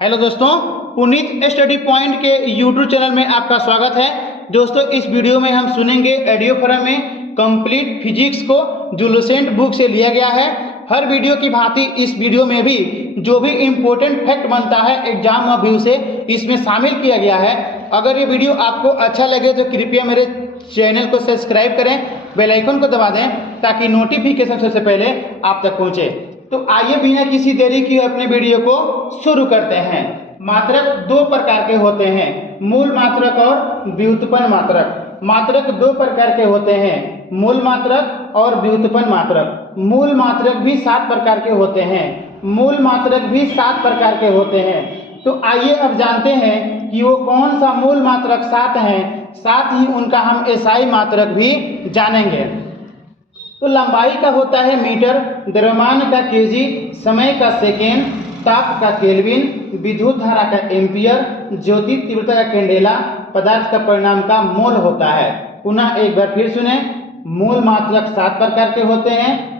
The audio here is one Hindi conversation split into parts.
हेलो दोस्तों, पुनीत स्टडी पॉइंट के यूट्यूब चैनल में आपका स्वागत है। दोस्तों, इस वीडियो में हम सुनेंगे एडियोफोरम में कंप्लीट फिजिक्स को जो लुसेंट बुक से लिया गया है। हर वीडियो की भांति इस वीडियो में भी जो भी इम्पोर्टेंट फैक्ट बनता है एग्जाम व्यू से इसमें शामिल किया गया है। अगर ये वीडियो आपको अच्छा लगे तो कृपया मेरे चैनल को सब्सक्राइब करें, बेल आइकन को दबा दें ताकि नोटिफिकेशन सबसे पहले आप तक पहुंचे। तो आइए बिना किसी देरी की अपने वीडियो को शुरू करते हैं। मात्रक दो प्रकार के होते हैं, मूल मात्रक और व्युत्पन्न मात्रक। मात्रक दो प्रकार के होते हैं, मूल मात्रक और व्युत्पन्न मात्रक। मूल मात्रक भी 7 प्रकार के होते हैं, मूल मात्रक भी 7 प्रकार के होते हैं। तो आइए अब जानते हैं कि वो कौन सा मूल मात्रक 7 हैं, साथ ही उनका हम एसआई मात्रक भी जानेंगे। तो लंबाई का होता है मीटर, द्रव्यमान का केजी, समय का सेकेंड, ताप का केल्विन, विद्युत धारा का एम्पियर, ज्योति तीव्रता का कैंडेला, पदार्थ का परिमाण का मोल होता है। पुनः एक बार फिर सुने, मूल मात्रक 7 प्रकार के होते हैं,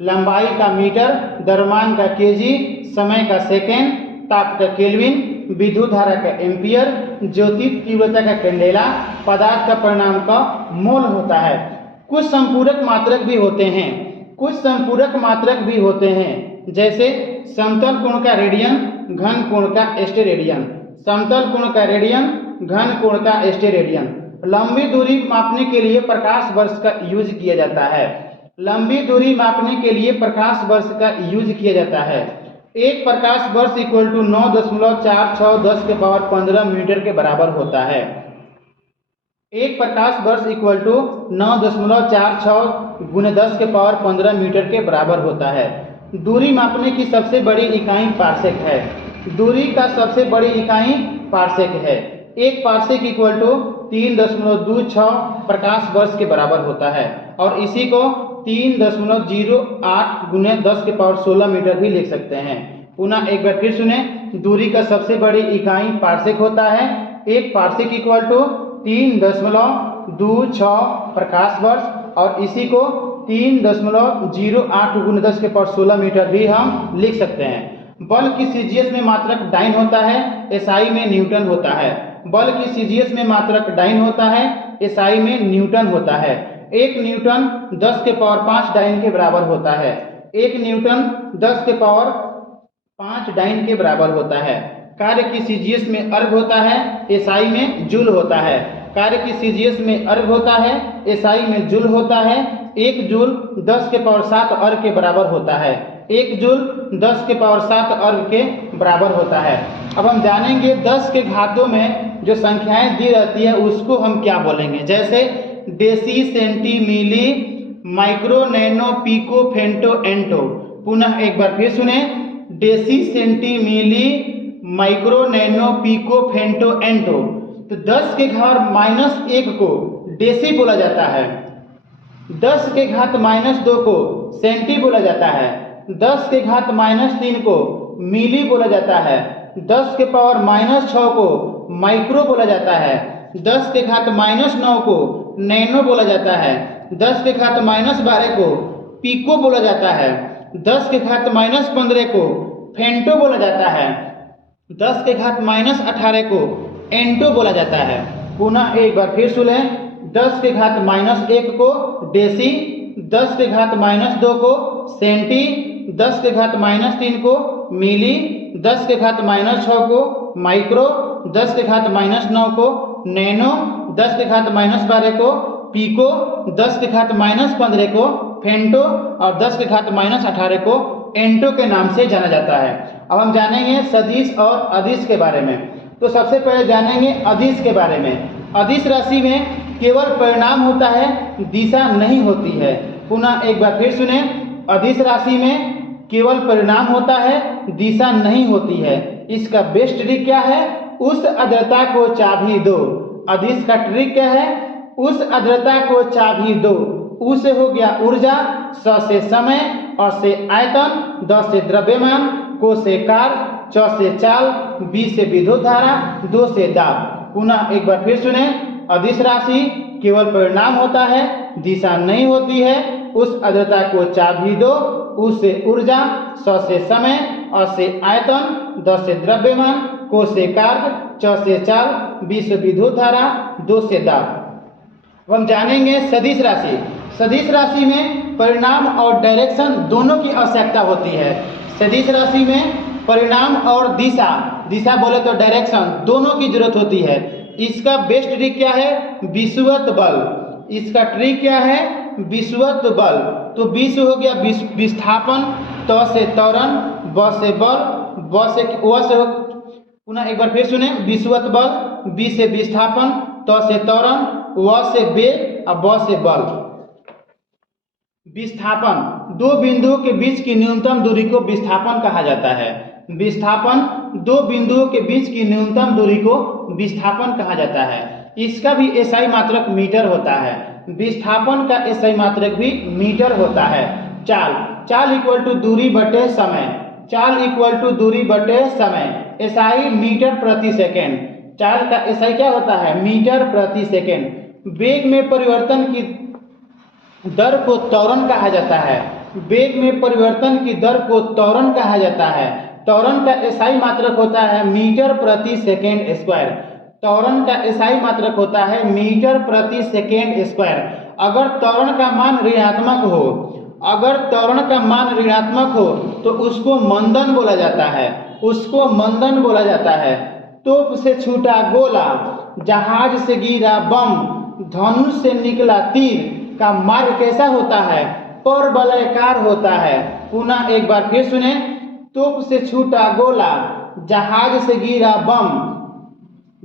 लंबाई का मीटर, द्रव्यमान का केजी, समय का सेकेंड, ताप का केल्विन, विद्युत धारा का एम्पियर, ज्योति तीव्रता का कैंडेला, पदार्थ का परिमाण का मोल होता है। कुछ संपूरक मात्रक भी होते हैं, कुछ संपूरक मात्रक भी होते हैं, जैसे समतल कोण का रेडियन, घन कोण का स्टेरेडियन। समतल कोण का रेडियन, घन कोण का स्टेरेडियन। लंबी दूरी मापने के लिए प्रकाश वर्ष का यूज किया जाता है। लंबी दूरी मापने के लिए प्रकाश वर्ष का यूज किया जाता है। एक प्रकाश वर्ष इक्वल टू 9.4610 मीटर के बराबर होता है। एक प्रकाश वर्ष इक्वल टू 9.46 × 10 मीटर के बराबर होता है। दूरी मापने की सबसे बड़ी इकाई पार्सेक है। दूरी का सबसे बड़ी इकाई पार्सेक है। एक पार्सेक इक्वल टू 3.26 प्रकाश वर्ष के बराबर होता है और इसी को 3.08 × 1016 मीटर भी लिख सकते हैं। पुनः एक बार फिर सुने, दूरी का सबसे बड़ी इकाई पार्सेक होता है। एक पार्सेक इक्वल टू 3.26 प्रकाश वर्ष और इसी को 3.08 × 1016 मीटर भी हम लिख सकते हैं। बल की सीजीएस में मात्रक डाइन होता है, एसआई में न्यूटन होता है। बल की सीजीएस में मात्रक डाइन होता है, एसआई में न्यूटन होता है। 1 न्यूटन 10⁵ डाइन के बराबर होता है। 1 न्यूटन 10⁵ डाइन के बराबर होता है। कार्य की सीजीएस में अर्ग होता है, एसआई में जूल होता है। कार्य की सीजीएस में अर्ग होता है, एसआई में जूल होता है। 1 जूल 10⁷ अर्ग के बराबर होता है। 1 जूल 10⁷ अर्ग के बराबर होता है। अब हम जानेंगे 10 के घातों में जो संख्याएं दी रहती है उसको हम क्या बोलेंगे, जैसे डेसी, सेंटी, मिली, माइक्रो, नैनो, पिको, फेंटो, एंटो। पुनः एक बार फिर सुने, डेसी, सेंटी, मिली, माइक्रो, नैनो, पिको, फेंटो, एंटो। तो 10 के घात -1 को डेसी बोला जाता है। 10 के घात -2 को सेंटी बोला जाता है। 10 के घात -3 को मिली बोला जाता है। 10 के पावर -6 को माइक्रो बोला जाता है। 10 के घात -9 को नैनो बोला जाता है। 10 के घात -12 को पिको बोला जाता है। 10 के घात -15 को फेंटो बोला जाता है। 10 के घात -18 को एंटो बोला जाता है। पुनः एक बार फिर सुने, 10 के घात -1 को डेसी, 10 के घात -2 को सेंटी, 10 के घात -3 को मिली, 10 के घात -6 को माइक्रो, 10 के घात -9 को नैनो, 10 के घात -12 को पिको, 10 के घात -15 को फेंटो और 10 के घात -18 को एंटो के नाम से जाना जाता है। अब हम जानेंगे सदिश और अदिश के बारे में। तो सबसे पहले जानेंगे अदिश के बारे में। अदिश राशि में केवल परिणाम होता है, दिशा नहीं होती है। पुनः एक बार फिर सुने, अदिश राशि में केवल परिणाम होता है, दिशा नहीं होती है। इसका बेस्ट ट्रिक क्या है? उस आर्द्रता को चाबी दो। अदिश का ट्रिक क्या है? उस आर्द्रता को चाबी दो। उ से हो गया ऊर्जा, स से समय और से आयतन, द से द्रव्यमान, को से कार, च से चाल, बी से विद्युत धारा, दो से दाब। पुनः एक बार फिर सुने, अदिश राशि केवल परिणाम होता है, दिशा नहीं होती है। उस आर्द्रता को चाबी दो, उ से ऊर्जा, स से समय, अ से आयतन, द से द्रव्यमान, को से कार्य, च से चाल, बी से विद्युत धारा, दो से दाब। अब हम जानेंगे सदिश राशि। सदिश राशि में परिणाम और डायरेक्शन दोनों की आवश्यकता होती है। सदिश राशि में परिणाम और दिशा, दिशा बोले तो डायरेक्शन, दोनों की जरूरत होती है। इसका बेस्ट ट्रिक क्या है? विषुवत बल। इसका ट्रिक क्या है? विषुवत बल। तो विषु हो गया विस्थापन, त से त्वरण, ब से बल, व से पुनः एक बार फिर सुने, विषुवत बल, बी से विस्थापन, त से त्वरण, व से वेग और ब से बल। विस्थापन, दो बिंदुओं के बीच की न्यूनतम दूरी को विस्थापन कहा जाता है। विस्थापन, दो बिंदुओं के बीच की न्यूनतम दूरी को विस्थापन कहा जाता है। इसका भी एसआई मात्रक मीटर होता है। विस्थापन का एसआई मात्रक भी मीटर होता है। चाल, चाल इक्वल टू दूरी बटे समय, चाल इक्वल टू दूरी बटे समय, एसआई मीटर प्रति सेकेंड। चाल का एसआई क्या होता है? मीटर प्रति सेकेंड। वेग में परिवर्तन की दर को त्वरण कहा जाता है। वेग में परिवर्तन की दर को त्वरण कहा जाता है। त्वरण का एसआई मात्रक होता है मीटर प्रति सेकेंड स्क्वायर। त्वरण का एसआई मात्रक होता है मीटर प्रति सेकेंड स्क्वायर। अगर त्वरण का मान ऋणात्मक हो, अगर त्वरण का मान ऋणात्मक हो तो उसको मंदन बोला जाता है, उसको मंदन बोला जाता है। तोप से छूटा गोला, जहाज से गिरा बम, धनुष से निकला तीर का मार्ग कैसा होता है? परवलयाकार होता है। पुनः एक बार फिर सुने, तोप से छूटा गोला, जहाज से गिरा बम,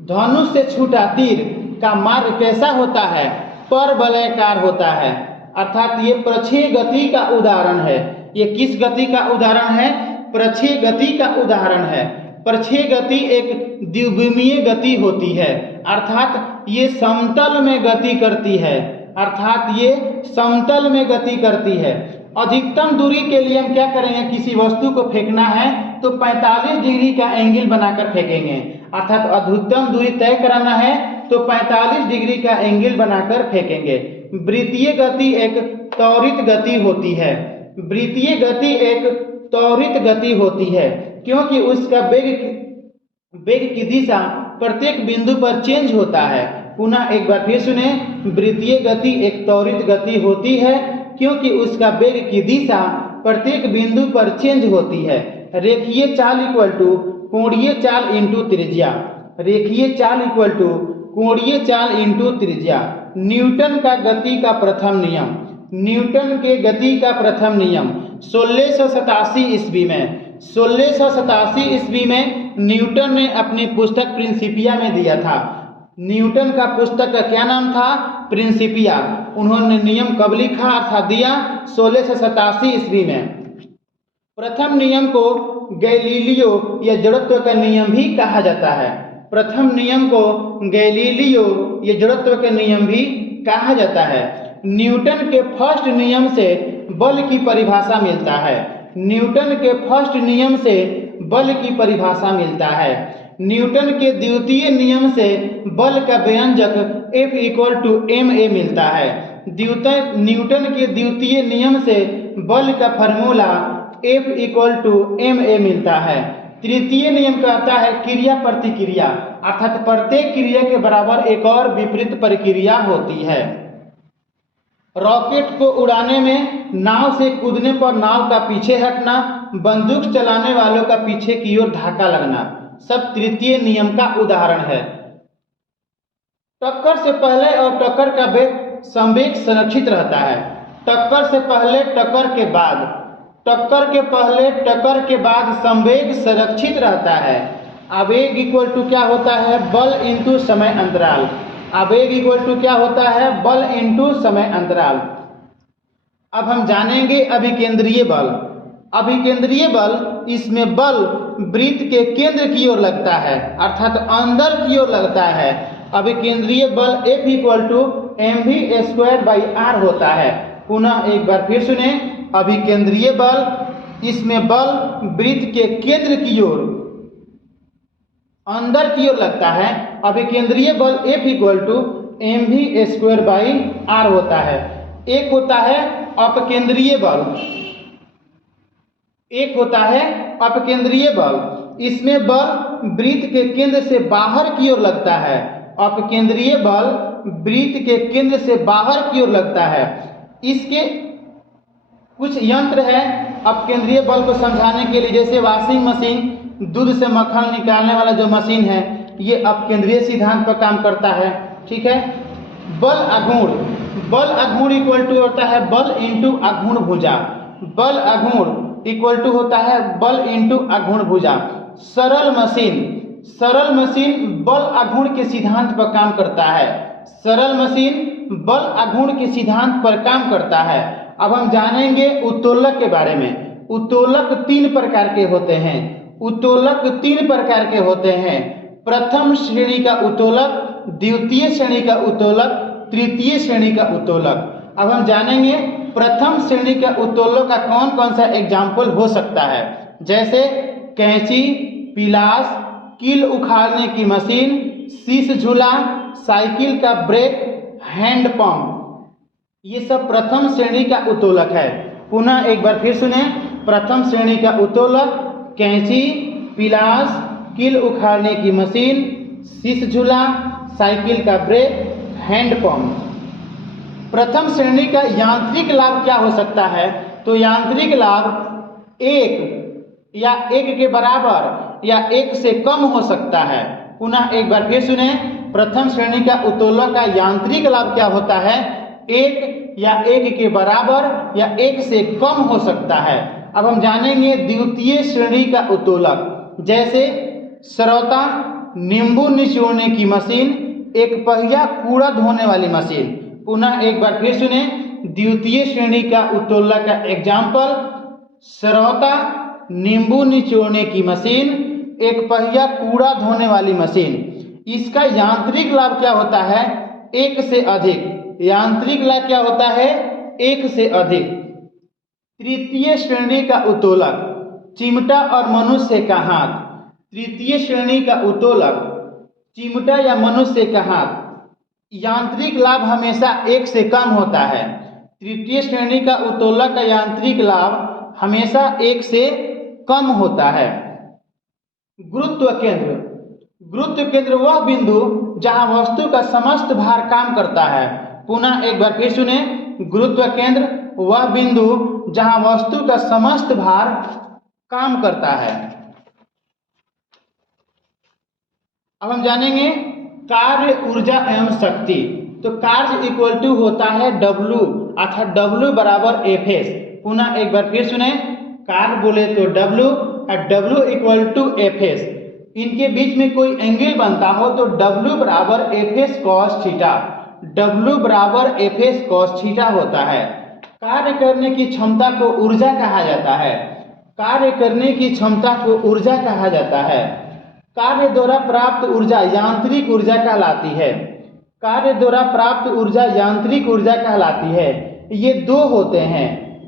धनुष से छूटा तीर का मार्ग कैसा होता है? परवलयाकार होता है। अर्थात ये प्रक्षेय गति का उदाहरण है। ये किस गति का उदाहरण है? प्रक्षेय गति का उदाहरण है। प्रक्षेय गति एक द्विविमीय गति होती है, अर्थात ये समतल में गति करती है, अर्थात ये समतल में गति करती है। अधिकतम दूरी के लिए हम क्या करेंगे? किसी वस्तु को फेंकना है तो 45 डिग्री का एंगल बनाकर फेंकेंगे, अर्थात अधिकतम दूरी तय कराना है तो 45 डिग्री का एंगल बनाकर फेंकेंगे। वृत्तीय गति एक त्वरित गति होती है। वृत्तीय गति एक त्वरित गति होती है क्योंकि उसका वेग की दिशा प्रत्येक बिंदु पर चेंज होता है। पुनः एक बार फिर सुने, वृत्तीय गति एक त्वरित गति होती है क्योंकि उसका वेग की दिशा प्रत्येक बिंदु पर चेंज होती है। रेखीय चाल इक्वल टू कोणीय चाल इंटू त्रिज्या। रेखीय चाल इक्वल टू कोणीय चाल इंटू त्रिज्या। न्यूटन का गति का प्रथम नियम, न्यूटन के गति का प्रथम नियम 1687 ईस्वी में, 1687 ईस्वी में न्यूटन ने अपनी पुस्तक प्रिंसिपिया में दिया था। न्यूटन का पुस्तक का क्या नाम था? प्रिंसिपिया। उन्होंने नियम कब लिखा अर्थात दिया? 1687 ईस्वी में। प्रथम नियम को गैलीलियो या जड़त्व का नियम भी कहा जाता है। प्रथम नियम को गैलीलियो या जड़त्व का नियम भी कहा जाता है। न्यूटन के फर्स्ट नियम से बल की परिभाषा मिलता है। न्यूटन के फर्स्ट नियम से बल की परिभाषा मिलता है। न्यूटन के द्वितीय नियम से बल का व्यंजक F इक्वल टू ma मिलता है। न्यूटन के द्वितीय नियम से बल का formula F equal to ma मिलता है। तृतीय नियम कहता है क्रिया प्रतिक्रिया, अर्थात प्रत्येक क्रिया के बराबर एक और विपरीत प्रक्रिया होती है। रॉकेट को उड़ाने में नाव से कूदने पर नाव का पीछे हटना, बंदूक चलाने वालों का पीछे की ओर धक्का लगना, सब तृतीय नियम का उदाहरण है। टक्कर से पहले और टक्कर का संवेग संरक्षित रहता है। टक्कर से पहले, टक्कर के बाद, टक्कर के पहले, टक्कर के बाद संवेग संरक्षित रहता है। आवेग इक्वल टू क्या होता है? बल इंटू समय अंतराल। आवेग इक्वल टू क्या होता है? बल इंटू समय अंतराल। अब हम जानेंगे अभिकेंद्रीय बल। अभिकेंद्रीय बल, इसमें बल वृत्त के केंद्र की ओर लगता है, अर्थात अंदर की ओर लगता है। अभिकेंद्रीय बल F इक्वल टू mv²/r होता है। पुनः एक बार फिर सुने, अभिकेंद्रीय बल, इसमें बल वृत्त के केंद्र की ओर, अंदर की ओर लगता है। अभिकेंद्रीय बल F इक्वल टू mv²/r होता है। एक होता है अपकेंद्रीय बल। एक होता है अपकेंद्रीय बल। इसमें बल वृत्त के केंद्र से बाहर की ओर लगता है। अपकेंद्रीय बल वृत्त के केंद्र से बाहर की ओर लगता है। इसके कुछ यंत्र है अपकेंद्रीय बल को समझाने के लिए, जैसे वॉशिंग मशीन, दूध से मक्खन निकालने वाला जो मशीन है, ये अपकेंद्रीय सिद्धांत पर काम करता है। ठीक है। बल आघूर्ण, बल आघूर्ण इक्वल टू होता है बल इंटू आघूर्ण भुजा। बल आघूर्ण इक्वल टू होता है बल इंटू आघूर्ण भुजा। सरल मशीन, सरल मशीन बल आघूर्ण के सिद्धांत पर काम करता है। सरल मशीन बल आघूर्ण के सिद्धांत पर काम करता है। अब हम जानेंगे उत्तोलक के बारे में। उत्तोलक 3 प्रकार के होते हैं। उत्तोलक 3 प्रकार के होते हैं। प्रथम श्रेणी का उत्तोलक, द्वितीय श्रेणी का उत्तोलक, तृतीय श्रेणी का उत्तोलक। अब हम जानेंगे प्रथम श्रेणी का उत्तोलक का कौन कौन सा एग्जाम्पल हो सकता है, जैसे कैंची, पिलास, कील उखाड़ने की मशीन, शीश झूला, साइकिल का ब्रेक, हैंड पंप। ये सब प्रथम श्रेणी का उत्तोलक है। पुनः एक बार फिर सुने। प्रथम श्रेणी का उत्तोलक कैंची, पिलास, कील उखाड़ने की मशीन, शीश झूला, साइकिल का ब्रेक, हैंड पंप। प्रथम श्रेणी का यांत्रिक लाभ क्या हो सकता है? तो यांत्रिक लाभ 1 या 1 के बराबर या 1 से कम हो सकता है। पुनः एक बार फिर सुने। प्रथम श्रेणी का उत्तोलक का यांत्रिक लाभ क्या होता है? 1 या 1 के बराबर या 1 से कम हो सकता है। अब हम जानेंगे द्वितीय श्रेणी का उत्तोलक, जैसे सरौता, नींबू निचोड़ने की मशीन, एक पहिया कूड़ा धोने वाली मशीन। पुनः एक बार फिर सुने। द्वितीय श्रेणी का उत्तोलक का एग्जाम्पल सरौता, नींबू निचोड़ने की मशीन, एक पहिया कूड़ा धोने वाली मशीन। इसका यांत्रिक लाभ क्या होता है? 1 से अधिक। यांत्रिक लाभ क्या होता है? 1 से अधिक। तृतीय श्रेणी का उत्तोलक चिमटा और मनुष्य का हाथ। तृतीय श्रेणी का उत्तोलक चिमटा या मनुष्य का हाथ। यांत्रिक लाभ हमेशा 1 से कम होता है। तृतीय श्रेणी का उत्तोलक का यांत्रिक लाभ हमेशा 1 से कम होता है। गुरुत्व केंद्र, गुरुत्व केंद्र वह बिंदु जहां वस्तु का समस्त भार काम करता है। पुनः एक बार फिर सुने। गुरुत्व केंद्र वह बिंदु जहां वस्तु का समस्त भार काम करता है। अब हम जानेंगे कार्य, ऊर्जा एवं शक्ति। तो कार्य इक्वल टू होता है W, अर्थात W बराबर Fs। पुनः एक बार फिर सुने। कार्य बोले तो W और W इक्वल टू Fs। इनके बीच में कोई एंगल बनता हो तो W बराबर Fs cos थीटा। W बराबर Fs cos थीटा होता है। कार्य करने की क्षमता को ऊर्जा कहा जाता है। कार्य करने की क्षमता को ऊर्जा कहा जाता है। कार्य द्वारा प्राप्त ऊर्जा यांत्रिक ऊर्जा कहलाती है। कार्य द्वारा प्राप्त ऊर्जा यांत्रिक ऊर्जा कहलाती है। ये 2 होते हैं।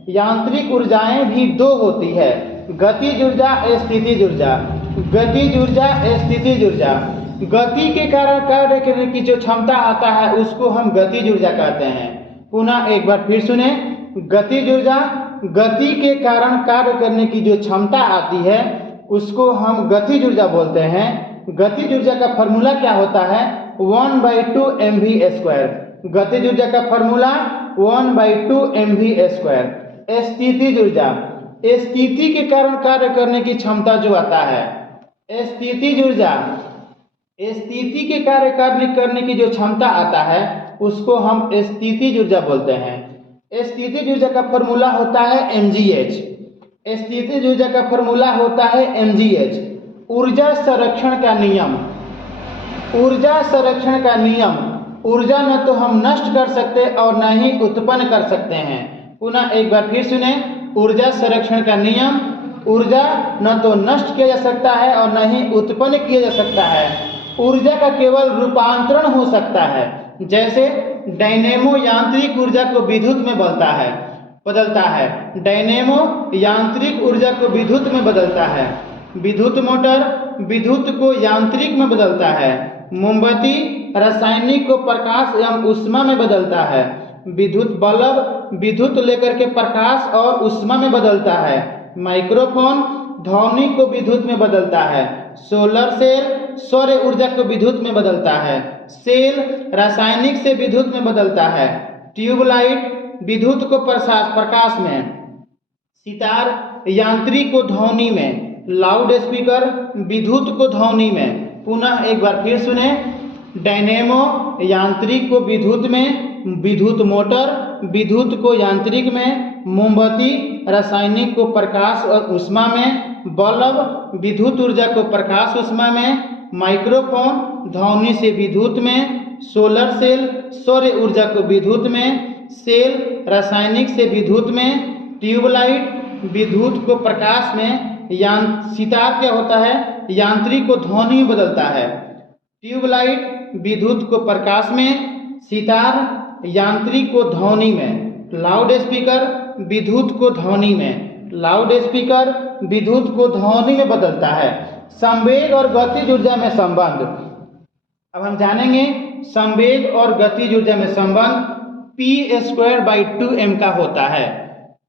यांत्रिक ऊर्जाएं भी 2 होती है, गतिज ऊर्जा, स्थितिज ऊर्जा। गतिज ऊर्जा, स्थितिज ऊर्जा। गति के कारण कार्य करने की जो क्षमता आता है उसको हम गतिज ऊर्जा कहते हैं। पुनः एक बार फिर सुने। गतिज ऊर्जा, गति के कारण कार्य करने की जो क्षमता आती है उसको हम गतिज ऊर्जा बोलते हैं। गतिज ऊर्जा का फॉर्मूला क्या होता है? 1/2 mv²। गतिज ऊर्जा का फॉर्मूला 1/2 mv²। स्थितिज ऊर्जा, स्थिति के कारण कार्य करने की क्षमता जो आता है, स्थितिज ऊर्जा, स्थिति के कार्य करने की जो क्षमता आता है उसको हम स्थितिज ऊर्जा बोलते हैं। स्थितिज ऊर्जा का फॉर्मूला होता है mgh। स्थितिज ऊर्जा का फॉर्मूला होता है mgh। ऊर्जा संरक्षण का नियम, ऊर्जा संरक्षण का नियम। ऊर्जा न तो हम नष्ट कर सकते और न ही उत्पन्न कर सकते हैं। पुनः एक बार फिर सुने। ऊर्जा संरक्षण का नियम, ऊर्जा न तो नष्ट किया जा सकता है और न ही उत्पन्न किया जा सकता है। ऊर्जा का केवल रूपांतरण हो सकता है, जैसे डायनेमो यांत्रिक ऊर्जा को विद्युत में बदलता है। डायनेमो यांत्रिक ऊर्जा को विद्युत में बदलता है। विद्युत मोटर विद्युत को यांत्रिक में बदलता है। मोमबत्ती रासायनिक को प्रकाश एवं ऊष्मा में बदलता है। विद्युत बल्ब विद्युत लेकर के प्रकाश और ऊष्मा में बदलता है। माइक्रोफोन ध्वनि को विद्युत में बदलता है। सोलर सेल सौर ऊर्जा को विद्युत में बदलता है। सेल रासायनिक से विद्युत में बदलता है। ट्यूबलाइट विद्युत को प्रकाश में। सितार यांत्रिक को ध्वनि में। लाउड स्पीकर विद्युत को ध्वनि में। पुनः एक बार फिर सुने। डायनेमो यांत्रिक को विद्युत में। विद्युत मोटर विद्युत को यांत्रिक में। मोमबत्ती रासायनिक को प्रकाश और ऊष्मा में। बल्ब विद्युत ऊर्जा को प्रकाश ऊष्मा में। माइक्रोफोन ध्वनि से विद्युत में। सोलर सेल सौर ऊर्जा को विद्युत में। सेल रासायनिक से विद्युत में। ट्यूबलाइट विद्युत को प्रकाश में। सितार क्या होता है, यांत्रिक को ध्वनि में बदलता है। ट्यूबलाइट विद्युत को प्रकाश में। सितार यांत्रिक को ध्वनि में। लाउड स्पीकर विद्युत को ध्वनि में। लाउड स्पीकर विद्युत को ध्वनि में बदलता है। संवेग और गतिज ऊर्जा में संबंध। अब हम जानेंगे संवेग और गतिज ऊर्जा में संबंध p²/2m का होता है।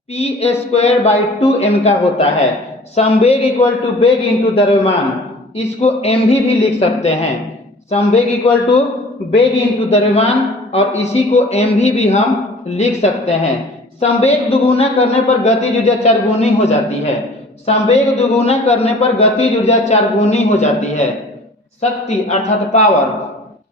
p²/2m का होता है। संवेग इक्वल टू वेग इंटू द्रव्यमान, इसको m भी लिख सकते हैं। संवेग इक्वल टू वेग इंटू द्रव्यमान और इसी को m भी हम लिख सकते हैं। संवेग दुगुना करने पर गतिज ऊर्जा 4 गुनी हो जाती है। संवेग दुगुना करने पर गतिज ऊर्जा 4 गुनी हो जाती है। शक्ति अर्थात पावर,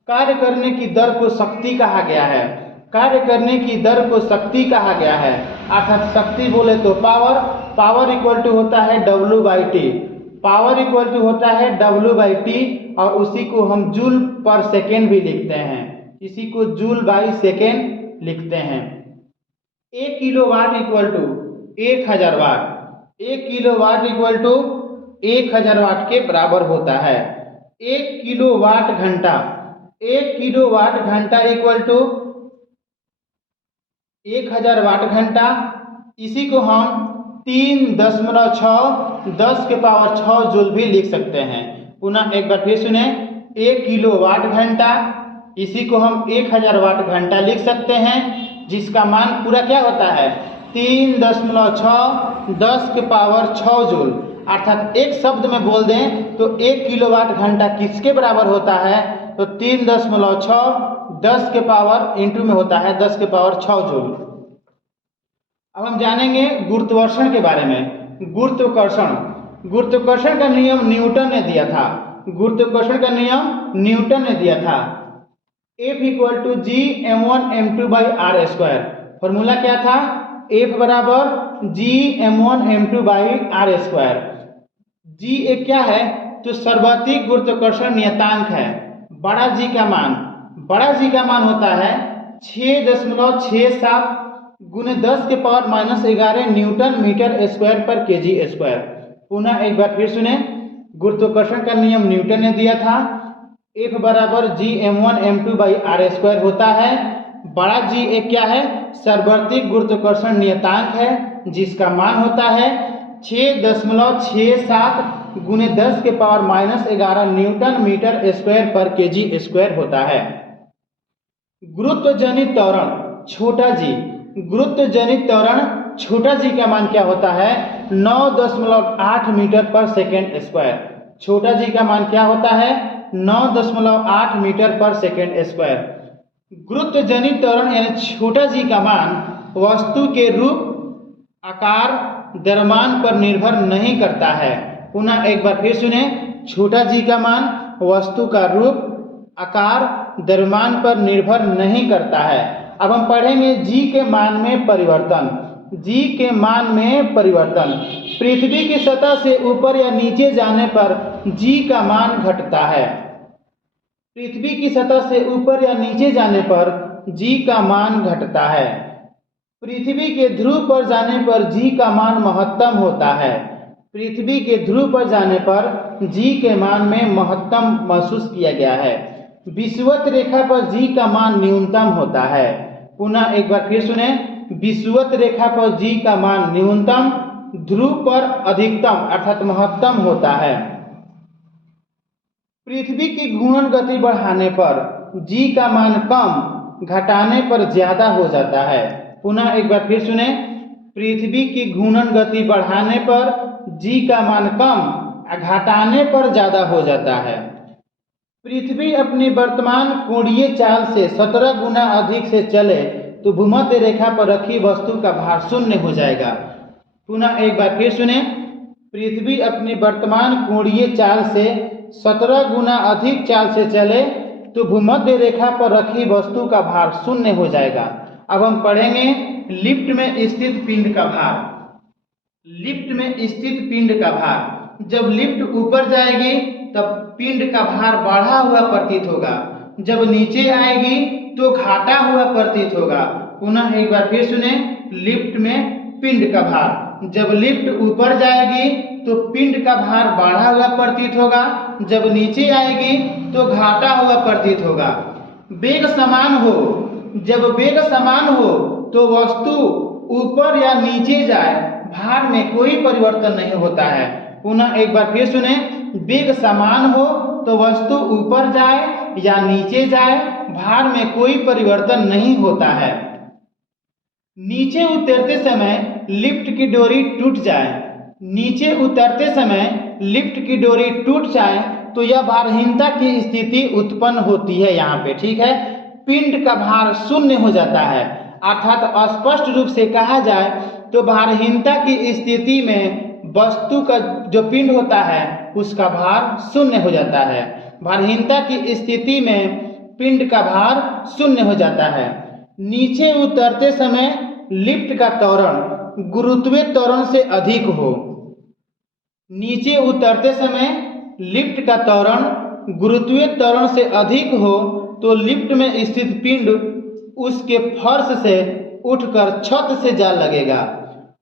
कार्य करने की दर को शक्ति कहा गया है। कार्य करने की दर को शक्ति कहा गया है, अर्थात शक्ति बोले तो पावर। पावर इक्वल टू होता है W/T। पावर इक्वल टू होता है W/T और उसी को हम जूल पर सेकेंड भी लिखते हैं। इसी को जूल बाई सेकेंड लिखते हैं। 1 kilowatt equal to 1000 watt. 1 kilowatt equal to 1000 watt के बराबर होता है। 1 किलोवाट घंटा। 1 किलोवाट घंटा इक्वल टू 1000 वाट घंटा। इसी को हम 3.6 10⁻⁶ जूल भी लिख सकते हैं। पुनः एक बार फिर सुने। 1 किलोवाट घंटा, इसी को हम 1000 वाट घंटा लिख सकते हैं, जिसका मान पूरा क्या होता है 3.6 10⁻⁶ जूल। अर्थात एक शब्द में बोल दें तो 1 किलोवाट घंटा किसके बराबर होता है, तो 3.6 10 के पावर इंटू में होता है 10⁻⁶ जूल। अब हम जानेंगे गुरुत्वाकर्षण के बारे में। गुरुत्वाकर्षण, गुरुत्वाकर्षण का नियम न्यूटन ने दिया था। गुरुत्वाकर्षण का नियम न्यूटन ने दिया था। F = G(m1m2/r²). फॉर्मूला क्या था, F = G(m1m2/r²). G एक क्या है, तो सर्वाधिक गुरुत्वाकर्षण नियतांक है। बड़ा G का मान, बड़ा G का मान होता है 6.67 × 10⁻⁻11 न्यूटन मीटर स्क्वायर पर kg²। पुनः एक बार फिर सुने। गुरुत्वाकर्षण का नियम न्यूटन ने दिया था। F = G(m1m2/r²) होता है। बड़ा G एक क्या है, सर्वाधिक गुरुत्वाकर्षण नियतांक है, जिसका मान होता है 6.67 × 10⁻⁻11 न्यूटन मीटर स्क्वायर पर kg² होता है। गुरुत्वजनित त्वरण छोटा G, गुरुत्वजनित त्वरण छोटा G का मान क्या होता है 9.8 मीटर पर सेकेंड स्क्वायर। छोटा G का मान क्या होता है 9.8 मीटर पर सेकेंड स्क्वायर। गुरुत्वजनित त्वरण यानी छोटा G का मान वस्तु के रूप, आकार, द्रव्यमान पर निर्भर नहीं करता है। पुनः एक बार फिर सुने। छोटा G का मान वस्तु का रूप, आकार, द्रव्यमान पर निर्भर नहीं करता है। अब हम पढ़ेंगे G के मान में परिवर्तन। G के मान में परिवर्तन। पृथ्वी की सतह से ऊपर या नीचे जाने पर G का मान घटता है। पृथ्वी की सतह से ऊपर या नीचे जाने पर G का मान घटता है। पृथ्वी के ध्रुव पर जाने पर G का मान महत्तम होता है। पृथ्वी के ध्रुव पर जाने पर G के मान में महत्तम महसूस किया गया है। विषुवत रेखा पर G का मान न्यूनतम होता है। पुनः एक बार फिर सुने। विषुवत रेखा पर G का मान न्यूनतम, ध्रुव पर अधिकतम अर्थात महत्तम होता है। पृथ्वी की घूर्णन गति बढ़ाने पर G का मान कम, घटाने पर ज्यादा हो जाता है। पुनः एक बार फिर सुने। पृथ्वी की घूर्णन गति बढ़ाने पर जी का मान कम, घटाने पर ज्यादा हो जाता है। पृथ्वी अपनी वर्तमान कोणीय चाल से 17 गुना अधिक से चले तो भूमध्य रेखा पर रखी वस्तु का भार शून्य हो जाएगा। पुनः एक बार फिर सुने, पृथ्वी अपनी वर्तमान कोणीय चाल से 17 गुना अधिक चाल से चले तो भूमध्य रेखा पर रखी वस्तु का भार शून्य हो जाएगा। अब हम पढ़ेंगे लिफ्ट में स्थित पिंड का भार। लिफ्ट में स्थित पिंड का भार, जब लिफ्ट ऊपर जाएगी तब पिंड का भार बढ़ा हुआ प्रतीत होगा, जब नीचे आएगी तो घटा हुआ प्रतीत होगा। पुनः एक बार फिर सुने, लिफ्ट में पिंड का भार, जब लिफ्ट ऊपर जाएगी तो पिंड का भार बढ़ा हुआ प्रतीत होगा, जब नीचे आएगी तो घटा हुआ प्रतीत होगा। वेग समान हो, जब वेग समान हो तो वस्तु ऊपर या नीचे जाए, भार में कोई परिवर्तन नहीं होता है। पुनः एक बार फिर सुने, वेग समान हो तो वस्तु ऊपर जाए या नीचे जाए, भार में कोई परिवर्तन नहीं होता है। नीचे उतरते समय लिफ्ट की डोरी टूट जाए, नीचे उतरते समय लिफ्ट की डोरी टूट जाए तो यह भारहीनता की स्थिति उत्पन्न होती है। यहाँ पे ठीक है, पिंड का भार शून्य हो जाता है, अर्थात स्पष्ट रूप से कहा जाए तो भारहीनता की स्थिति में वस्तु का जो पिंड होता है उसका भार शून्य हो जाता है। भारहीनता की स्थिति में पिंड का भार शून्य हो जाता है। नीचे उतरते समय लिफ्ट का त्वरण गुरुत्वीय त्वरण से अधिक हो, नीचे उतरते समय लिफ्ट का त्वरण गुरुत्वीय त्वरण से अधिक हो तो लिफ्ट में स्थित पिंड उसके फर्श से उठकर छत से जा लगेगा।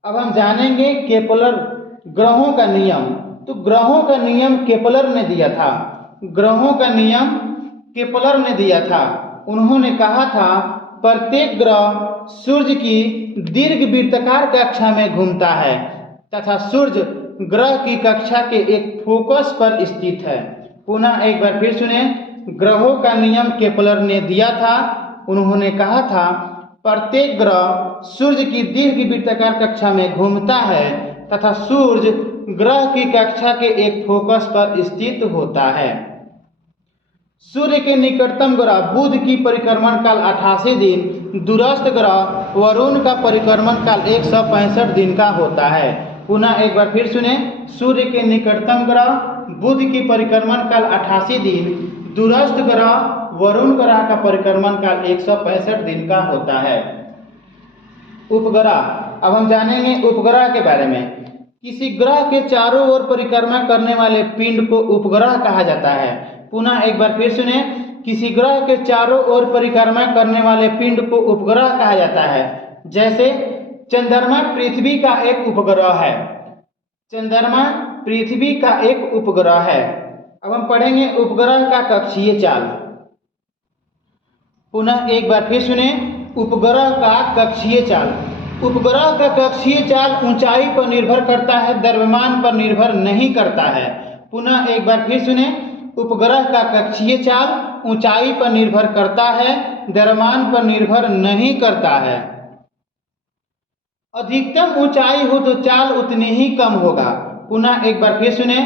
अब हम जानेंगे केपलर ग्रहों का नियम। तो ग्रहों का नियम केपलर ने दिया था, ग्रहों का नियम केपलर ने दिया था। उन्होंने कहा था प्रत्येक ग्रह सूर्य की दीर्घ वृत्ताकार कक्षा में घूमता है तथा सूर्य ग्रह की कक्षा के एक फोकस पर स्थित है। पुनः एक बार फिर सुने, ग्रहों का नियम केपलर ने दिया था। उन्होंने कहा था प्रत्येक ग्रह सूर्य की दीर्घ वृत्ताकार कक्षा में घूमता है तथा सूर्य ग्रह की कक्षा के एक फोकस पर स्थित होता है। सूर्य के निकटतम ग्रह बुध की परिक्रमण काल 88 दिन, दूरस्थ ग्रह वरुण का परिक्रमण काल 165 दिन का होता है। पुनः एक बार फिर सुने, सूर्य के निकटतम ग्रह बुध की परिक्रमण काल 88 दिन, दूरस्थ ग्रह वरुण ग्रह का परिक्रमण काल 165 दिन का होता है। उपग्रह, अब हम जानेंगे उपग्रह के बारे में। किसी ग्रह के चारों ओर परिक्रमा करने वाले पिंड को उपग्रह कहा जाता है। पुनः एक बार फिर सुने, किसी ग्रह के चारों ओर परिक्रमा करने वाले पिंड को उपग्रह कहा जाता है। जैसे चंद्रमा पृथ्वी का एक उपग्रह है, चंद्रमा पृथ्वी का एक उपग्रह है। अब हम पढ़ेंगे उपग्रह का कक्षीय चाल। पुनः एक बार फिर सुने, उपग्रह का कक्षीय चाल। उपग्रह का कक्षीय चाल ऊंचाई पर निर्भर करता है, द्रव्यमान पर निर्भर नहीं करता है। पुनः एक बार फिर सुने, उपग्रह का कक्षीय चाल ऊंचाई पर निर्भर करता है, द्रव्यमान पर निर्भर नहीं करता है। अधिकतम ऊंचाई हो तो चाल उतनी ही कम होगा। पुनः एक बार फिर सुने,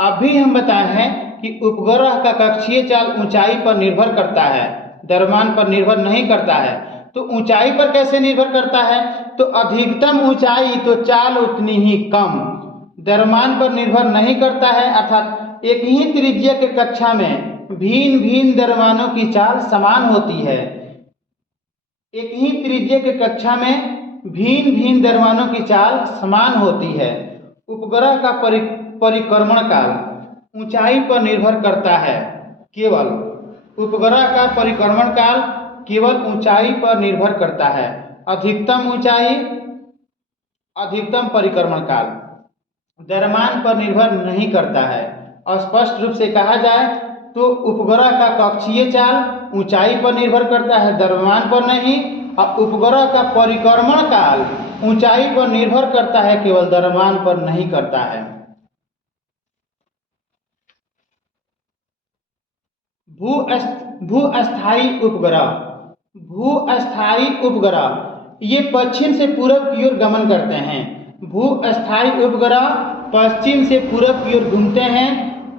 अभी हम बताए हैं कि उपग्रह का कक्षीय चाल ऊंचाई पर निर्भर करता है, द्रव्यमान पर निर्भर नहीं करता है। तो ऊंचाई पर कैसे निर्भर करता है? तो अधिकतम ऊंचाई तो चाल उतनी ही कम, द्रव्यमान पर निर्भर नहीं करता है, अर्थात एक ही त्रिज्या के कक्षा में भिन्न भिन्न द्रव्यमानों की चाल समान होती है। एक ही त्रिज्या के कक्षा में भिन्न भिन्न द्रव्यमानों की चाल समान होती है। उपग्रह का परिक्रमण काल ऊंचाई पर निर्भर करता है, केवल उपग्रह का परिक्रमण काल केवल ऊंचाई पर निर्भर करता है। अधिकतम ऊंचाई, अधिकतम परिक्रमण काल द्रव्यमान पर निर्भर नहीं करता है। स्पष्ट रूप से कहा जाए तो उपग्रह का कक्षीय चाल ऊंचाई पर निर्भर करता है, द्रव्यमान पर नहीं, और उपग्रह का परिक्रमण काल ऊंचाई पर निर्भर करता है, केवल द्रव्यमान पर नहीं करता है। भूअस्थायी उपग्रह, भूअस्थायी उपग्रह ये पश्चिम से पूरब की ओर गमन करते हैं। भूस्थायी उपग्रह पश्चिम से पूरब की ओर घूमते हैं,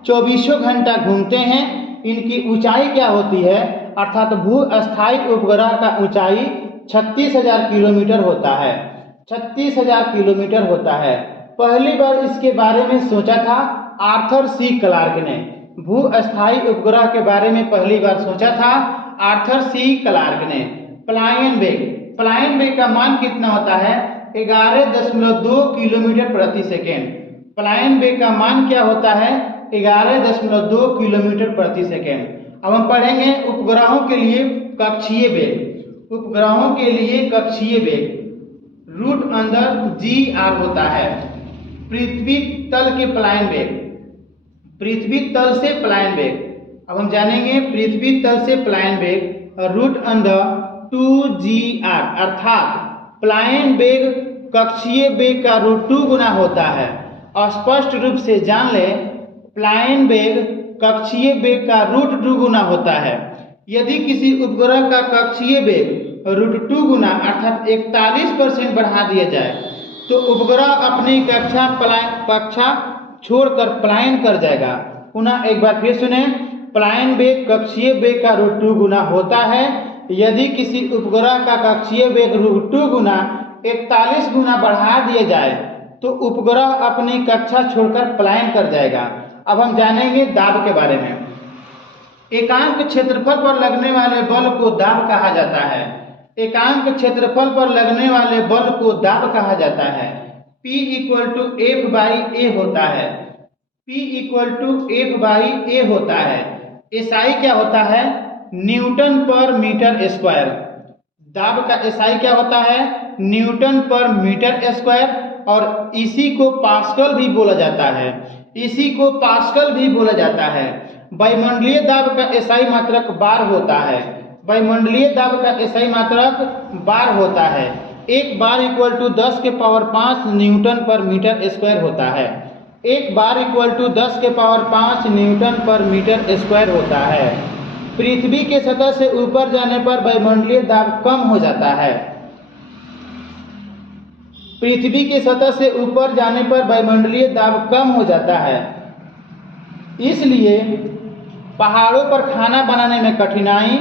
24 घंटा घूमते हैं। इनकी ऊंचाई क्या होती है, अर्थात भूस्थायी उपग्रह का ऊंचाई 36,000 किलोमीटर होता है। 36,000 किलोमीटर होता है। पहली बार इसके बारे में सोचा था आर्थर सी क्लार्क ने। भूस्थायी उपग्रह के बारे में पहली बार सोचा था आर्थर सी क्लार्क ने। पलायन वेग का मान कितना होता है, 11.2 किलोमीटर प्रति सेकेंड। पलायन वेग का मान क्या होता है, 11.2 किलोमीटर प्रति सेकेंड। अब हम पढ़ेंगे उपग्रहों के लिए कक्षीय वेग। उपग्रहों के लिए कक्षीय वेग रूट अंदर GR होता है। पृथ्वी तल के पलायन वेग, पृथ्वी तल से पलायन वेग। अब हम जानेंगे पृथ्वी तल से पलायन वेग रूट अंदर 2GR, अर्थात पलायन वेग कक्षीय वेग का रूट 2 गुना होता है। स्पष्ट रूप से जान ले, पलायन वेग कक्षीय वेग का रूट 2 गुना होता है। यदि किसी उपग्रह का कक्षीय वेग रूट 2 गुना अर्थात 41% बढ़ा दिया जाए तो उपग्रह अपनी कक्षा छोड़कर पलायन कर जाएगा। पुनः एक बार फिर सुने, पलायन वेग कक्षीय वेग का रूट 2 गुना होता है। यदि किसी उपग्रह का कक्षीय वेग रूट 2 गुना 41 गुना बढ़ा दिया जाए तो उपग्रह अपनी कक्षा छोड़कर पलायन कर जाएगा। अब हम जानेंगे दाब के बारे में। एकांक क्षेत्रफल पर लगने वाले बल को दाब कहा जाता है। एकांक क्षेत्रफल पर लगने वाले बल को दाब कहा जाता है। P = F/A होता है। P = F/A होता है। SI क्या होता है, न्यूटन पर मीटर स्क्वायर। दाब का SI क्या होता है, न्यूटन पर मीटर स्क्वायर। और इसी को पास्कल भी बोला जाता है। इसी को पास्कल भी बोला जाता है। वायुमंडलीय दाब का SI मात्रक बार होता है। वायुमंडलीय दाब का SI मात्रक बार होता है। एक बार = 10⁵ न्यूटन पर मीटर स्क्वायर होता है। एक बार = 10⁵ न्यूटन पर मीटर स्क्वायर होता है। पृथ्वी के सतह से ऊपर जाने पर वायुमंडलीय दाब कम हो जाता है। पृथ्वी के सतह से ऊपर जाने पर वायुमंडलीय दाब कम हो जाता है। इसलिए पहाड़ों पर खाना बनाने में कठिनाई,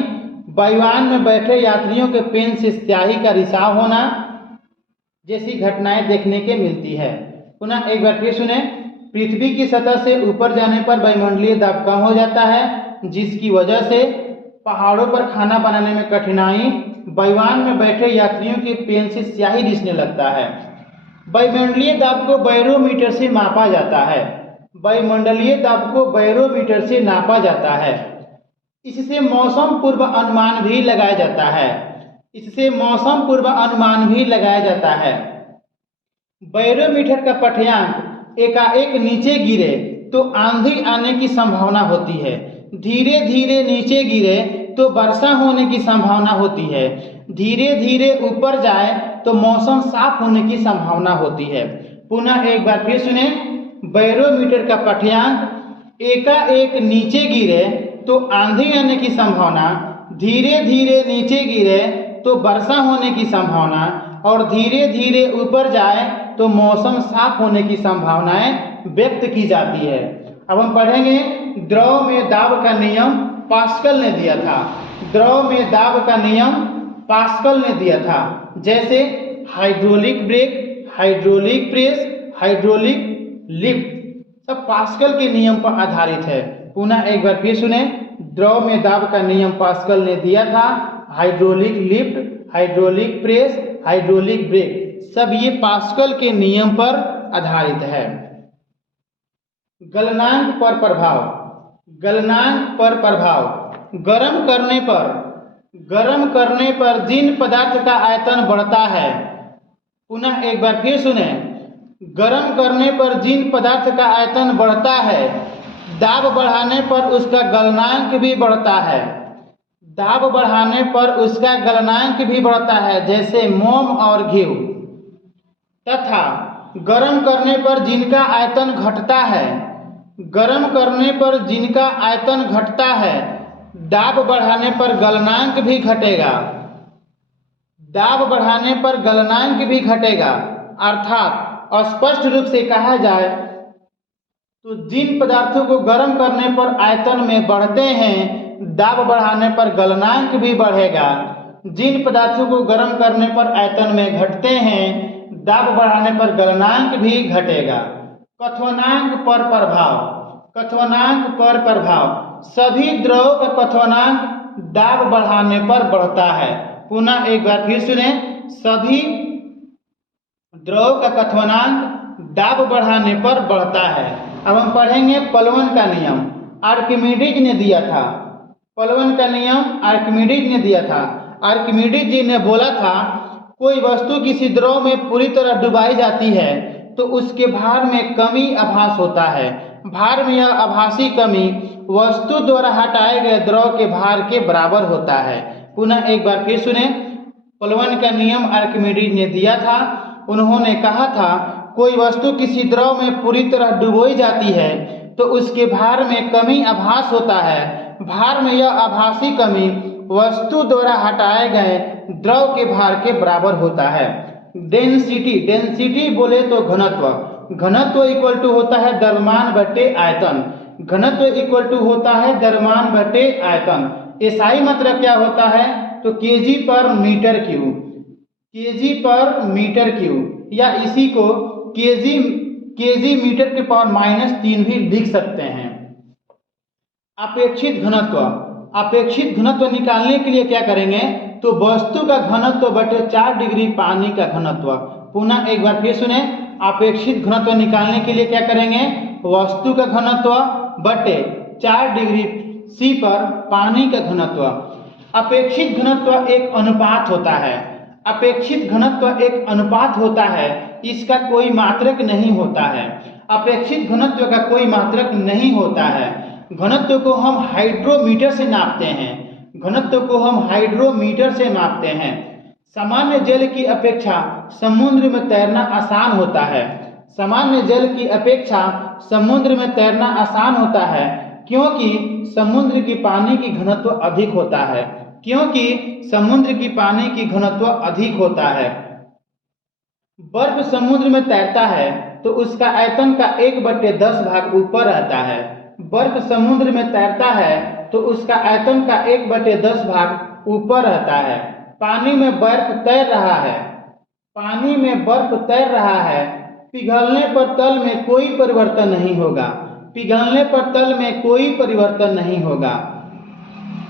वायुयान में बैठे यात्रियों के पेन से स्याही का रिसाव होना जैसी घटनाएं देखने के मिलती है। पुनः एक बार फिर सुने, पृथ्वी की सतह से ऊपर जाने पर वायुमंडलीय दाब कम हो जाता है, जिसकी वजह से पहाड़ों पर खाना बनाने में कठिनाई, वायुयान में बैठे यात्रियों के पेन से स्याही रिसने लगता है। वायुमंडलीय दाब को बैरोमीटर से मापा जाता है। वायुमंडलीय दाब को बैरोमीटर से नापा जाता है। इससे मौसम पूर्व अनुमान भी लगाया जाता है। इससे मौसम पूर्व अनुमान भी लगाया जाता है। बैरोमीटर का पठ्यांक एकाएक नीचे गिरे तो आंधी आने की संभावना होती है। धीरे धीरे नीचे गिरे तो वर्षा होने की संभावना होती है। धीरे धीरे ऊपर जाए तो मौसम साफ होने की संभावना होती है। पुनः एक बार फिर सुने, बैरोमीटर का पठ्यांक एकाएक नीचे गिरे तो आंधी आने की संभावना, धीरे धीरे नीचे गिरे तो वर्षा होने की संभावना और धीरे धीरे ऊपर जाए तो मौसम साफ होने की संभावनाएं व्यक्त की जाती है। अब हम पढ़ेंगे द्रव में दाब का नियम पास्कल ने दिया था। द्रव में दाब का नियम पास्कल ने दिया था। जैसे hydraulic brake, hydraulic press, hydraulic lift सब पास्कल के नियम पर आधारित है। पुनः एक बार फिर सुने, द्रव में दाब का नियम पास्कल ने दिया था। Hydraulic lift, hydraulic press, hydraulic brake सब ये पास्कल के नियम पर आधारित है। गलनांक पर प्रभाव। गलनांक पर प्रभाव, गर्म करने पर जिन पदार्थ का आयतन बढ़ता है। पुनः एक बार फिर सुने, गर्म करने पर जिन पदार्थ का आयतन बढ़ता है, दाब बढ़ाने पर उसका गलनांक भी बढ़ता है। दाब बढ़ाने पर उसका गलनांक भी बढ़ता है, जैसे मोम और घी। तथा गर्म करने पर जिनका आयतन घटता है, गर्म करने पर जिनका आयतन घटता है, दाब बढ़ाने पर गलनांक भी घटेगा। दाब बढ़ाने पर गलनांक भी घटेगा। अर्थात स्पष्ट रूप से कहा जाए तो जिन पदार्थों को गर्म करने पर आयतन में बढ़ते हैं, दाब बढ़ाने पर गलनांक भी बढ़ेगा। जिन पदार्थों को गर्म करने पर आयतन में घटते हैं, दाब बढ़ाने पर गलनांक भी घटेगा। क्वथनांक पर प्रभाव। क्वथनांक पर प्रभाव। सभी द्रव का क्वथनांक दाब बढ़ाने पर बढ़ता है। पुनः एक बार फिर सुने, सभी द्रव का क्वथनांक दाब बढ़ाने पर बढ़ता है। अब हम पढ़ेंगे पलवन का नियम। आर्किमिडीज ने दिया था पलवन का नियम, आर्किमिडीज ने दिया था। आर्किमिडीज जी ने बोला था, कोई वस्तु किसी द्रव में पूरी तरह डुबाई जाती है तो उसके भार में कमी आभास होता है। भार में यह आभासी कमी वस्तु द्वारा हटाए गए द्रव के भार के बराबर होता है। पुनः एक बार फिर सुने, पलवन का नियम आर्किमिडीज ने दिया था। उन्होंने कहा था, कोई वस्तु किसी द्रव में पूरी तरह डुबोई जाती है तो उसके भार में कमी आभास होता है। भार में यह आभासी कमी वस्तु द्वारा हटाए गए द्रव के भार के बराबर होता है। डेंसिटी, डेंसिटी बोले तो घनत्व। घनत्व इक्वल टू होता है द्रव्यमान बटे आयतन। घनत्व इक्वल टू होता है द्रव्यमान बटे आयतन। एसआई मतलब क्या होता है तो केजी पर मीटर क्यूब। केजी पर मीटर क्यूब, या इसी को केजी मीटर के पावर -3 भी लिख सकते हैं। अपेक्षित घनत्व। अपेक्षित घनत्व निकालने के लिए क्या करेंगे तो वस्तु का घनत्व बटे 4 डिग्री पानी का घनत्व। पुनः एक बार फिर सुने, अपेक्षित घनत्व निकालने के लिए क्या करेंगे, वस्तु का घनत्व बटे 4 डिग्री सी पर पानी का घनत्व। अपेक्षित घनत्व एक अनुपात होता है। अपेक्षित घनत्व एक अनुपात होता है, इसका कोई मात्रक नहीं होता है। अपेक्षित घनत्व का कोई मात्रक नहीं होता है। घनत्व को हम हाइड्रोमीटर से नापते हैं। घनत्व को हम हाइड्रोमीटर से नापते हैं। सामान्य जल की अपेक्षा समुद्र में तैरना आसान होता है। सामान्य जल की अपेक्षा समुद्र में तैरना आसान होता है, क्योंकि समुद्र की पानी की घनत्व अधिक होता है। क्योंकि समुद्र की पानी की घनत्व अधिक होता है। बर्फ समुद्र में तैरता है तो उसका आयतन का 1/10 भाग ऊपर रहता है। बर्फ समुद्र में तैरता है तो उसका आयतन का 1/10 भाग ऊपर रहता है। पानी में बर्फ तैर रहा है। पानी में बर्फ तैर रहा है। पिघलने पर तल में कोई परिवर्तन नहीं होगा। पिघलने पर तल में कोई परिवर्तन नहीं होगा।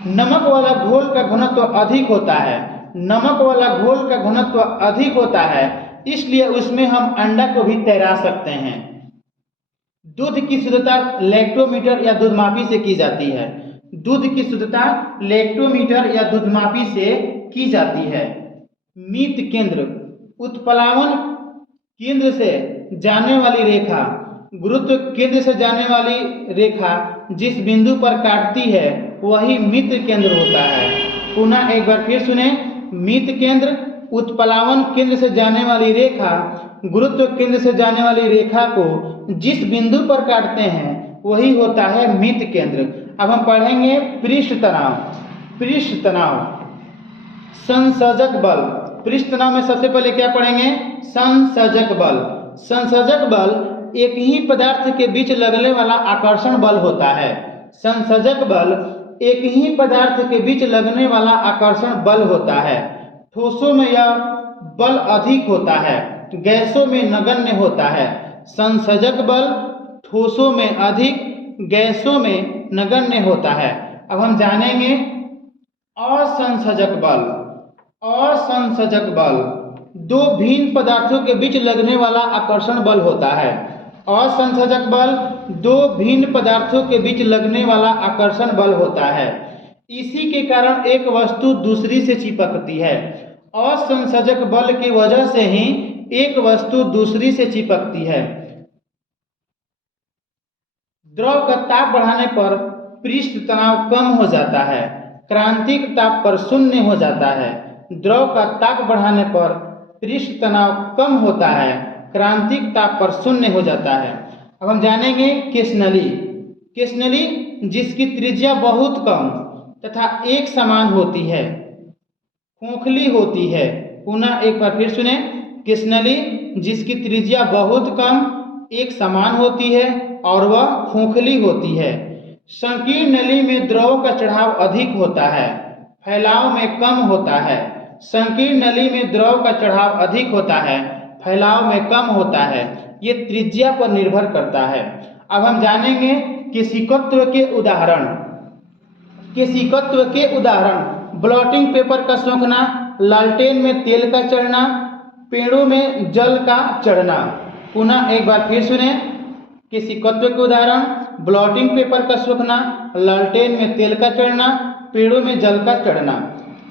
नमक वाला घोल का घनत्व अधिक होता है। नमक वाला घोल का घनत्व अधिक होता है, इसलिए उसमें हम अंडा को भी तैरा सकते हैं। दूध की शुद्धता लैक्टोमीटर या दूधमापी से की जाती है। दूध की शुद्धता लैक्टोमीटर या दूधमापी से की जाती है। मीत केंद्र, उत्प्लावन केंद्र से जाने वाली रेखा, गुरुत्व केंद्र से जाने वाली रेखा जिस बिंदु पर काटती है वही मित्र केंद्र होता है। पुनः एक बार फिर सुने, मित केंद्र, उत्प्लावन केंद्र से जाने वाली रेखा, गुरुत्व केंद्र से जाने वाली रेखा को जिस बिंदु पर काटते हैं वही होता है मित केंद्र। अब हम पढ़ेंगे पृष्ठ तनाव। पृष्ठ तनाव, संसर्जक बल। पृष्ठ तनाव में सबसे पहले क्या पढ़ेंगे, संसर्जक बल। संसर्जक बल एक ही पदार्थ के बीच लगने वाला आकर्षण बल होता है। संसर्जक बल एक ही पदार्थ के बीच लगने वाला आकर्षण बल होता है। ठोसों में यह बल अधिक होता है, गैसों में नगण्य होता है। संसर्जक बल ठोसों में अधिक, गैसों में नगण्य होता है। अब हम जानेंगे असंसर्जक बल। असंसर्जक बल दो भिन्न पदार्थों के बीच लगने वाला आकर्षण बल होता है। असंसर्जक बल दो भिन्न पदार्थों के बीच लगने वाला आकर्षण बल होता है। इसी के कारण एक वस्तु दूसरी से चिपकती है। असंसर्जक बल की वजह से ही एक वस्तु दूसरी से चिपकती है। द्रव का ताप बढ़ाने पर पृष्ठ तनाव कम हो जाता है। क्रांतिक ताप पर शून्य हो जाता है। द्रव का ताप बढ़ाने पर पृष्ठ तनाव कम होता है, क्रांतिक ताप पर शून्य हो जाता है। अब हम जानेंगे केशनली। केशनली जिसकी त्रिज्या बहुत कम तथा एक समान होती है, खोखली होती है, पुनः एक बार फिर सुने, कृष्णनली जिसकी त्रिज्या बहुत कम एक समान होती है और वह खोखली होती है। संकीर्ण नली में द्रव का चढ़ाव अधिक होता है, फैलाव में कम होता है। संकीर्ण नली में द्रव का चढ़ाव अधिक होता है, फैलाव में कम होता है। ये त्रिज्या पर निर्भर करता है। अब हम जानेंगे केशिकत्व के उदाहरण। केशिकत्व के उदाहरण, ब्लॉटिंग पेपर का सूखना, लालटेन में तेल का चढ़ना, पेड़ों में जल का चढ़ना। पुनः एक बार फिर सुने, केशिकत्व के उदाहरण, ब्लॉटिंग पेपर का सूखना, लालटेन में तेल का चढ़ना, पेड़ों में जल का चढ़ना।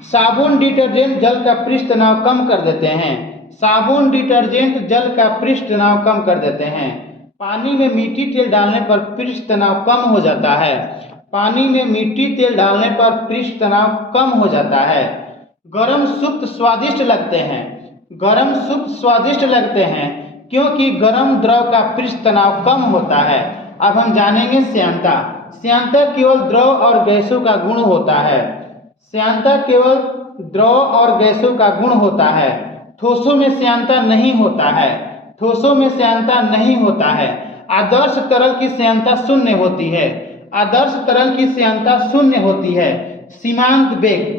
साबुन डिटर्जेंट जल का पृष्ठ तनाव कम कर देते हैं। साबुन डिटर्जेंट जल का पृष्ठ तनाव कम कर देते हैं। पानी में मिट्टी तेल डालने पर पृष्ठ तनाव कम हो जाता है। पानी में मिट्टी तेल डालने पर पृष्ठ तनाव कम हो जाता है। गरम सूप स्वादिष्ट लगते हैं। गरम सूप स्वादिष्ट लगते हैं क्योंकि गरम द्रव का पृष्ठ तनाव कम होता है। अब हम जानेंगे श्यानता। श्यानता केवल द्रव और गैसों का गुण होता है। श्यानता केवल द्रव और गैसों का गुण होता है। ठोसों में श्यानता नहीं होता है। ठोसों में श्यानता नहीं होता है। आदर्श तरल की श्यानता शून्य होती है। आदर्श तरल की श्यानता शून्य होती है। सीमांत वेग।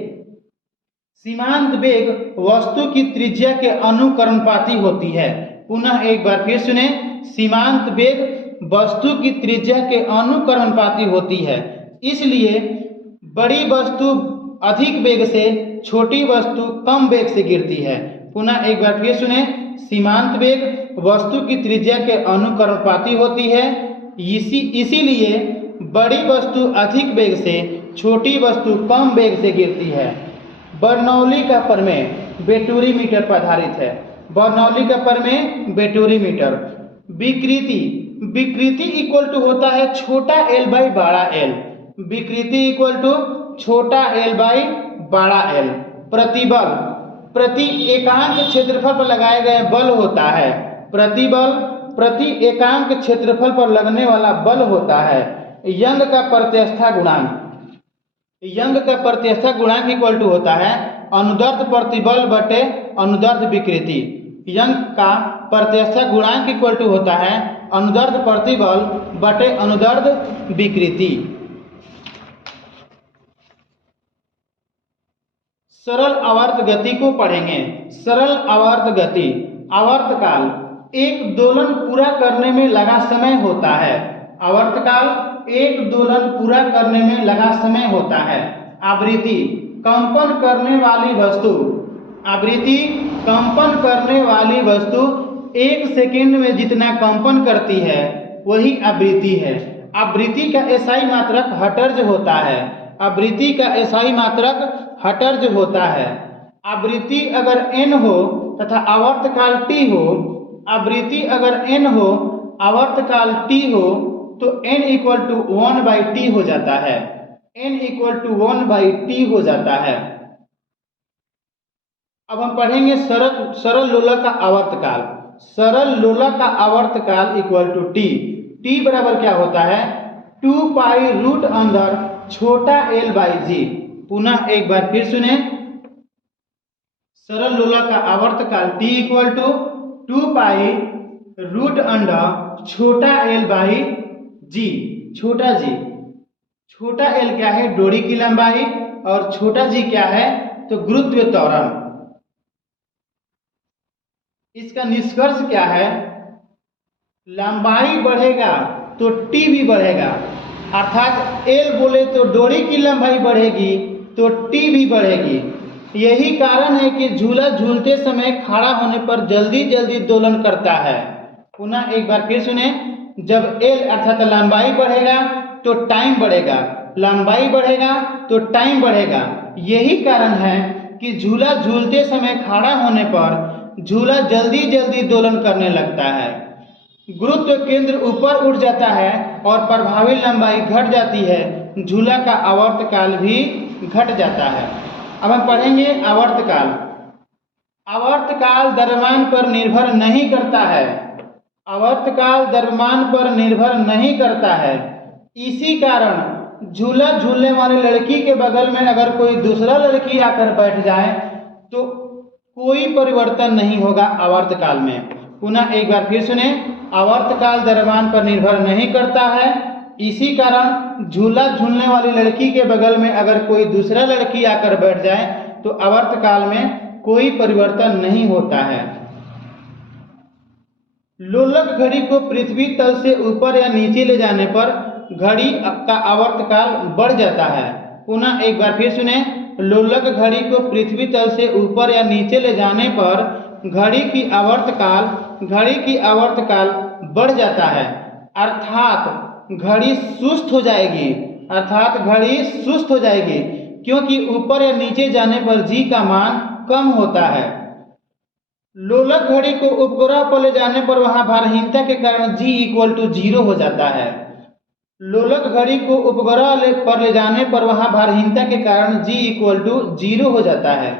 सीमांत वेग वस्तु की त्रिज्या के अनुकरणपाती होती है। पुनः एक बार फिर सुने, सीमांत वेग वस्तु की त्रिज्या के अनुकरणपाती होती है। इसलिए बड़ी वस्तु अधिक वेग से, छोटी वस्तु कम वेग से गिरती है। पुनः एक बार फिर सुने, सीमांत वेग वस्तु की त्रिज्या के अनुकरणपाती होती है। इसीलिए बड़ी वस्तु अधिक वेग से, छोटी वस्तु कम वेग से गिरती है। बर्नौली का प्रमेय बेटुरीमीटर पर आधारित है। बर्नौली का प्रमेय बेटुरीमीटर। विकृति। विकृति इक्वल टू होता है छोटा एल बाई बड़ा एल। विकृति इक्वल टू छोटा एल बाई बड़ा एल। प्रतिबल प्रति एकांक क्षेत्रफल पर लगाए गए बल होता है। प्रतिबल प्रति एकांक क्षेत्रफल पर लगने वाला बल होता है। यंग का प्रत्यवस्था गुणांक। यंग का प्रत्यवस्था गुणांक इक्वल टू होता है अनुदैर्ध्य प्रतिबल बटे अनुदैर्ध्य विकृति। यंग का प्रत्यवस्था गुणांक इक्वल टू होता है अनुदैर्ध्य प्रतिबल बटे अनुदैर्ध्य विकृति। सरल आवर्त गति को पढ़ेंगे। सरल आवर्त गति। आवर्तकाल एक दोलन पूरा करने में लगा समय होता है। आवर्तकाल एक दोलन पूरा करने में लगा समय होता है। आवृत्ति कंपन करने वाली वस्तु। आवृत्ति कंपन करने वाली वस्तु एक सेकंड में जितना कंपन करती है वही आवृत्ति है। आवृत्ति का एसआई मात्रक हर्ट्ज होता है। आवृत्ति का एसआई मात्रक हर्ट्ज होता है। आवृत्ति अगर n हो तथा आवर्तकाल t हो, आवृत्ति अगर n हो आवर्तकाल t हो तो n इक्वल टू 1/t हो जाता है। n इक्वल टू 1/t हो जाता है। अब हम पढ़ेंगे सरल लोलक का आवर्तकाल। सरल लोलक का आवर्तकाल इक्वल टू t। t बराबर क्या होता है 2 पाई रूट अंदर छोटा l बाई जी। पुनः एक बार फिर सुने, सरल लोलक का आवर्तकाल t equal to 2 pi root under छोटा l बाई जी। छोटा जी, छोटा l क्या है डोरी की लंबाई और छोटा जी क्या है तो गुरुत्व त्वरण। इसका निष्कर्ष क्या है, लंबाई बढ़ेगा तो t भी बढ़ेगा, अर्थात l बोले तो डोरी की लंबाई बढ़ेगी तो t भी बढ़ेगी। यही कारण है कि झूला झूलते समय खड़ा होने पर जल्दी जल्दी दोलन करता है। पुनः एक बार फिर सुने, जब l अर्थात लंबाई बढ़ेगा तो टाइम बढ़ेगा, लंबाई बढ़ेगा तो टाइम बढ़ेगा। यही कारण है कि झूला झूलते समय खड़ा होने पर झूला जल्दी जल्दी दोलन करने लगता है। गुरुत्व केंद्र ऊपर उठ जाता है और प्रभावी लंबाई घट जाती है। झूला का आवर्तकाल भी घट जाता है। अब हम पढ़ेंगे आवर्तकाल। आवर्तकाल द्रव्यमान पर निर्भर नहीं करता है। आवर्तकाल द्रव्यमान पर निर्भर नहीं करता है। इसी कारण झूला झूलने वाली लड़की के बगल में अगर कोई दूसरा लड़की आकर बैठ जाए तो कोई परिवर्तन नहीं होगा आवर्तकाल में। पुनः एक बार फिर सुने, आवर्तकाल द्रव्यमान पर निर्भर नहीं करता है। इसी कारण झूला झूलने वाली लड़की के बगल में अगर कोई दूसरा लड़की आकर बैठ जाए तो आवर्तकाल में कोई परिवर्तन नहीं होता है। लोलक घड़ी को पृथ्वी तल से ऊपर या नीचे ले जाने पर घड़ी का आवर्तकाल बढ़ जाता है। पुनः एक बार फिर सुने, लोलक घड़ी को पृथ्वी तल से ऊपर या नीचे ले जाने पर घड़ी की आवर्तकाल बढ़ जाता है, अर्थात घड़ी सुस्त हो जाएगी, क्योंकि ऊपर या नीचे जाने पर जी का मान कम होता है। लोलक घड़ी को उपग्रह पर ले जाने पर वहां भारहीनता के कारण G = 0 हो जाता है। लोलक घड़ी को उपग्रह पर ले जाने पर वहां भारहीनता के कारण G = 0 हो जाता है।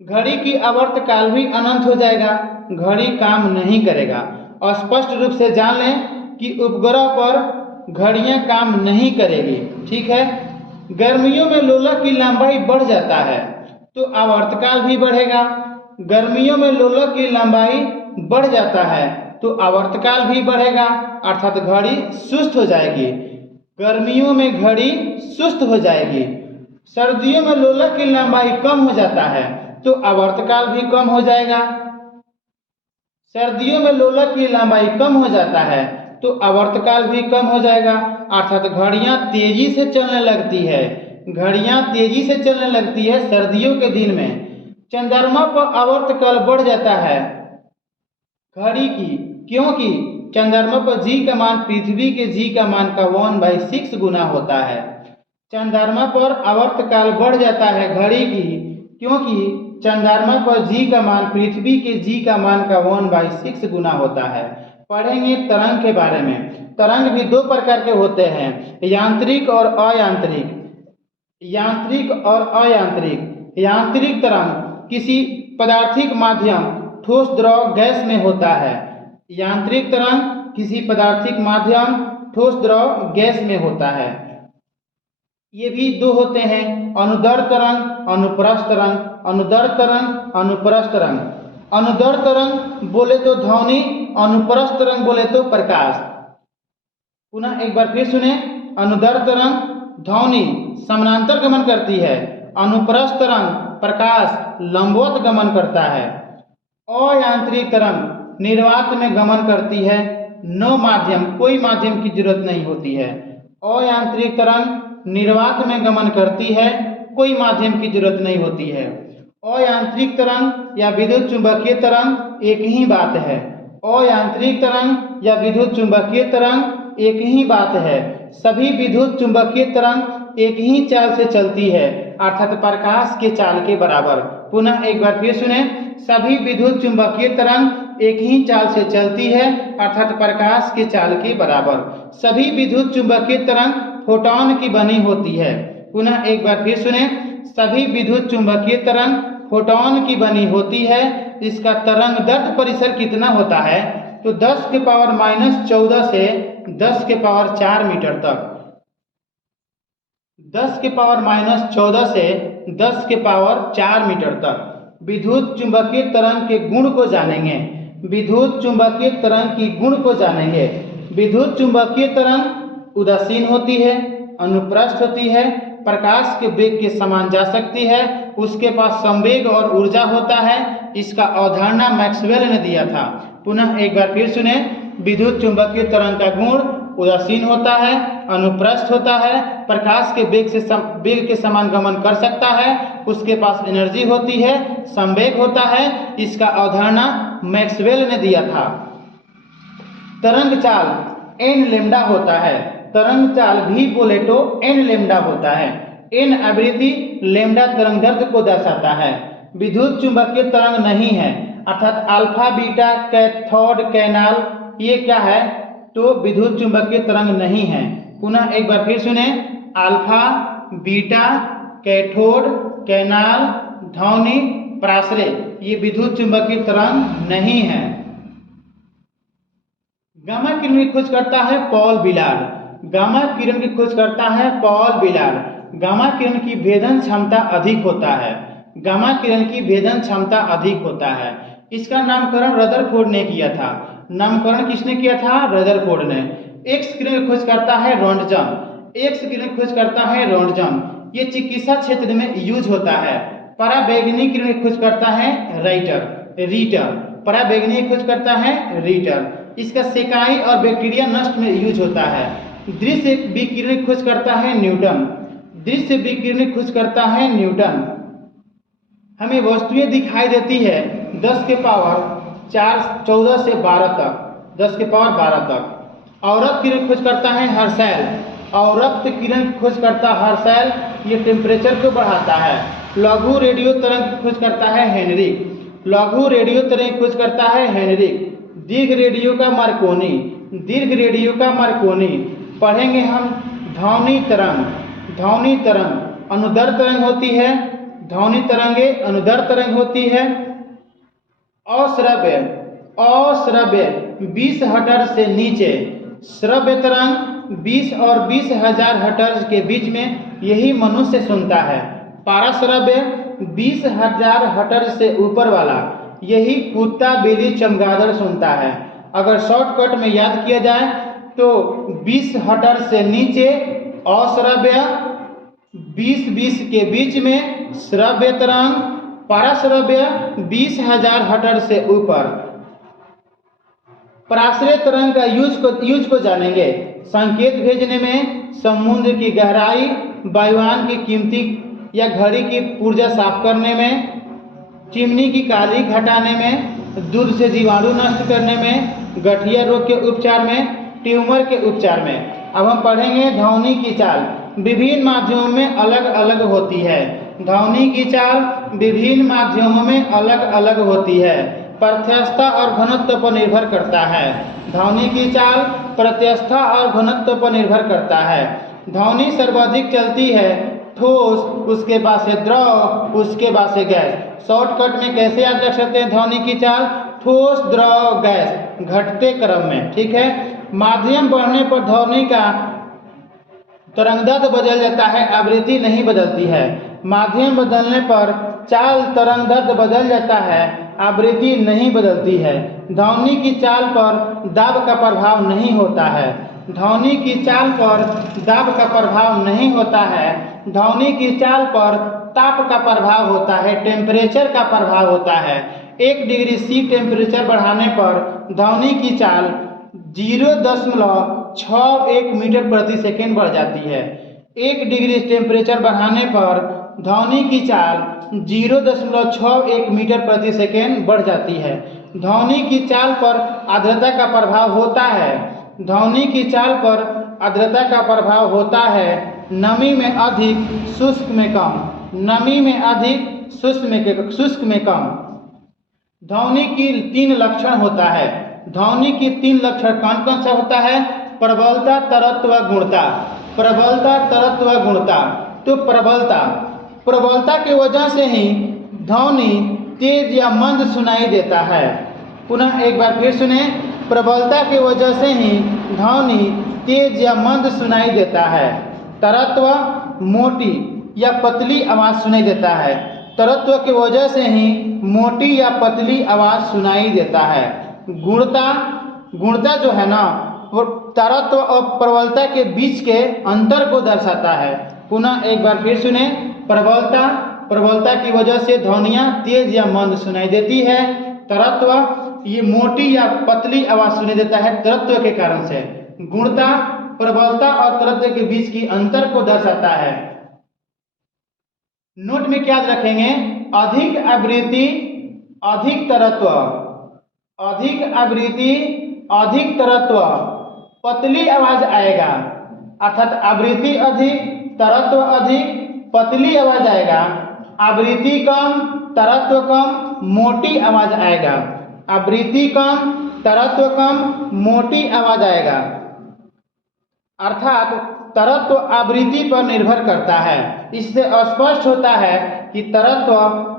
घड़ी की आवर्तकाल भी अनंत हो जाएगा, घड़ी काम नहीं करेगा। और स्पष्ट रूप से जान लें कि उपग्रह पर घड़ियां काम नहीं करेगी। ठीक है। गर्मियों में लोलक की लंबाई बढ़ जाता है तो आवर्तकाल भी बढ़ेगा। गर्मियों में लोलक की लंबाई बढ़ जाता है तो आवर्तकाल भी बढ़ेगा, अर्थात घड़ी सुस्त हो जाएगी। गर्मियों में घड़ी सुस्त हो जाएगी। सर्दियों में लोलक की लंबाई कम हो जाता है तो आवर्तकाल भी कम हो जाएगा। सर्दियों में लोलक की लंबाई कम हो जाता है तो आवर्तकाल भी कम हो जाएगा, अर्थात घड़ियां तेजी से चलने लगती है सर्दियों के दिन में। चंद्रमा पर आवर्तकाल बढ़ जाता है घड़ी की, क्योंकि चंद्रमा पर G का मान पृथ्वी के G का मान का 1/6 गुना होता है। चंद्रमा पर आवर्तकाल बढ़ जाता है घड़ी की, क्योंकि चंद्रमा पर G का मान पृथ्वी के G का मान का 1/6 गुना होता है। पढ़ेंगे तरंग के बारे में। तरंग भी दो प्रकार के होते हैं, यांत्रिक और अयांत्रिक। यांत्रिक तरंग किसी पदार्थिक माध्यम ठोस, द्रव, गैस में होता है। यांत्रिक तरंग किसी पदार्थिक माध्यम ठोस, द्रव, गैस में होता है। ये भी दो होते हैं, अनुदैर्ध्य तरंग, अनुप्रस्थ तरंग। अनुदैर्ध्य तरंग बोले तो ध्वनि, अनुप्रस्थ तरंग बोले तो प्रकाश। पुनः एक बार फिर सुने, अनुदैर्ध्य तरंग ध्वनि समानांतर गमन करती है, अनुप्रस्थ तरंग प्रकाश लंबवत गमन करता है। अयांत्रिक तरंग निर्वात में गमन करती है, नो माध्यम, कोई माध्यम की जरूरत नहीं होती है। अयांत्रिक तरंग निर्वात में गमन करती है, कोई माध्यम की जरूरत नहीं होती है। अयांत्रिक तरंग या विद्युत चुंबकीय तरंग एक ही बात है। अयांत्रिक तरंग या विद्युत चुंबकीय तरंग एक ही बात है। सभी विद्युत चुंबकीय तरंग एक ही चाल से चलती है, अर्थात प्रकाश के चाल के बराबर। पुनः एक बार फिर सुने, सभी विद्युत चुंबकीय तरंग एक ही चाल से चलती है, अर्थात प्रकाश के चाल के बराबर। सभी विद्युत चुंबकीय तरंग फोटॉन की बनी होती है। पुनः एक बार फिर सुने, सभी विद्युत चुंबकीय तरंग फोटॉन की बनी होती है। इसका तरंगदैर्ध्य परिसर कितना होता है? तो 10⁻⁻14 से 10⁻⁴ मीटर तक। 10⁻⁻14 से 10⁻⁴ मीटर तक। विद्युत चुंबकीय तरंग के गुण को जानेंगे। विद्युत चुंबकीय तरंग की गुण को जानेंगे। विद्युत चुंबकीय तरंग उदासीन होती है, अनुप्रस्थ होती है, प्रकाश के वेग के समान जा सकती है, उसके पास संवेग और ऊर्जा होता है। इसका अवधारणा मैक्सवेल ने दिया था। पुनः एक बार फिर सुने, विद्युत चुंबकीय तरंग का गुण उदासीन होता है, अनुप्रस्थ होता है, प्रकाश के वेग के समान गमन कर सकता है, उसके पास एनर्जी होती है, संवेग होता है। इसका अवधारणा मैक्सवेल ने दिया था। तरंग चाल n लैम्डा होता है। तरंग चाल भी बोले तो n लैम्डा होता है। n आवृत्ति लैम्डा तरंगदैर्ध्य को दर्शाता है। विद्युत चुंबकीय तरंग नहीं है, अर्थात अल्फा, बीटा, कैथोड, कैनाल, ये क्या है? तो विद्युत चुंबकीय तरंग नहीं है। पुनः एक बार फिर सुने, अल्फा, बीटा, कैथोड, कैनाल, ध्वनि, प्राश्रय, ये विद्युत चुंबकीय तरंग नहीं है। गामा किरण की खोज करता है पॉल विलार्ड। गामा किरण की खोज करता है पॉल विलार्ड। गामा किरण की भेदन क्षमता अधिक होता है। गामा किरण की भेदन क्षमता अधिक होता है। इसका नामकरण रदरफोर्ड ने किया था। नामकरण किसने किया था? रदरफोर्ड ने। एक्स किरण खोज करता है रोंटजन। एक्स किरण खोज करता है रोंटजन। ये चिकित्सा क्षेत्र में यूज होता है। पराबैंगनी किरण खोज करता है रीटर। पराबैंगनी खोज करता है रीटर। इसका सेकाई और बैक्टीरिया नष्ट में यूज होता है। दृश्य विकिरण खोज करता है न्यूटन। दृश्य विकिरण खोज करता है न्यूटन। हमें वस्तुएं दिखाई देती है 10 के पावर 14 से 12 तक, 10 के पावर 12 तक। औरत किरण खोज करता है हर्शेल। औरत किरण खोज करता हर्शेल। ये टेम्परेचर को बढ़ाता है। लघु रेडियो तरंग खोज करता है हेनरिक। लघु रेडियो तरंग खोज करता है हेनरिक। दीर्घ रेडियो का मार्कोनी। दीर्घ रेडियो का मार्कोनी। पढ़ेंगे हम ध्वनि तरंग। ध्वनि तरंग अनुदैर्घ्य तरंग होती है। ध्वनि तरंगे अनुदैर्घ्य तरंग होती है। अश्रव्य 20 हर्ट्ज से नीचे। श्रव्य तरंग 20 और 20,000 हर्ट्ज के बीच में यही मनुष्य सुनता है। पाराश्रव्य 20,000 हर्ट्ज से ऊपर वाला यही कुत्ता, बिल्ली, चमगादड़ सुनता है। अगर शॉर्टकट में याद किया जाए तो 20 हर्ट्ज से नीचे अश्रव्य, 20 के बीच में श्रव्य तरंग, पराश्रव्य 20,000 हर्ट्ज से ऊपर। पराश्रय तरंग का यूज को जानेंगे। संकेत भेजने में, समुद्र की गहराई, वायुयान की कीमती या घड़ी की पुर्जा साफ करने में, चिमनी की काली हटाने में, दूध से जीवाणु नष्ट करने में, गठिया रोग के उपचार में, ट्यूमर के उपचार में। अब हम पढ़ेंगे ध्वनि की चाल विभिन्न माध्यमों में अलग अलग होती है। ध्वनि की चाल विभिन्न माध्यमों में अलग अलग होती है। प्रत्यस्थता और घनत्व पर निर्भर करता है। ध्वनि की चाल प्रत्यस्थता और घनत्व पर निर्भर करता है। ध्वनि सर्वाधिक चलती है ठोस, उसके बाद से द्रव, उसके बाद से गैस। शॉर्टकट में कैसे याद रख सकते हैं ध्वनि की चाल? ठोस, द्रव, गैस, घटते क्रम में। ठीक है। माध्यम बढ़ने पर ध्वनि का तरंगदैर्घ्य बदल जाता है, आवृत्ति नहीं बदलती है। माध्यम बदलने पर चाल तरंगदैर्घ्य बदल जाता है, आवृत्ति नहीं बदलती है। ध्वनि की चाल पर दाब का प्रभाव नहीं होता है। ध्वनि की चाल पर दाब का प्रभाव नहीं होता है। ध्वनि की चाल पर ताप का प्रभाव होता है, टेम्परेचर का प्रभाव होता है। 1 डिग्री C टेम्परेचर बढ़ाने पर ध्वनि की चाल 0.61 मीटर प्रति सेकेंड बढ़ जाती है। 1 डिग्री टेम्परेचर बढ़ाने पर ध्वनि की चाल 0.61 मीटर प्रति सेकेंड बढ़ जाती है। ध्वनि की चाल पर आर्द्रता का प्रभाव होता है। ध्वनि की चाल पर आर्द्रता का प्रभाव होता है। नमी में अधिक, शुष्क में कम। नमी में अधिक, शुष्क में कम। ध्वनि की 3 लक्षण होता है। ध्वनि की 3 लक्षण कौन कौन सा होता है? प्रबलता, तरत्व, गुणता। प्रबलता, तरत्व, गुणता। तो प्रबलता की वजह से ही ध्वनि तेज या मंद सुनाई देता है। पुनः एक बार फिर सुने। प्रबलता की वजह से ही ध्वनि तेज या मंद सुनाई देता है। तरत्व, मोटी या पतली आवाज सुनाई देता है। तरत्व की वजह से ही मोटी या पतली आवाज सुनाई देता है। गुणता जो है ना, वो तरत्व और प्रबलता के बीच के अंतर को दर्शाता है। पुनः एक बार फिर सुने। प्रबलता की वजह से ध्वनियाँ तेज या मंद सुनाई देती है। तरत्व, ये मोटी या पतली आवाज सुनाई देता है तरत्व के कारण से। गुणता प्रबलता और तरत्व के बीच की अंतर को दर्शाता है। नोट में क्या याद रखेंगे? अधिक आवृत्ति, अधिक तरत्व। अधिक आवृत्ति, अधिक तरत्व, पतली आवाज आएगा। अर्थात आवृत्ति अधिक, तरत्व अधिक, पतली आवाज आएगा। आवृत्ति कम, तरत्व कम, मोटी आवाज आएगा। आवृत्ति कम, तरत्व कम, मोटी आवाज आएगा। अर्थात तरत्व आवृत्ति पर निर्भर करता है। इससे स्पष्ट होता है कि तरत्व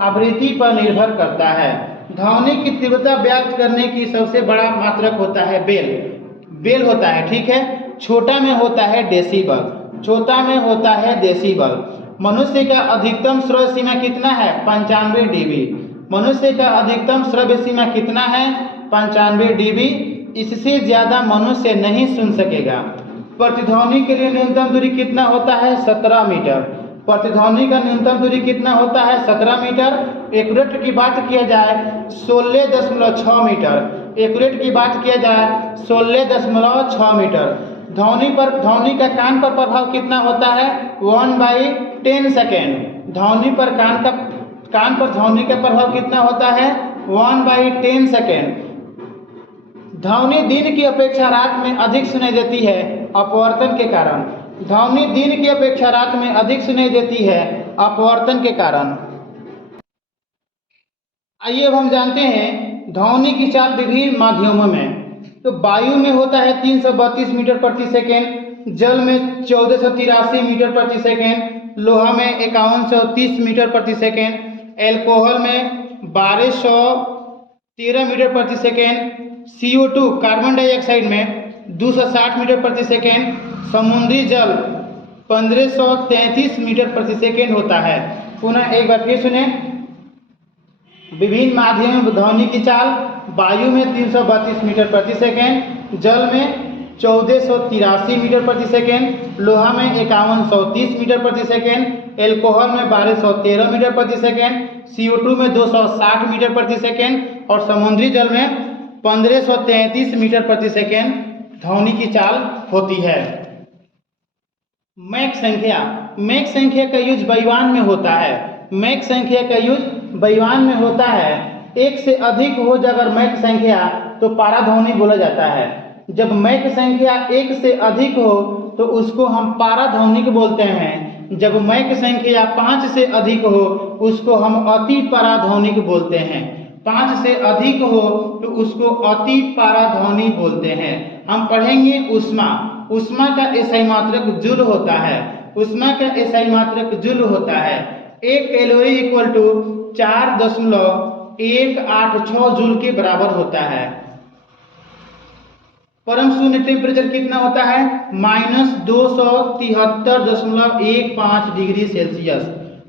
आवृत्ति पर निर्भर करता है। ध्वनि की तीव्रता व्यक्त करने की सबसे बड़ा मात्रक होता है बेल होता है। ठीक है। छोटा में होता है डेसिबल। छोटा में होता है डेसिबल। मनुष्य का अधिकतम श्रव्य सीमा कितना है? 95 dB। मनुष्य का अधिकतम श्रव्य सीमा कितना है? 95 dB। इससे ज़्यादा मनुष्य नहीं सुन सकेगा। प्रतिध्वनि के लिए न्यूनतम दूरी कितना होता है? 17 मीटर। प्रतिध्वनि का न्यूनतम दूरी कितना होता है? 17 मीटर। एक्यूरेट की बात किया जाए 16.6 मीटर। एक्यूरेट की बात किया जाए 16.6 मीटर। ध्वनि का कान पर प्रभाव कितना होता है? 1/10 सेकेंड। कान पर ध्वनि का प्रभाव कितना होता है? 1/10 सेकेंड। ध्वनि दिन की अपेक्षा रात में अधिक सुनाई देती है अपवर्तन के कारण। ध्वनि दिन की अपेक्षा रात में अधिक सुनाई देती है अपवर्तन के कारण। आइए अब हम जानते हैं ध्वनि की चाल विभिन्न माध्यमों में। तो वायु में होता है 332 मीटर प्रति सेकेंड, जल में 1483 मीटर प्रति सेकेंड, लोहा में 5130 मीटर प्रति सेकेंड, एल्कोहल में 1213 मीटर प्रति सेकेंड, CO2 कार्बन डाइऑक्साइड में 260 मीटर प्रति सेकेंड, समुद्री जल 1533 मीटर प्रति सेकेंड होता है। पुनः एक बार फिर सुने, विभिन्न माध्यमों में ध्वनि की चाल वायु में 332 मीटर प्रति सेकेंड, जल में 1483 मीटर प्रति सेकेंड, लोहा में 5130 मीटर प्रति सेकेंड, एल्कोहल में 1213 मीटर प्रति सेकेंड, CO2 में 260 मीटर प्रति सेकेंड और समुद्री जल में 1533 मीटर प्रति सेकेंड ध्वनि की चाल होती है। मैक संख्या का यूज बयान में होता है। मैक संख्या का यूज बयान में होता है। एक से अधिक हो अगर मैक संख्या तो पाराध्वनि बोला जाता है। जब मैक संख्या एक से अधिक हो तो उसको हम पाराध्वनिक बोलते हैं। जब मैक संख्या 5 से अधिक हो उसको हम अति पाराध्वनिक बोलते हैं। 5 से अधिक हो तो उसको अति पाराध्वनि बोलते हैं। हम पढ़ेंगे ऊष्मा। ऊष्मा का एसआई मात्रक जूल होता है। ऊष्मा का एसआई मात्रक जूल होता है। 1 कैलोरी इक्वल टू 4.186 जूल के बराबर होता है। परम शून्य टेम्परेचर कितना होता है? -273.15 डिग्री सेल्सियस।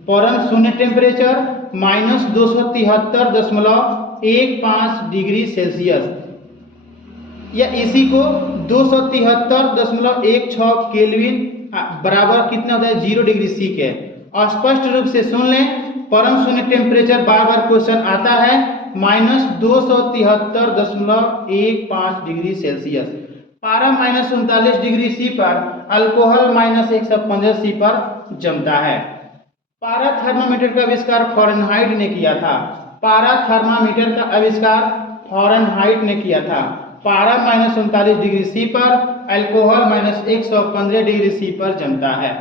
परम शून्य टेम्परेचर -273.15 डिग्री सेल्सियस, या इसी को 273.16 केल्विन बराबर कितना होता है? 0 डिग्री सी के। स्पष्ट रूप से सुन लें, परम शून्य टेम्परेचर बार बार क्वेश्चन आता है -273.15 डिग्री सेल्सियस। पारा -39 डिग्री सी पर, अल्कोहल -115 सी पर जमता है। पारा थर्मामीटर का आविष्कार फ़ारेनहाइट ने किया था। पारा थर्मामीटर का आविष्कार फ़ारेनहाइट ने किया था। पारा -39 डिग्री सी पर, अल्कोहल -115 डिग्री सी पर जमता है।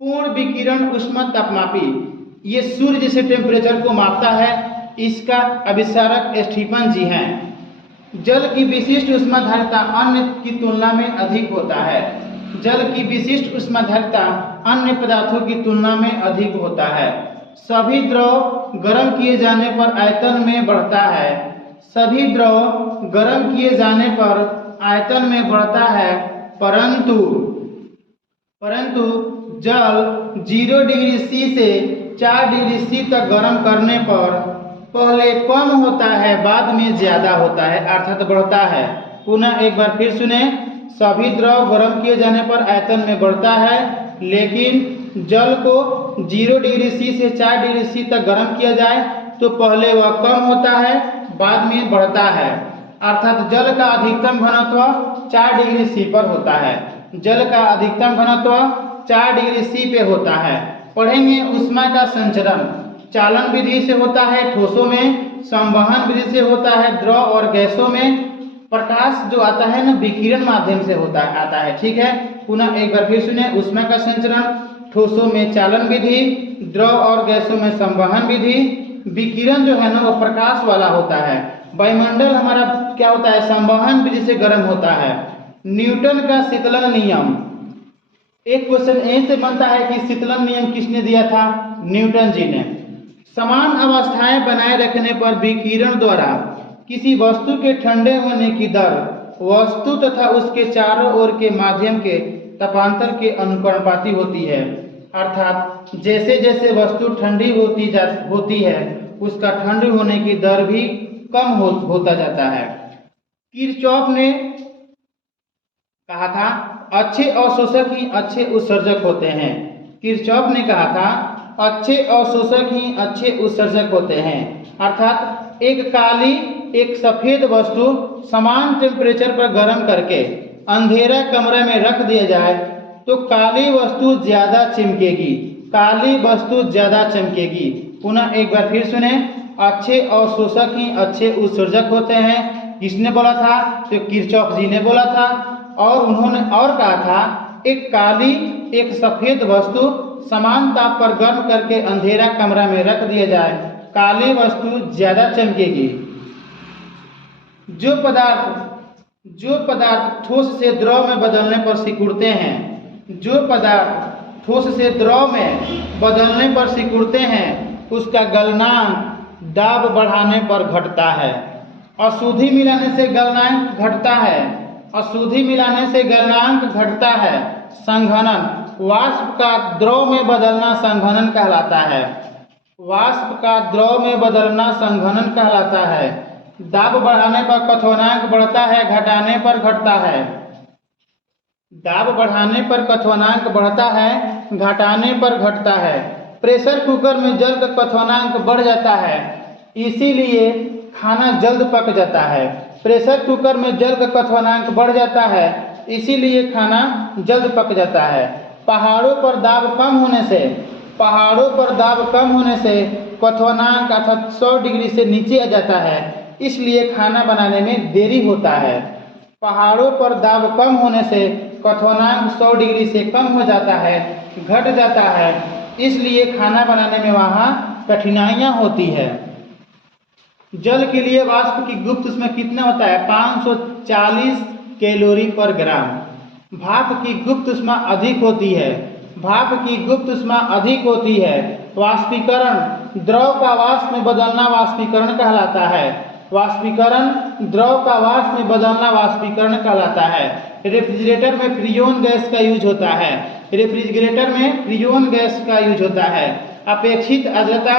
पूर्ण विकिरण ऊष्मा तापमापी, ये सूर्य जैसे टेम्परेचर को मापता है। इसका आविष्कारक स्टीफन जी हैं। जल की विशिष्ट ऊष्माधारिता अन्य की तुलना में अधिक होता है। जल की विशिष्ट ऊष्माधारिता अन्य पदार्थों की तुलना में अधिक होता है। सभी द्रव गर्म किए जाने पर आयतन में बढ़ता है। सभी द्रव गर्म किए जाने पर आयतन में बढ़ता है, परंतु जल 0 डिग्री सी से 4 डिग्री सी तक गर्म करने पर पहले कम होता है, बाद में ज्यादा होता है, अर्थात बढ़ता है। पुनः एक बार फिर सुने, सभी द्रव गर्म किए जाने पर आयतन में बढ़ता है, लेकिन जल को 0 डिग्री सी से 4 डिग्री सी तक गर्म किया जाए तो पहले वह कम होता है, बाद में बढ़ता है। अर्थात जल का अधिकतम घनत्व 4 डिग्री सी पर होता है। जल का अधिकतम घनत्व 4 डिग्री सी पे होता है। पढ़ेंगे ऊष्मा का संचरण चालन विधि से होता है ठोसों में, संवहन विधि से होता है द्रव और गैसों में, प्रकाश जो आता है ना विकिरण माध्यम से आता है। ठीक है, पुनः एक बार फिर सुने, ऊष्मा का संचरण ठोसों में चालन विधि, द्रव और गैसों में संवहन विधि। विकिरण जो है ना वो प्रकाश वाला होता है। वायुमंडल हमारा क्या होता है? संवहन विधि से गर्म होता है। न्यूटन का शीतलन नियम, एक क्वेश्चन यहीं से बनता है कि शीतलन नियम किसने दिया था? न्यूटन जी ने। समान अवस्थाएं बनाए रखने पर विकिरण द्वारा किसी वस्तु के ठंडे होने की दर वस्तु तथा उसके चारों ओर के माध्यम के तापांतर के अनुपाती होती है। अर्थात जैसे जैसे वस्तु ठंडी होती है उसका ठंडी होने की दर भी कम होता जाता है। किरचॉफ ने कहा था अच्छे अवशोषक ही अच्छे उत्सर्जक होते हैं। किरचॉफ ने कहा था अच्छे अवशोषक ही अच्छे उत्सर्जक होते हैं। अर्थात एक काली एक सफेद वस्तु समान टेम्परेचर पर गर्म करके अंधेरा कमरे में रख दिया जाए तो काली वस्तु ज्यादा चमकेगी, काली वस्तु ज्यादा चमकेगी। पुनः एक बार फिर सुने, अच्छे अवशोषक ही अच्छे उत्सर्जक होते हैं। किसने बोला था? तो किरचॉफ जी ने बोला था। और उन्होंने और कहा था एक काली एक सफेद वस्तु समान ताप पर गर्म करके अंधेरा कमरा में रख दिया जाए, काली वस्तु ज्यादा चमकेगी। जो पदार्थ ठोस से द्रव में बदलने पर सिकुड़ते हैं, जो पदार्थ ठोस से द्रव में बदलने पर सिकुड़ते हैं उसका गलनांक दाब बढ़ाने पर घटता है। अशुद्धि मिलाने से गलनांक घटता है, अशुद्धि मिलाने से गलनांक घटता है। संघनन, वाष्प का द्रव में बदलना संघनन कहलाता है। वाष्प का द्रव में बदलना संघनन कहलाता है। दाब बढ़ाने पर क्वथनांक बढ़ता है, घटाने पर घटता है। दाब बढ़ाने पर क्वथनांक बढ़ता है, घटाने पर घटता है। प्रेशर कुकर में जल का क्वथनांक बढ़ जाता है, इसीलिए खाना जल्द पक जाता है। प्रेशर कुकर में जल का क्वथनांक बढ़ जाता है, इसीलिए खाना जल्द पक जाता है। पहाड़ों पर दाब कम होने से क्वथनांक अर्थात 100 डिग्री से नीचे आ जाता है, इसलिए खाना बनाने में देरी होता है। पहाड़ों पर दाब कम होने से क्वथनांक 100 डिग्री से कम हो जाता है, घट जाता है, इसलिए खाना बनाने में वहाँ कठिनाइयाँ होती है। जल के लिए वाष्प की गुप्त ऊष्मा कितना होता है? 540 कैलोरी पर ग्राम। भाप की गुप्त ऊष्मा अधिक होती है, भाप की गुप्त ऊष्मा अधिक होती है। वाष्पीकरण, द्रव का वाष्प में बदलना वाष्पीकरण कहलाता है। वाष्पीकरण, द्रव का वाष्प में बदलना वाष्पीकरण कहलाता है। रेफ्रिजरेटर में फ्रीओन गैस का यूज होता है, रेफ्रिजरेटर में फ्रीओन गैस का यूज होता है। अपेक्षित आर्द्रता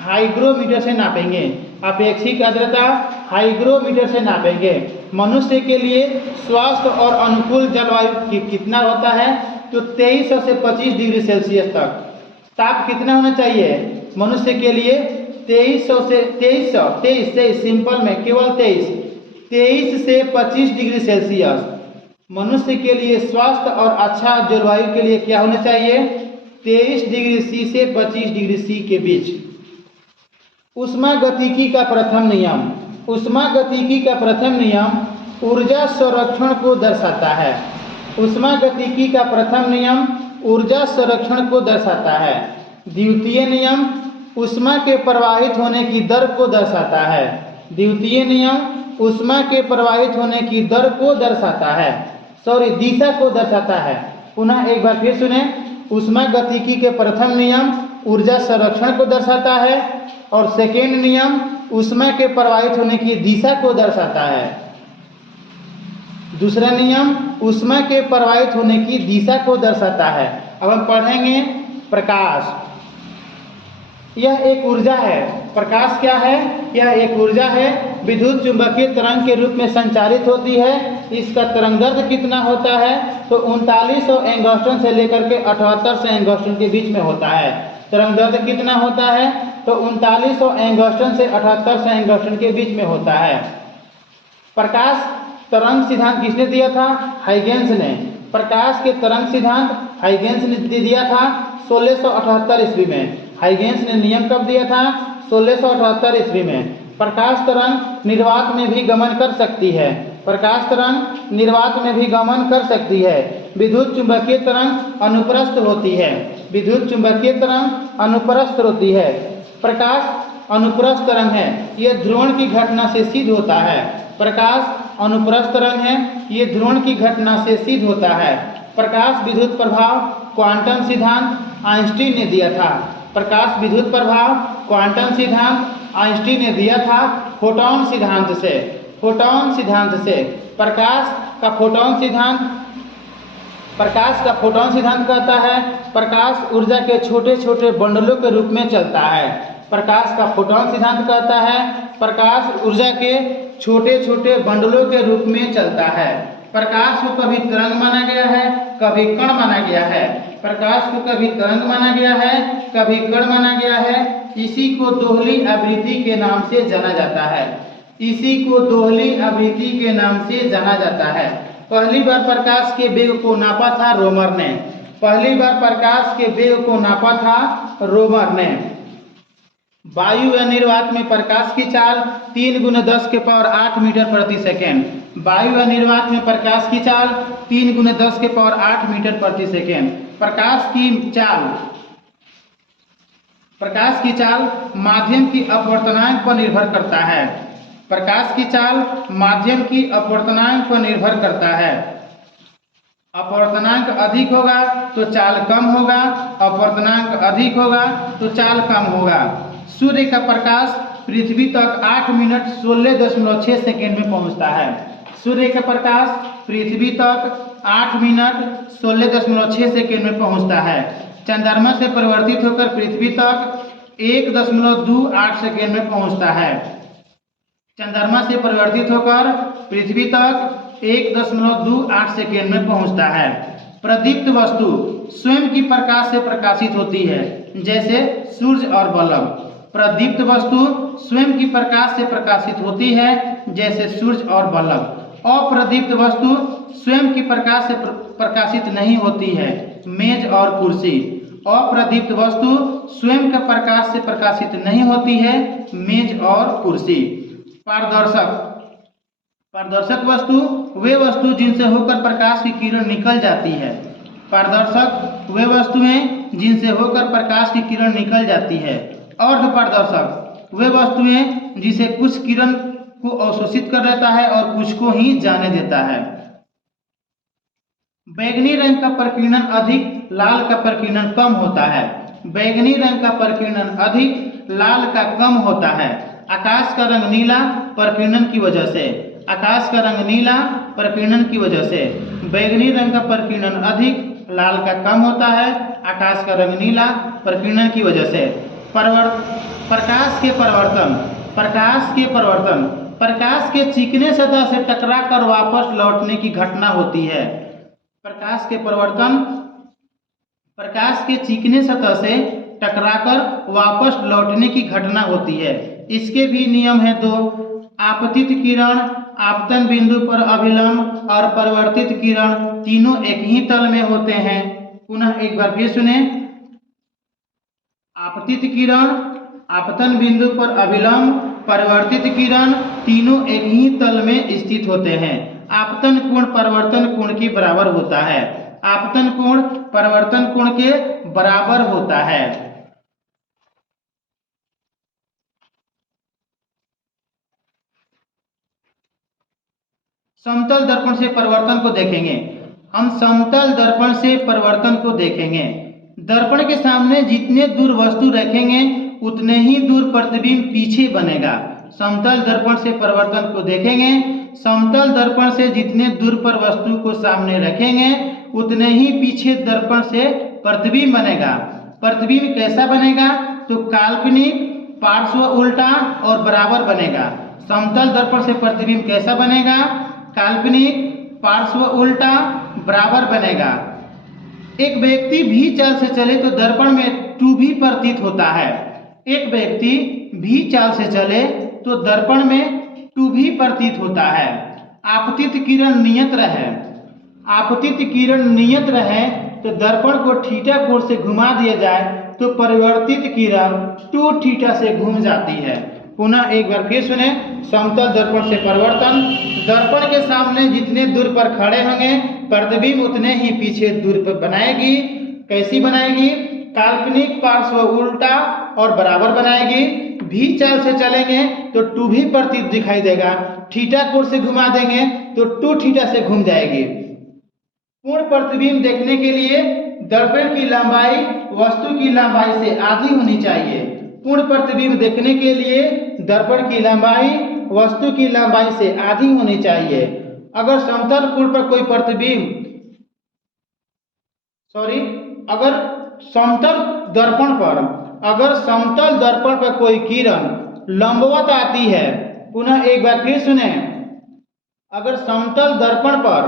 हाइग्रोमीटर से नापेंगे, अपेक्षित आर्द्रता हाइग्रोमीटर से नापेंगे। मनुष्य के लिए स्वस्थ और अनुकूल जलवायु कितना होता है? तो 2300 से 25 डिग्री सेल्सियस तक। ताप कितना होना चाहिए मनुष्य के लिए? 23 सिंपल में केवल 23 से 25 डिग्री सेल्सियस। मनुष्य के लिए स्वस्थ और अच्छा जलवायु के लिए क्या होना चाहिए? 23 डिग्री सी से 25 डिग्री सी के बीच। ऊष्मागतिकी का प्रथम नियम, ऊष्मागतिकी का प्रथम नियम ऊर्जा संरक्षण को दर्शाता है। ऊष्मागतिकी का प्रथम नियम ऊर्जा संरक्षण को दर्शाता है। द्वितीय नियम ऊष्मा के प्रवाहित होने की दर को दर्शाता है। द्वितीय नियम ऊष्मा के प्रवाहित होने की दर को दर्शाता है, दिशा को दर्शाता है। पुनः एक बार फिर सुने, ऊष्मागतिकी के प्रथम नियम ऊर्जा संरक्षण को दर्शाता है और सेकेंड नियम ऊष्मा के प्रवाहित होने की दिशा को दर्शाता है। दूसरा नियम ऊष्मा के प्रवाहित होने की दिशा को दर्शाता है। अब हम पढ़ेंगे प्रकाश। यह एक ऊर्जा है। प्रकाश क्या है? यह एक ऊर्जा है, विद्युत चुंबकीय तरंग के रूप में संचारित होती है। इसका तरंगदैर्घ्य कितना होता है? तो 3900 एंगस्ट्रॉम से लेकर के 7800 एंगस्ट्रॉम के बीच में होता है। तरंगदैर्घ्य कितना होता है? तो 3900 एंगस्ट्रॉम से 7800 एंगस्ट्रॉम के बीच में होता है। प्रकाश तरंग सिद्धांत किसने दिया था? हाइगेंस ने। प्रकाश के तरंग सिद्धांत हाइगेंस ने दिया था 1678 ईस्वी में। हाइगेंस ने नियम कब दिया था? 1678 ईस्वी में। प्रकाश तरंग निर्वात में भी गमन कर सकती है, प्रकाश तरंग निर्वात में भी गमन कर सकती है। विद्युत चुंबकीय तरंग अनुप्रस्थ होती है, विद्युत चुंबकीय तरंग अनुप्रस्थ होती है। प्रकाश अनुप्रस्थ तरंग है, यह ध्रुवण की घटना से सिद्ध होता है। प्रकाश अनुप्रस्थ तरंग है, ये ध्रुवण की घटना से सिद्ध होता है। प्रकाश विद्युत प्रभाव क्वांटम सिद्धांत आइंस्टीन ने दिया था। प्रकाश विद्युत प्रभाव क्वांटम सिद्धांत आइंस्टीन ने दिया था फोटॉन सिद्धांत से। फोटॉन सिद्धांत से प्रकाश का फोटॉन सिद्धांत प्रकाश का फोटॉन सिद्धांत कहता है प्रकाश ऊर्जा के छोटे छोटे बंडलों के रूप में चलता है। प्रकाश का फोटॉन सिद्धांत कहता है प्रकाश ऊर्जा के छोटे छोटे बंडलों के रूप में चलता है। प्रकाश को कभी तरंग माना गया है, कभी कण माना गया है। प्रकाश को कभी तरंग माना गया है, कभी कण माना गया है। इसी को दोहली आवृत्ति के नाम से जाना जाता है। इसी को दोहली आवृत्ति के नाम से जाना जाता है। पहली बार प्रकाश के वेग को नापा था रोमर ने। पहली बार प्रकाश के वेग को नापा था रोमर ने। वायु या निर्वात में प्रकाश की चाल 3 × 10⁸ मीटर प्रति सेकेंड। वायु या निर्वात में प्रकाश की चाल 3 × 10⁸ मीटर प्रति सेकेंड। प्रकाश की चाल माध्यम की अपवर्तनांक पर निर्भर करता है। प्रकाश की चाल माध्यम की अपवर्तनांक पर निर्भर करता है। अपवर्तनांक अधिक होगा तो चाल कम होगा, अपवर्तनांक अधिक होगा तो चाल कम होगा। सूर्य का प्रकाश पृथ्वी तक 8 मिनट 16.6 सेकेंड में पहुंचता है। सूर्य का प्रकाश पृथ्वी तक 8 मिनट 16.6 सेकेंड में पहुंचता है। चंद्रमा से परिवर्तित होकर पृथ्वी तक 1.28 सेकेंड में पहुंचता है। चंद्रमा से परिवर्तित होकर पृथ्वी तक 1.28 सेकेंड में पहुंचता है। प्रदीप्त वस्तु स्वयं की प्रकाश से प्रकाशित होती है, जैसे सूर्य और बल्ब। प्रदीप्त वस्तु स्वयं की प्रकाश से प्रकाशित होती है, जैसे सूर्य और बल्ब। अप्रदीप्त वस्तु स्वयं की प्रकाश से प्रकाशित नहीं होती है, मेज और कुर्सी। अप्रदीप्त वस्तु स्वयं के प्रकाश से प्रकाशित नहीं होती है, मेज और कुर्सी। पारदर्शक वस्तु वे वस्तु जिनसे होकर प्रकाश की किरण निकल जाती है। पारदर्शक वे वस्तुएं जिनसे होकर प्रकाश की किरण निकल जाती है। अर्धपारदर्शक वे वस्तुएं जिसे कुछ किरण को अवशोषित कर लेता है और कुछ को ही जाने देता है। बैंगनी रंग का प्रकीर्णन अधिक, लाल का प्रकीर्णन कम होता है। बैंगनी रंग का प्रकीर्णन अधिक, लाल का कम होता है। आकाश का रंग नीला प्रकीर्णन की वजह से। आकाश का रंग नीला प्रकीर्णन की वजह से। बैंगनी रंग का प्रकीर्णन अधिक, लाल का कम होता है। आकाश का रंग नीला प्रकीर्णन की वजह से। प्रकाश के परिवर्तन। प्रकाश के परिवर्तन प्रकाश के चिकने सतह से टकराकर वापस लौटने की घटना होती है। प्रकाश के परिवर्तन प्रकाश के चिकने सतह से टकराकर वापस लौटने की घटना होती है। इसके भी नियम है दो। आपतित किरण आपतन बिंदु पर अभिलंब और परिवर्तित किरण तीनों एक ही तल में होते हैं। पुनः एक बार फिर सुने। आपतित किरण आपतन बिंदु पर अभिलंब, परिवर्तित किरण तीनों एक ही तल में स्थित होते हैं। आपतन कोण परिवर्तन कोण के बराबर होता है। आपतन कोण परिवर्तन कोण के बराबर होता है। समतल दर्पण से परिवर्तन को देखेंगे। हम समतल दर्पण से परिवर्तन को देखेंगे। दर्पण के सामने जितने दूर वस्तु रखेंगे उतने ही दूर प्रतिबिंब पीछे बनेगा। समतल दर्पण से परिवर्तन को देखेंगे। समतल दर्पण से जितने दूर पर वस्तु को सामने रखेंगे उतने ही पीछे दर्पण से प्रतिबिंब बनेगा। प्रतिबिंब कैसा बनेगा? तो काल्पनिक, पार्श्व उल्टा और बराबर बनेगा। समतल दर्पण से प्रतिबिंब कैसा बनेगा? काल्पनिक, पार्श्व उल्टा, बराबर बनेगा। एक व्यक्ति भी चाल से चले तो दर्पण में 2V प्रतीत होता है। एक व्यक्ति भी चाल से चले तो दर्पण में 2V प्रतीत होता है। आपतित किरण नियत रहे। आपतित किरण नियत रहे तो दर्पण को थीटा कोण से घुमा दिया जाए तो परिवर्तित किरण 2θ से घूम जाती है। पुनः एक बार फिर सुने। समतल दर्पण से परिवर्तन। दर्पण के सामने जितने दूर पर खड़े होंगे प्रतिबिंब उतने ही पीछे दूर पर बनाएगी। कैसी बनाएगी? काल्पनिक, पार्श्व उल्टा और बराबर बनाएगी। भी चाल से चलेंगे तो 2V प्रतीत दिखाई देगा। थीटा कोण से घुमा देंगे तो 2θ से घूम जाएगी। पूर्ण प्रतिबिंब देखने के लिए दर्पण की लंबाई वस्तु की लंबाई से आधी होनी चाहिए। पूर्ण प्रतिबिंब देखने के लिए दर्पण की लंबाई वस्तु की लंबाई से आधी होनी चाहिए। अगर समतल कोण पर कोई प्रतिबिंब सॉरी, अगर समतल दर्पण पर कोई किरण लंबवत आती है, पुनः एक बार फिर सुने, अगर समतल दर्पण पर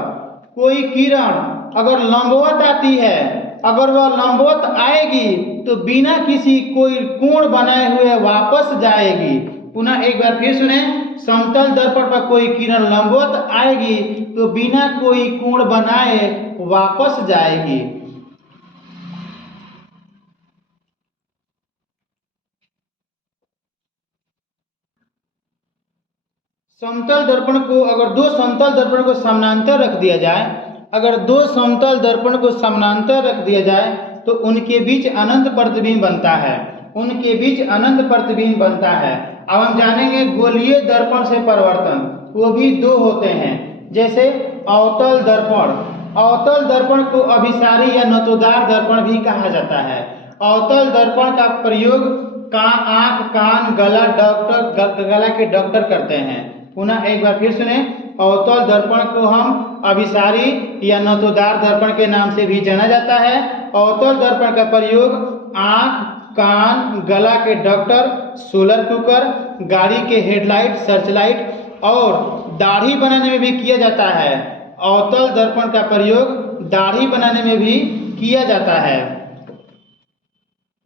कोई किरण अगर लंबवत आती है, अगर वह लंबवत आएगी तो बिना किसी कोई कोण बनाए हुए वापस जाएगी। पुनः एक बार फिर सुने, समतल दर्पण पर कोई किरण लंबवत आएगी तो बिना कोई कोण बनाए वापस जाएगी। समतल दर्पण को अगर दो समतल दर्पण को समानांतर रख दिया जाए, अगर दो समतल दर्पण को समानांतर रख दिया जाए तो उनके बीच अनंत प्रतिबिंब बनता है, उनके बीच अनंत प्रतिबिंब बनता है। अब हम जानेंगे गोलीय दर्पण से परिवर्तन, वो भी दो होते हैं। जैसे अवतल दर्पण, अवतल दर्पण को अभिसारी या नतोदार दर्पण भी कहा जाता है। अवतल दर्पण का प्रयोग आंख, कान, गला के डॉक्टर करते हैं। पुनः एक बार फिर सुने, अवतल दर्पण को हम अभिसारी या नतोदार दर्पण के नाम से भी जाना जाता है। अवतल दर्पण का प्रयोग आंख, कान, गला के डॉक्टर, सोलर कुकर, गाड़ी के हेडलाइट, सर्चलाइट और दाढ़ी बनाने में भी किया जाता है। अवतल दर्पण का प्रयोग दाढ़ी बनाने में भी किया जाता है।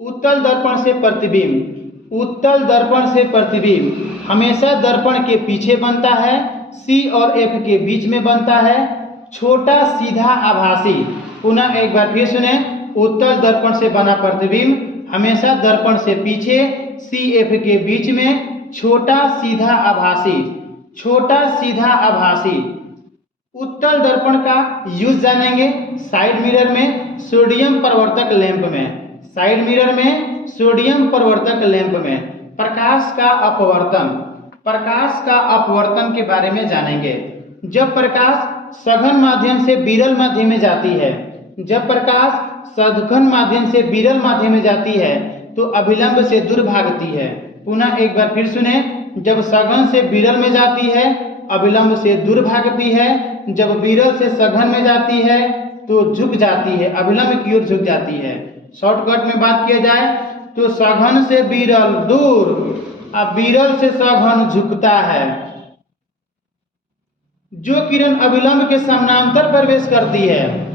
उत्तल दर्पण से प्रतिबिंब, उत्तल दर्पण से प्रतिबिंब हमेशा दर्पण के पीछे बनता है, C और F के बीच में बनता है, छोटा सीधा आभासी। पुनः एक बार फिर सुने, उत्तल दर्पण से बना प्रतिबिंब हमेशा दर्पण से पीछे, C F के बीच में, छोटा सीधा आभासी, छोटा सीधा आभासी। उत्तल दर्पण का यूज जानेंगे साइड मिरर में, सोडियम प्रवर्तक लैंप में, साइड मिरर में, सोडियम प्रवर्तक लैंप में। प्रकाश का अपवर्तन, प्रकाश का अपवर्तन के बारे में जानेंगे। जब प्रकाश सघन माध्यम से विरल माध्यम में जाती है, जब प्रकाश सघन माध्यम से विरल माध्यम में जाती है तो अभिलंब से दूर भागती है। पुनः एक बार फिर सुने, जब सघन से विरल में जाती है अभिलंब से दूर भागती है, जब विरल से सघन में जाती है तो झुक जाती है, अभिलंब की ओर झुक जाती है। शॉर्टकट में बात किया जाए तो सघन से विरल दूर, अब विरल से सघन झुकता है। जो किरण अभिलंब के समानांतर प्रवेश करती है,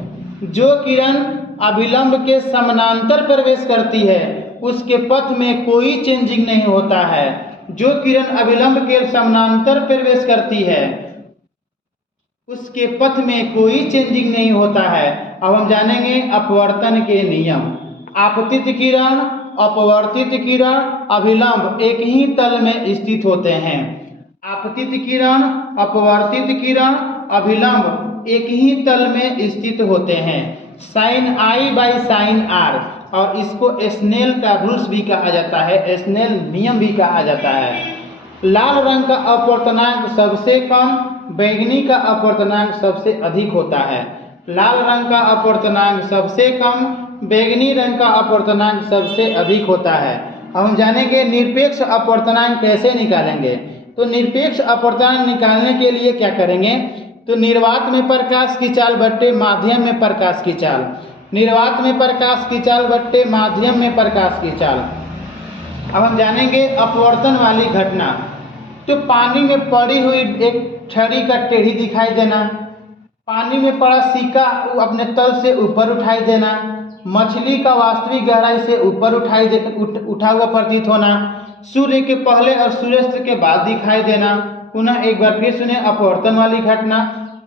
जो किरण अभिलंब के समानांतर प्रवेश करती है उसके पथ में कोई चेंजिंग नहीं होता है। जो किरण अभिलंब के समानांतर प्रवेश करती है उसके पथ में कोई चेंजिंग नहीं होता है। अब हम जानेंगे अपवर्तन के नियम। आपतित किरण, अपवर्तित किरण, अभिलंब एक ही तल में स्थित होते हैं। आपतित किरण, अपवर्तित किरण, अभिलंब एक ही तल में स्थित होते हैं। Sine I by sine R, और इसको स्नेल का रूल्स भी कहा जाता है, स्नेल नियम भी कहा जाता है। लाल रंग का अपवर्तनांक सबसे कम, बैंगनी का अपवर्तनांक सबसे अधिक होता है। लाल रंग का अपवर्तनांक सबसे कम, बैंगनी रंग का अपवर्तनांक सबसे अधिक होता है। अब हम जानेंगे निरपेक्ष अपवर्तनांक कैसे निकालेंगे। तो निरपेक्ष अपवर्तनांक निकालने के लिए क्या करेंगे, तो निर्वात में प्रकाश की चाल बट्टे माध्यम में प्रकाश की चाल, निर्वात में प्रकाश की चाल बट्टे माध्यम में प्रकाश की चाल। अब हम जानेंगे अपवर्तन वाली घटना। तो पानी में पड़ी हुई एक छड़ी का टेढ़ी दिखाई देना, पानी में पड़ा सिक्का अपने तल से ऊपर उठाई देना, मछली का वास्तविक गहराई से ऊपर उठा हुआ प्रतीत होना, सूर्य के पहले और सूर्यास्त के बाद दिखाई देना। पुनः एक बार फिर सुने अपवर्तन वाली घटना।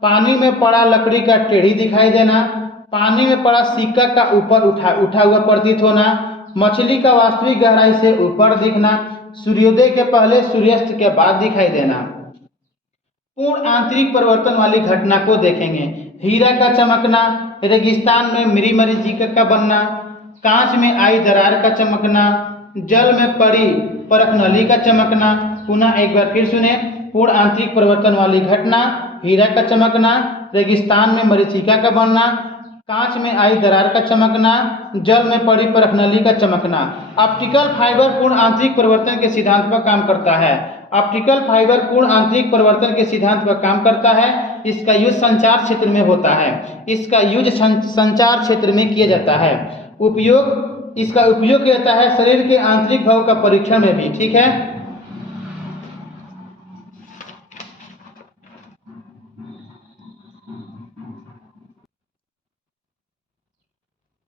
पानी में पड़ा लकड़ी का टेढ़ी दिखाई देना, पानी में पड़ा सिक्का का ऊपर उठा हुआ प्रतीत होना, मछली का वास्तविक गहराई से ऊपर दिखना, सूर्योदय के पहले सूर्यास्त के बाद दिखाई देना। पूर्ण आंतरिक परिवर्तन वाली घटना को देखेंगे। हीरा का चमकना, रेगिस्तान में मिरी मरीचिका का बनना, कांच में आई दरार का चमकना, जल में पड़ी परखनली का चमकना। पुनः एक बार फिर सुने, पूर्ण आंतरिक परिवर्तन वाली घटना, हीरा का चमकना, रेगिस्तान में मरीचिका का बनना, कांच में आई दरार का चमकना, जल में पड़ी परखनली का चमकना। ऑप्टिकल फाइबर पूर्ण आंतरिक परिवर्तन के सिद्धांत पर काम करता है। ऑप्टिकल फाइबर पूर्ण आंतरिक परिवर्तन के सिद्धांत पर काम करता है। इसका यूज संचार क्षेत्र में होता है। इसका यूज संचार क्षेत्र में किया जाता है। इसका उपयोग किया जाता है शरीर के आंतरिक भागों का परीक्षण में भी। ठीक है,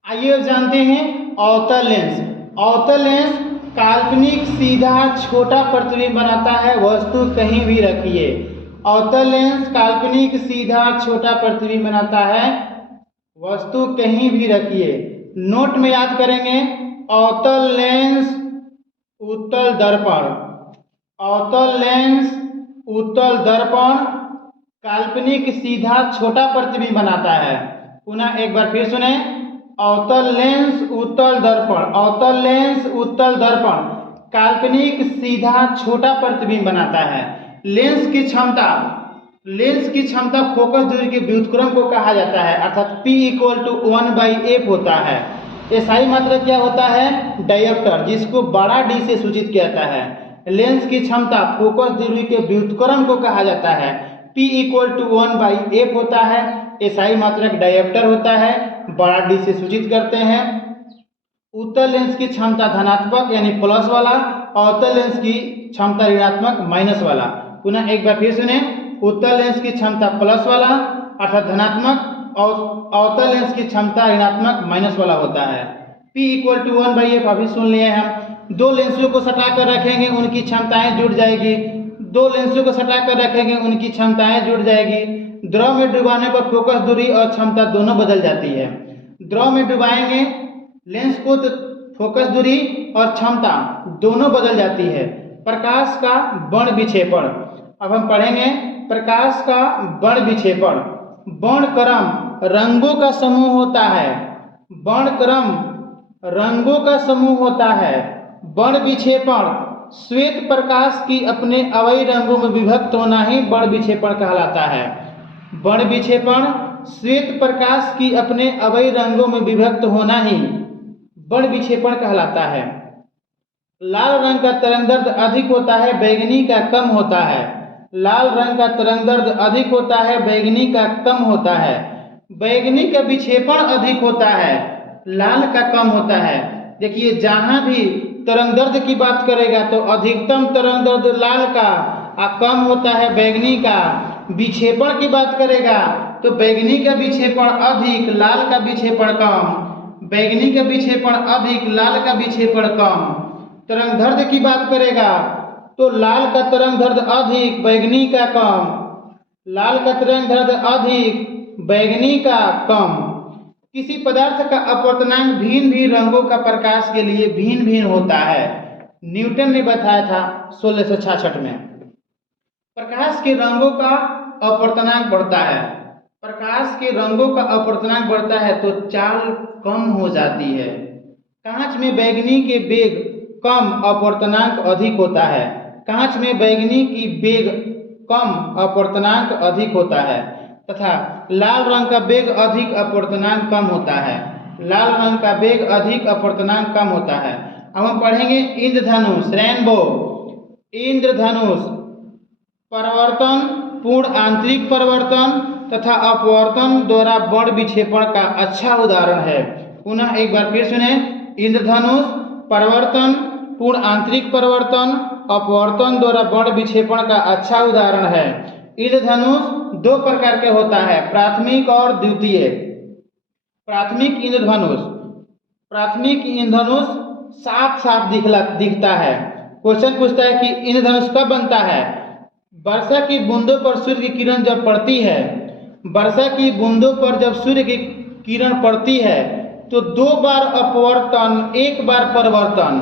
आइए जानते हैं अवतल लेंस। अवतल लेंस काल्पनिक सीधा छोटा प्रतिबिंब बनाता है, वस्तु कहीं भी रखिए। अवतल लेंस काल्पनिक सीधा छोटा प्रतिबिंब बनाता है, वस्तु कहीं भी रखिए। नोट में याद करेंगे, अवतल लेंस उत्तल दर्पण, अवतल लेंस उत्तल दर्पण काल्पनिक सीधा छोटा प्रतिबिंब बनाता है। पुनः एक बार फिर सुने, अवतल लेंस उत्तल दर्पण, अवतल लेंस उत्तल दर्पण काल्पनिक सीधा छोटा प्रतिबिंब बनाता है। लेंस की क्षमता फोकस दूरी के व्युत्क्रम को कहा जाता है, अर्थात P = 1/f होता है। एसआई मात्रक क्या होता है? डायोप्टर, जिसको बड़ा डी से सूचित किया जाता है। लेंस की क्षमता फोकस दूरी के व्युत्क्रम को कहा जाता है। P = 1/f होता है। एसआई मात्रक डायोप्टर होता है, बड़ा डी से सूचित करते हैं। उत्तल लेंस की क्षमता धनात्मक यानी प्लस वाला, अवतल लेंस की क्षमता ऋणात्मक माइनस वाला। पुनः एक बार फिर सुने, उत्तल लेंस की क्षमता प्लस वाला अर्थात धनात्मक और अवतल लेंस की क्षमता ऋणात्मक माइनस वाला होता है। P = 1/f अभी सुन लिए हम। दो लेंसों को सटा कर रखेंगे, उनकी क्षमताएं जुड़ जाएगी। दो लेंसों को सटा कर रखेंगे, उनकी क्षमताएं जुड़ जाएगी। द्रव में डुबाने पर फोकस दूरी और क्षमता दोनों बदल जाती है। द्रव में डुबाएंगे लेंस को तो फोकस दूरी और क्षमता दोनों बदल जाती है। प्रकाश का वर्ण विक्षेपण, अब हम पढ़ेंगे प्रकाश का वर्ण विक्षेपण। वर्णक्रम रंगों का समूह होता है, वर्णक्रम रंगों का समूह होता है। वर्ण विक्षेपण श्वेत प्रकाश की अपने अवयवी रंगों में विभक्त होना ही वर्ण विक्षेपण कहलाता है। वर्ण विक्षेपण श्वेत प्रकाश की अपने अवयवी रंगों में विभक्त होना ही वर्ण विक्षेपण कहलाता है। लाल रंग का तरंगदैर्ध्य अधिक होता है, बैंगनी का कम होता है। लाल रंग का तरंगदैर्ध्य अधिक होता है, बैंगनी का कम होता है। बैंगनी का विक्षेपण अधिक होता है, लाल का कम होता है। देखिए, जहां भी तरंगदैर्ध्य की बात करेगा तो अधिकतम तरंगदैर्ध्य लाल का कम होता है बैंगनी का। विक्षेपण की बात करेगा तो बैंगनी का विक्षेपण अधिक, लाल का विक्षेपण कम। बैंगनी का विक्षेपण अधिक, लाल का विक्षेपण कम। तरंगदैर्ध्य की बात करेगा तो लाल का तरंगदैर्ध्य अधिक, बैंगनी का कम। लाल का तरंगदैर्ध्य अधिक, बैंगनी का कम। किसी पदार्थ का अपवर्तनांक भिन्न भिन्न रंगों का प्रकाश के लिए भिन्न भिन्न होता है। न्यूटन ने बताया था 1666 में। प्रकाश के रंगों का अपवर्तनांक बढ़ता है, प्रकाश के रंगों का अपवर्तनांक बढ़ता है तो चाल कम हो जाती है। कांच में बैंगनी के वेग कम, अपवर्तनांक अधिक होता है। कांच में बैंगनी की वेग कम, अपवर्तनांक अधिक होता है। तथा लाल रंग का वेग अधिक, अपवर्तनांक कम होता है। लाल रंग का वेग अधिक, अपवर्तनांक कम होता है। अब हम पढ़ेंगे इंद्रधनुष, रेनबो। इंद्रधनुष परिवर्तन, पूर्ण आंतरिक परिवर्तन तथा अपवर्तन द्वारा वर्ण विक्षेपण का अच्छा उदाहरण है। पुनः एक बार फिर सुने, इंद्रधनुष परिवर्तन, पूर्ण आंतरिक परिवर्तन, अपवर्तन द्वारा वर्ण विक्षेपण का अच्छा उदाहरण है। इंद्रधनुष दो प्रकार के होता है, प्राथमिक और द्वितीय। प्राथमिक इंद्रधनुष, प्राथमिक इंद्रधनुष साफ साफ दिखता है। क्वेश्चन पूछता है कि इंद्रधनुष कब बनता है? वर्षा की बूंदों पर सूर्य की किरण जब पड़ती है, वर्षा की बूंदों पर जब सूर्य की किरण पड़ती है तो दो बार अपवर्तन एक बार परिवर्तन,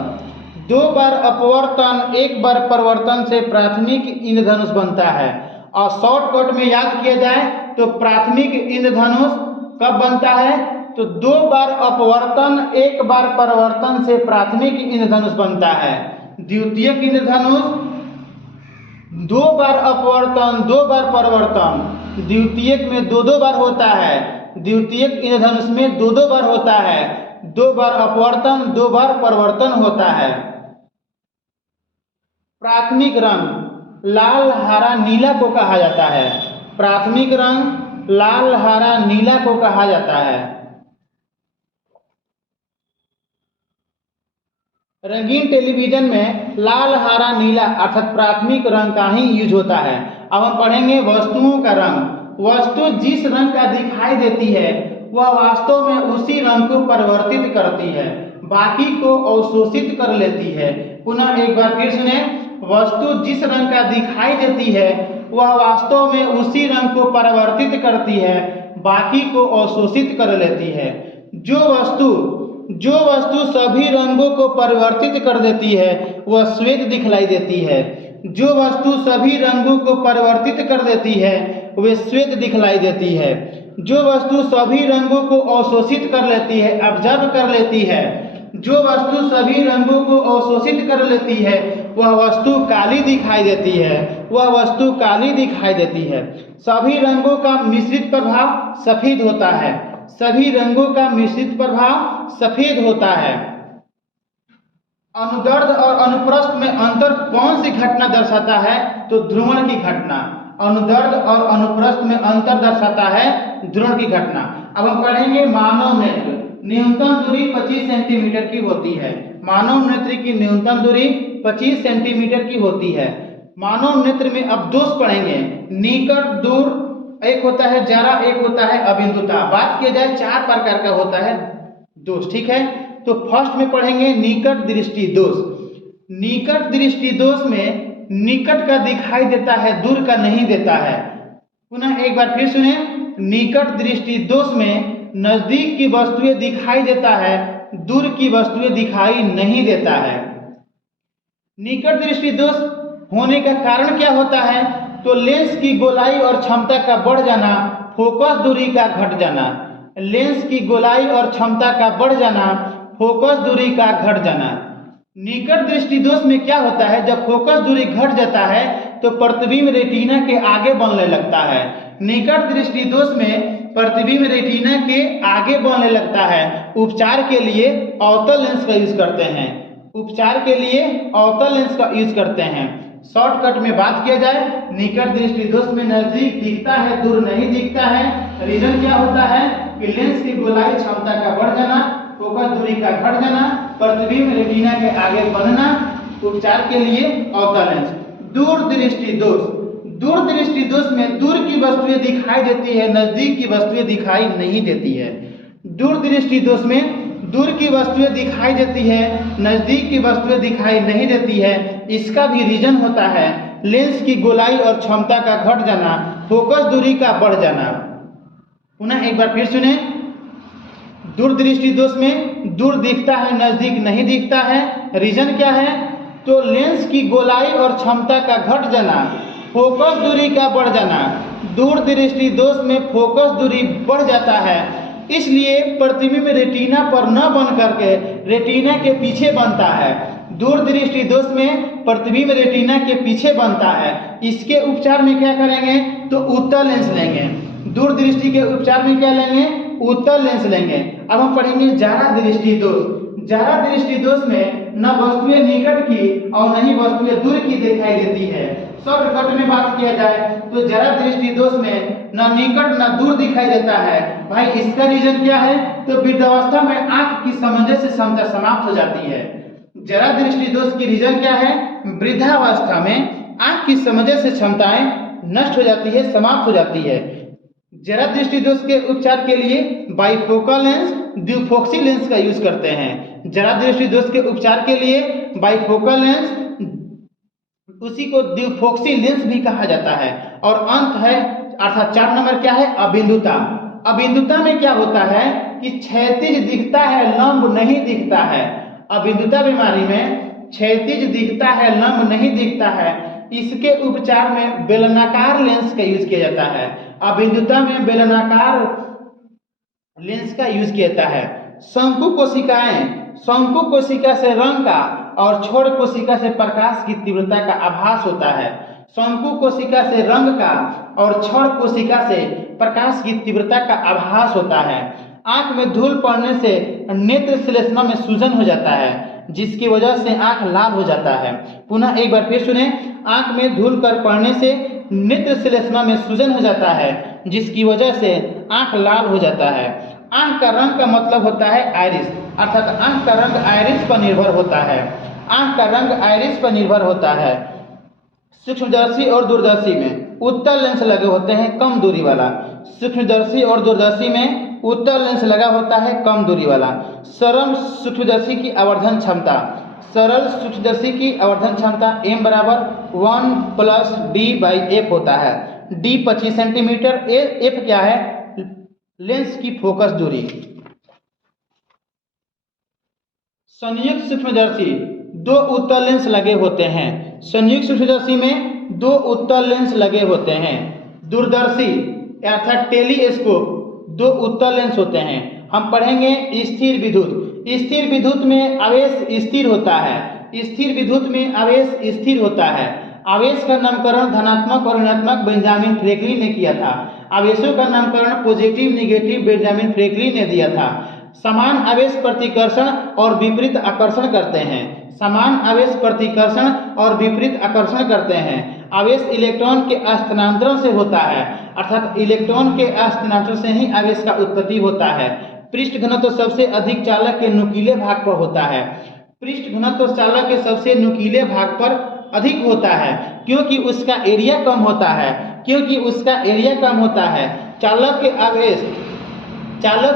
दो बार अपवर्तन एक बार परिवर्तन से प्राथमिक इंद्रधनुष बनता है। और शॉर्टकट में याद किया जाए तो प्राथमिक इंद्रधनुष कब बनता है? तो दो बार अपवर्तन एक बार परिवर्तन से प्राथमिक इंद्रधनुष बनता है। द्वितीयक इंद्रधनुष दो बार अपवर्तन दो बार परिवर्तन, द्वितीयक में दो दो बार होता है। द्वितीयक इंद्रधनुष में दो दो बार होता है, दो बार अपवर्तन दो बार परिवर्तन होता है। प्राथमिक रंग, लाल हरा नीला को कहा जाता है। प्राथमिक रंग लाल हरा नीला को कहा जाता है। रंगीन टेलीविजन में लाल हरा नीला अर्थात प्राथमिक रंग का ही यूज होता है। अब हम पढ़ेंगे वस्तुओं का रंग। वस्तु जिस रंग का दिखाई देती है वह वास्तव में उसी रंग को परिवर्तित करती है, बाकी को अवशोषित कर लेती है। पुनः एक बार फिर सुने, वस्तु जिस रंग का दिखाई देती है वह वास्तव में उसी रंग को परिवर्तित करती है, बाकी को अवशोषित कर लेती है। जो वस्तु सभी रंगों को परिवर्तित कर देती है वह श्वेत दिखलाई देती है। जो वस्तु सभी रंगों को परिवर्तित कर देती है वह श्वेत दिखलाई देती है। जो वस्तु सभी रंगों को अवशोषित कर लेती है, ऑब्जर्व कर लेती है, जो वस्तु सभी रंगों को अवशोषित कर लेती है वह वस्तु काली दिखाई देती है। वह वस्तु काली दिखाई देती है। सभी रंगों का मिश्रित प्रभाव सफेद होता है। सभी रंगों का मिश्रित प्रभाव सफेद होता है। अनुदैर्ध्य और अनुप्रस्थ में अंतर कौन सी घटना दर्शाता है? तो ध्रुवण की घटना। अनुदैर्ध्य और अनुप्रस्थ में अंतर दर्शाता है ध्रुवण की घटना। अब हम पढ़ेंगे मानव नेत्र। न्यूनतम दूरी 25 सेंटीमीटर की होती है। मानव नेत्र की न्यूनतम दूरी 25 सेंटीमीटर की होती है। मानव नेत्र में अब दोष पढ़ेंगे, निकट, दूर, एक होता है जरा, एक होता है अबिंदुता। बात किया जाए 4 प्रकार का होता है दोष, ठीक है। तो फर्स्ट में पढ़ेंगे निकट दृष्टि दोष। निकट दृष्टि दोष में निकट का दिखाई देता है, दूर का नहीं देता है। पुनः एक बार फिर सुने, निकट दृष्टि दोष में नजदीक की वस्तुएं दिखाई देता है, दूर की वस्तुएं दिखाई नहीं देता है। निकट दृष्टि दोष होने का कारण क्या होता है? तो लेंस की गोलाई और क्षमता का बढ़ जाना, फोकस दूरी का घट जाना। लेंस की गोलाई और क्षमता का बढ़ जाना, फोकस दूरी का घट जाना। निकट दृष्टि दोष में क्या होता है? जब फोकस दूरी घट जाता है तो प्रतिबिंब रेटिना के आगे बनने लगता है। निकट दृष्टि दोष में प्रतिबिंब रेटिना के आगे बनने लगता है। उपचार के लिए अवतल लेंस का यूज करते हैं। उपचार के लिए अवतल लेंस का यूज करते हैं। शॉर्टकट में बात किया जाए, निकट दृष्टि दोष में नजदीक दिखता है, दूर नहीं दिखता है। रीजन क्या होता है कि लेंस की गोलाई क्षमता का बढ़ जाना, फोकस दूरी का घट जाना, प्रतिबिंब रेटिना के आगे बनना। उपचार के लिए अवतल लेंस। दूर दृष्टि दोष। दूर दृष्टि दोष में दूर की वस्तुएं दिखाई देती है, नजदीक की वस्तुएं दिखाई नहीं देती है। दूर दृष्टि दोष में दूर की वस्तुएं दिखाई देती है, नजदीक की वस्तुएं दिखाई नहीं देती है। इसका भी रीजन होता है लेंस की गोलाई और क्षमता का घट जाना, फोकस दूरी का बढ़ जाना। पुनः एक बार फिर सुने, दूर दृष्टि दोष में दूर दिखता है, नजदीक नहीं दिखता है। रीजन क्या है? तो लेंस की गोलाई और क्षमता का घट जाना, फोकस दूरी का बढ़ जाना। दूर दृष्टि दोष में फोकस दूरी बढ़ जाता है, इसलिए प्रतिबिंब रेटिना पर न बन करके रेटिना के पीछे बनता है। दूर दृष्टि दोष में प्रतिबिंब रेटिना के पीछे बनता है। इसके उपचार में क्या करेंगे? तो उत्तल लेंस लेंगे। दूर दृष्टि के उपचार में क्या लेंगे? उत्तल लेंस लेंगे। अब हम पढ़ेंगे जरा दृष्टि दोष। जरा दृष्टि दोष में न वस्तुएं निकट की और न ही वस्तुएं दूर की दिखाई देती है। शॉर्टकट में बात किया जाए तो जरा दृष्टि दोष में न निकट न दूर दिखाई देता है। भाई इसका रीजन क्या है? तो वृद्धावस्था में आंख की सामंजस्य क्षमता समाप्त हो जाती है। जरा दृष्टि दोष की रीजन क्या है? वृद्धावस्था में आंख की सामंजस्य क्षमताएं नष्ट हो जाती है, समाप्त हो जाती है। जरा दृष्टि दोष के उपचार के लिए बाइफोकल लेंस, द्विफोक्सी लेंस का यूज करते हैं। जरा दृष्टि दोष के उपचार के लिए बाइफोकल लेंस, उसी को द्विफोक्सी लेंस भी कहा जाता है। और अंत है अर्थात 4 नंबर क्या है? अबिंदुता। अबिंदुता में क्या होता है कि क्षैतिज दिखता है, लंब नहीं दिखता है। अबिंदुता बीमारी में क्षैतिज दिखता है, लंब नहीं दिखता है। इसके उपचार में बेलनाकार लेंस का यूज किया जाता है। अबिंदुता में बेलनाकार लेंस का यूज किया जाता है। शंकु कोशिकाएं, शंकु कोशिका से रंग का और छोड़ कोशिका से प्रकाश की तीव्रता का आभास होता है। शंकु कोशिका से रंग का और छोड़ कोशिका से प्रकाश की तीव्रता का आभास होता है। आंख में धूल पड़ने से नेत्र श्लेष्मा में सूजन हो जाता है, जिसकी वजह से आंख लाल हो जाता है। पुनः एक बार फिर सुने, आंख में धूल कर पड़ने से नेत्र श्लेष्मा में सूजन हो जाता है, जिसकी वजह से आंख लाल हो जाता है। आंख का रंग का मतलब होता है आइरिस, अर्थात आंख का रंग आइरिस पर निर्भर होता है। आंख का रंग आइरिस पर निर्भर होता है। सूक्ष्मदर्शी और दूरदर्शी में उत्तल लेंस लगे होते हैं कम दूरी वाला। सूक्ष्मदर्शी और दूरदर्शी में उत्तल लेंस लगा होता है कम दूरी वाला। सरल सूक्ष्मदर्शी की आवर्धन क्षमता, सरल सूक्ष्मदर्शी की आवर्धन क्षमता m बराबर 1 प्लस d/f होता है। d 25 सेंटीमीटर, f क्या है? लेंस की फोकस दूरी। संयुक्त सूक्ष्मदर्शी दो उत्तल लेंस लगे होते हैं। संयुक्त सूक्ष्मदर्शी में दो उत्तल लेंस लगे होते हैं। दूरदर्शी अर्थात टेलीस्कोप दो उत्तल लेंस होते हैं। हम पढ़ेंगे स्थिर विद्युत। स्थिर विद्युत में आवेश स्थिर होता है। स्थिर विद्युत में आवेश स्थिर होता है। आवेश का नामकरण धनात्मक और ऋणात्मक बेंजामिन फ्रैंकलिन ने किया था। आवेशों का नामकरण पॉजिटिव निगेटिव बेंजामिन फ्रैंकलिन ने दिया था। समान आवेश प्रतिकर्षण और विपरीत आकर्षण करते हैं। समान आवेश प्रतिकर्षण और विपरीत आकर्षण करते हैं। आवेश इलेक्ट्रॉन के स्थानांतरण से होता है, अर्थात इलेक्ट्रॉन के स्थानांतरण से ही आवेश का उत्पत्ति होता है। पृष्ठ घनत्व सबसे अधिक चालक के नुकीले भाग पर होता है। पृष्ठ घनत्व चालक के सबसे नुकीले भाग पर अधिक होता है, क्योंकि उसका एरिया कम होता है। क्योंकि उसका एरिया कम होता है। चालक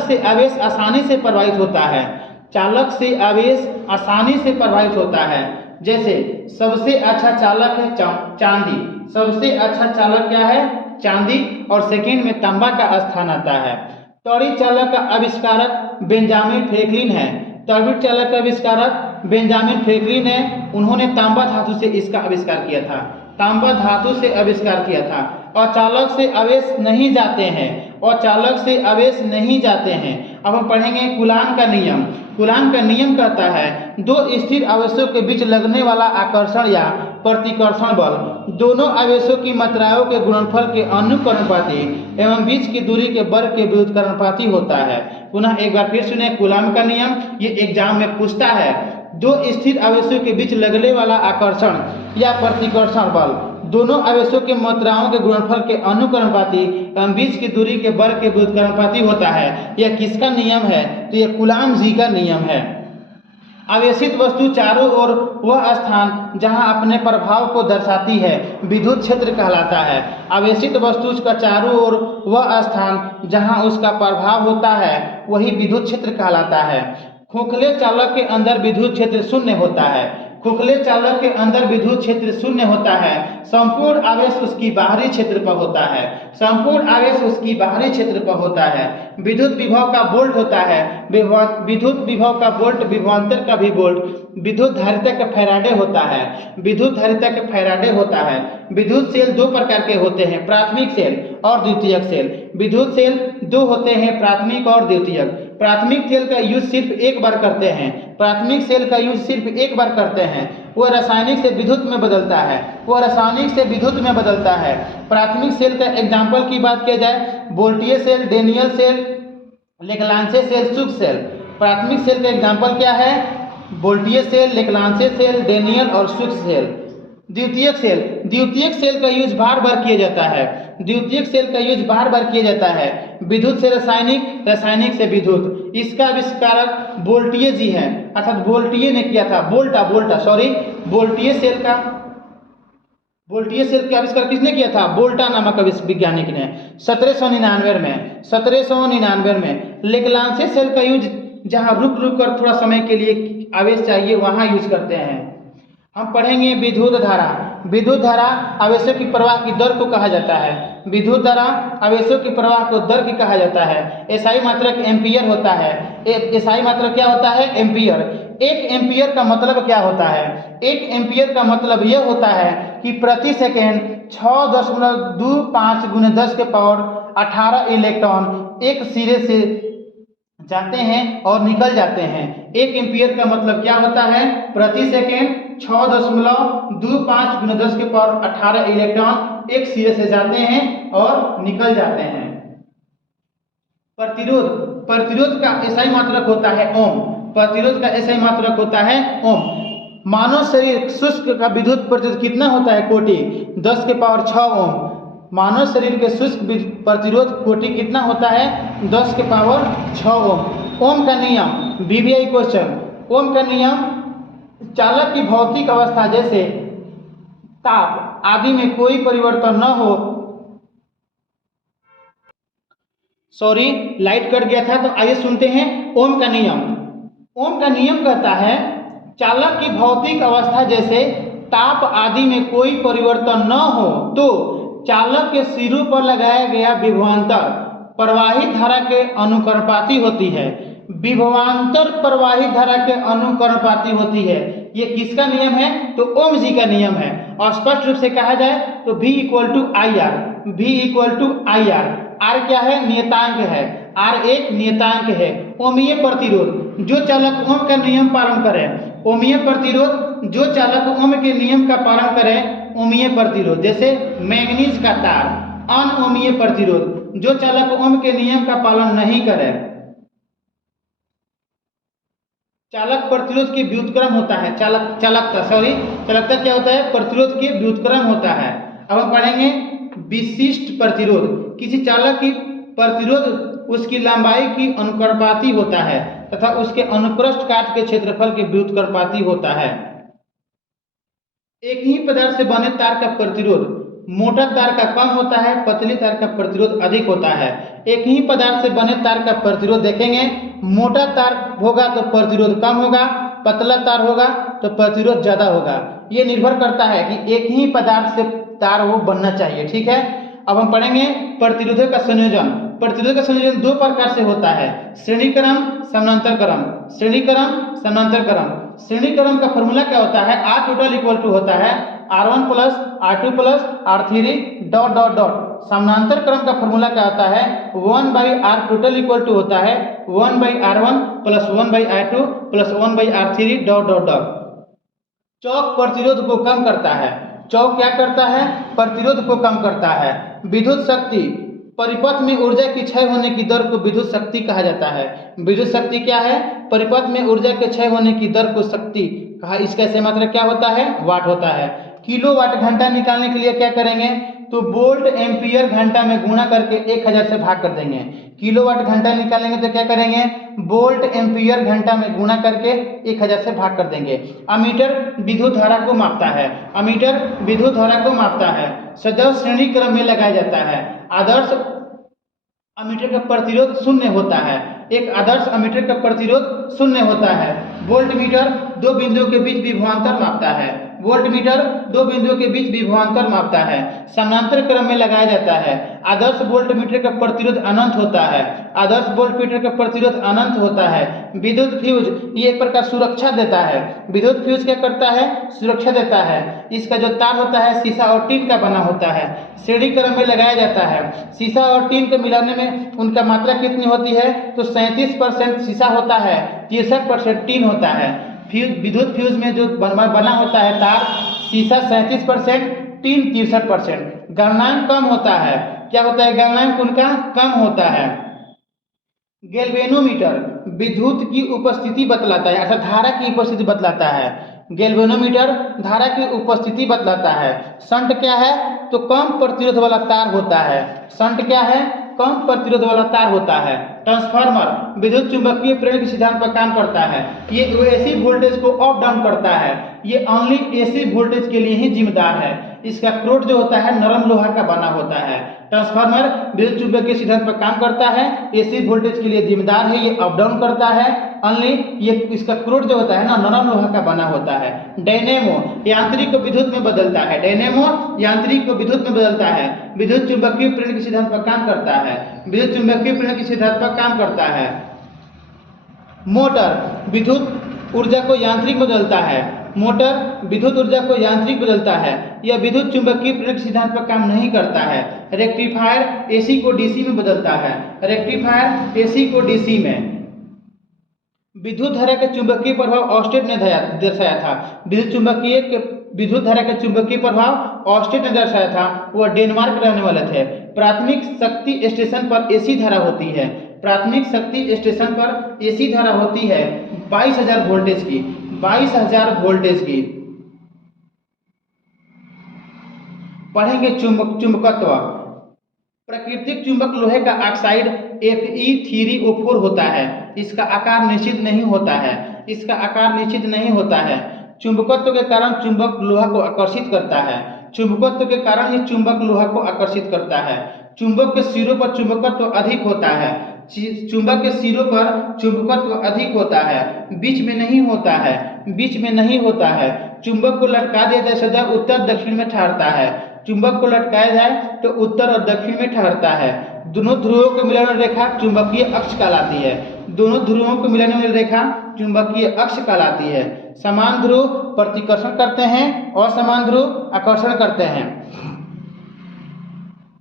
से आवेश आसानी से प्रवाहित होता है। चालक से आवेश आसानी से प्रवाहित होता है। जैसे सबसे अच्छा चालक है चांदी। सबसे अच्छा चालक क्या है? चांदी। और सेकंड में तांबा का स्थान आता है। त्वरित चालक का आविष्कारक बेंजामिन फ्रैंकलिन है। त्वरित चालक का आविष्कारक बेंजामिन फ्रैंकलिन है। उन्होंने तांबा धातु से इसका आविष्कार किया था। तांबा धातु से आविष्कार किया था। और चालक से आवेश नहीं जाते हैं। और चालक से आवेश नहीं जाते हैं। अब हम पढ़ेंगे कूलाम का नियम। कूलाम का नियम कहता है दो स्थिर आवेशों के बीच लगने वाला आकर्षण या प्रतिकर्षण बल दोनों आवेशों की मात्राओं के गुणनफल के अनुकरणपाती एवं बीच की दूरी के वर्ग के व्युत्क्रमणपाती होता है। पुनः एक बार फिर सुने कूलाम का नियम। ये एग्जाम में पूछता है दो स्थिर आवेशों के बीच लगने वाला आकर्षण या प्रतिकर्षण बल दोनों आवेशों के मात्राओं के गुणनफल के अनुकरणपाती एवं बीच की दूरी के वर्ग के व्युत्क्रमणपाती होता है। यह किसका नियम है? तो यह कूलाम जी का नियम है। आवेशित वस्तु चारों ओर वह स्थान जहां अपने प्रभाव को दर्शाती है विद्युत क्षेत्र कहलाता है। आवेशित वस्तु का चारों ओर वह स्थान जहां उसका प्रभाव होता है वही विद्युत क्षेत्र कहलाता है। खोखले चालक के अंदर विद्युत क्षेत्र शून्य होता है। खोखले चालक के अंदर विद्युत क्षेत्र शून्य होता है। संपूर्ण आवेश उसकी बाहरी क्षेत्र पर होता है। संपूर्ण आवेश उसकी बाहरी क्षेत्र पर होता है। विद्युत विभव का वोल्ट होता है। विद्युत विभव का वोल्ट विभवांतर का भी वोल्ट। विद्युत धारिता का फैराडे होता है। विद्युत धारिता का फैराडे होता है। विद्युत सेल दो प्रकार के होते हैं, प्राथमिक सेल और द्वितीयक सेल। विद्युत सेल दो होते हैं, प्राथमिक और द्वितीयक। प्राथमिक सेल का यूज सिर्फ एक बार करते हैं। प्राथमिक सेल का यूज सिर्फ एक बार करते हैं। वह रासायनिक से विद्युत में बदलता है। वह रासायनिक से विद्युत में बदलता है। प्राथमिक सेल का एग्जाम्पल की बात किया जाए, वोल्टीय cell, Daniell cell, Leclanche cell, शुक्र सेल। प्राथमिक सेल का एग्जाम्पल क्या है? वोल्टीय सेल, लेग्रांजे सेल, डेनियल और शुक्र सेल। द्वितीयक सेल, द्वितीयक सेल का यूज बार बार किया जाता है। द्वितीयक सेल का यूज बार बार किया जाता है। विद्युत से रासायनिक, रासायनिक से विद्युत। इसका आविष्कारक वोल्टीय जी है, अर्थात वोल्टीय ने किया था। वोल्टीय सेल का आविष्कार किसने किया था? वोल्टा नामक वैज्ञानिक ने 1799 में। लेग्रांजे सेल का यूज जहां रुक रुक कर थोड़ा समय के लिए आवेश चाहिए वहां यूज करते हैं। हम पढ़ेंगे विद्युत धारा। विद्युत धारा आवेशों की प्रवाह की दर को कहा जाता है। विद्युत धारा आवेशों की प्रवाह को दर भी कहा जाता है। एसआई मात्रक एम्पियर होता है। एसआई मात्रक क्या होता है? एम्पियर। एक एम्पियर का मतलब क्या होता है? एक एम्पियर का मतलब यह होता है कि प्रति सेकेंड 6.25 × 10⁻18 इलेक्ट्रॉन एक सिरे से जाते हैं और निकल जाते हैं। एक एम्पियर का मतलब क्या होता है? प्रति सेकेंड 6.25 × 10⁻18 इलेक्ट्रॉन एक सिरे से जाते हैं और निकल जाते हैं। प्रतिरोध प्रतिरोध का SI मात्रक होता है ओम। प्रतिरोध का SI मात्रक होता है ओम। मानव शरीर शुष्क का विद्युत प्रतिरोध कितना होता है कोटि 10 के पावर 6 ओम। मानव शरीर के शुष्क प्रतिरोध कोटि कितना होता है 10 के पावर 6 ओम। ओम का नियम VBI क्वेश्चन। ओम का नियम चालक की भौतिक अवस्था जैसे ताप आदि में कोई परिवर्तन न हो। सॉरी लाइट कट गया था, तो आइए सुनते हैं ओम का नियम। ओम का नियम कहता है चालक की भौतिक अवस्था जैसे ताप आदि में कोई परिवर्तन न हो तो चालक के सिरों पर लगाया गया विभवांतर प्रवाहित धारा के अनुकरणपाती होती है। विभवांतर प्रवाहित धारा के अनुकरणपाती होती है। ये किसका नियम है? तो ओम जी का नियम है। और स्पष्ट रूप से कहा जाए तो V = IR। V = IR। R क्या है? नियतांक है। R एक नियतांक है। ओमीय प्रतिरोध जो चालक ओम का नियम पालन करे, ओमीय प्रतिरोध जो चालक ओम के नियम का पालन करे, ओमीय प्रतिरोध जैसे मैंगनीज का तार। अनओमीय प्रतिरोध जो चालक ओम के नियम का पालन नहीं करे। चालक प्रतिरोध के व्युत्क्रम होता है। चालकता क्या होता है? प्रतिरोध के व्युत्क्रम होता है। अब हम पढ़ेंगे विशिष्ट प्रतिरोध। किसी चालक की प्रतिरोध उसकी लंबाई की अनुकरणपाती होता है तथा उसके अनुप्रस्थ काट के क्षेत्रफल के व्युत्क्रमपाती होता है। एक ही पदार्थ से बने तार का प्रतिरोध मोटा तार का कम होता है, पतली तार का प्रतिरोध अधिक होता है। एक ही पदार्थ से बने तार का प्रतिरोध देखेंगे, मोटा तार होगा तो प्रतिरोध कम होगा, पतला तार होगा तो प्रतिरोध ज्यादा होगा। ये निर्भर करता है कि एक ही पदार्थ से तार वो बनना चाहिए। ठीक है, अब हम पढ़ेंगे प्रतिरोधक का संयोजन। प्रतिरोध का संयोजन दो प्रकार से होता है, श्रेणीक्रम, समानांतर क्रम। श्रेणीक्रम, समानांतर क्रम। श्रेणीक्रम का फॉर्मूला क्या होता है? R total = होता है R1 + R2 + R3 ... समानांतर क्रम का फॉर्मूला क्या होता है? 1/R total = होता है 1/R1 + 1/R2 + 1/R3 ... चौक प्रतिरोध को कम करता है। चौक क्या करता है? प्रतिरोध को कम करता है। विद्युत शक्ति परिपथ में ऊर्जा की क्षय होने की दर को विद्युत शक्ति कहा जाता है। विद्युत शक्ति क्या है? परिपथ में ऊर्जा के क्षय होने की दर को शक्ति कहा। इसका SI मात्रक क्या होता है? वाट होता है। किलोवाट घंटा निकालने के लिए क्या करेंगे? तो वोल्ट एम्पियर घंटा में गुणा करके 1000 से भाग कर देंगे। किलोवाट घंटा निकालेंगे तो क्या करेंगे? वोल्ट एम्पियर घंटा में गुणा करके 1000 से भाग कर देंगे। अमीटर विद्युत धारा को मापता है। अमीटर विद्युत धारा को मापता है। सदैव श्रेणी क्रम में लगाया जाता है। आदर्श अमीटर का प्रतिरोध 0 होता है। एक आदर्श अमीटर का प्रतिरोध 0 होता है। वोल्टमीटर दो बिंदुओं के बीच विभवांतर मापता है। वोल्टमीटर दो बिंदुओं के बीच विभवांतर मापता है। समानांतर क्रम में लगाया जाता है। आदर्श वोल्टमीटर का प्रतिरोध अनंत होता है। आदर्श वोल्टमीटर का प्रतिरोध अनंत होता है। विद्युत फ्यूज ये एक प्रकार सुरक्षा देता है। विद्युत फ्यूज क्या करता है? सुरक्षा देता है। इसका जो तार होता है शीशा और टीन का बना होता है। श्रेणी क्रम में लगाया जाता है। शीशा और टीन को मिलाने में उनका मात्रा कितनी होती है? तो 37% शीशा होता है, 63% टीन होता है। विद्युत फ्यूज में जो बना होता है तार, शीशा 37%, टीन 63%। गलनांक कम होता है। क्या होता है? गलनांक उनका कम होता है। गैल्वेनोमीटर विद्युत की उपस्थिति बतलाता है, अर्थात धारा की उपस्थिति बतलाता है। गैल्वेनोमीटर धारा की उपस्थिति बतलाता है। शंट क्या है? तो कम प्रतिरोध वाला तार होता है। शंट क्या है? कम प्रतिरोध वाला तार होता है। ट्रांसफार्मर विद्युत चुंबकीय प्रेरण के सिद्धांत पर काम करता है। ये AC वोल्टेज को अप डाउन करता है। ये ओनली AC वोल्टेज के लिए ही जिम्मेदार है। इसका क्रोड जो होता है नरम लोहा का बना होता है। ट्रांसफार्मर विद्युत चुंबकीय सिद्धांत पर काम करता है, AC वोल्टेज के लिए जिम्मेदार है, ये अप डाउन करता है। ओनली ये इसका क्रोड जो होता है ना नरम लोहा का बना होता है। डायनेमो यांत्रिक को विद्युत में बदलता है। डायनेमो यांत्रिक को विद्युत में बदलता है। विद्युत चुंबकीय प्रेरण के सिद्धांत पर काम करता है। विद्युत चुंबकीय प्रेरण के सिद्धांत पर काम करता है। मोटर विद्युत ऊर्जा को यांत्रिक बदलता है। मोटर विद्युत ऊर्जा को यांत्रिक बदलता है। यह विद्युत चुंबकीय प्रेरण सिद्धांत पर काम नहीं करता है। रेक्टिफायर AC को DC में बदलता है। रेक्टिफायर AC को DC में। विद्युत धारा के चुंबकीय प्रभाव ऑस्टेट ने दर्शाया था। विद्युत धारा के चुंबकीय प्रभाव ऑस्टेट ने दर्शाया था। वह डेनमार्क रहने वाले थे। प्राथमिक शक्ति स्टेशन पर AC धारा होती है। प्राथमिक शक्ति स्टेशन पर एसी धारा होती है 22,000 वोल्टेज की, 22,000 वोल्टेज की। पढ़ेंगे चुंबकत्व। प्राकृतिक चुंबक लोहे का ऑक्साइड Fe3O4 होता है। इसका आकार निश्चित नहीं होता है, इसका आकार निश्चित नहीं होता है। चुंबकत्व के कारण चुंबक लोहा को आकर्षित करता है, चुंबकत्व के कारण ही चुंबक लोहा को आकर्षित करता है। चुंबक के सिरों पर चुंबकत्व अधिक होता है, चुंबक के सिरों पर चुंबकत्व अधिक होता है, बीच में नहीं होता है, बीच में नहीं होता है। चुंबक को लटका दिया जाए सदा उत्तर दक्षिण में ठहरता है, चुंबक को लटकाया जाए तो उत्तर और दक्षिण में ठहरता है। दोनों ध्रुवों के मिलन वाली रेखा चुंबकीय अक्ष कहलाती है, दोनों ध्रुवों के मिलन वाली रेखा चुंबकीय अक्ष कहलाती है। समान ध्रुव प्रतिकर्षण करते हैं और समान ध्रुव आकर्षण करते हैं।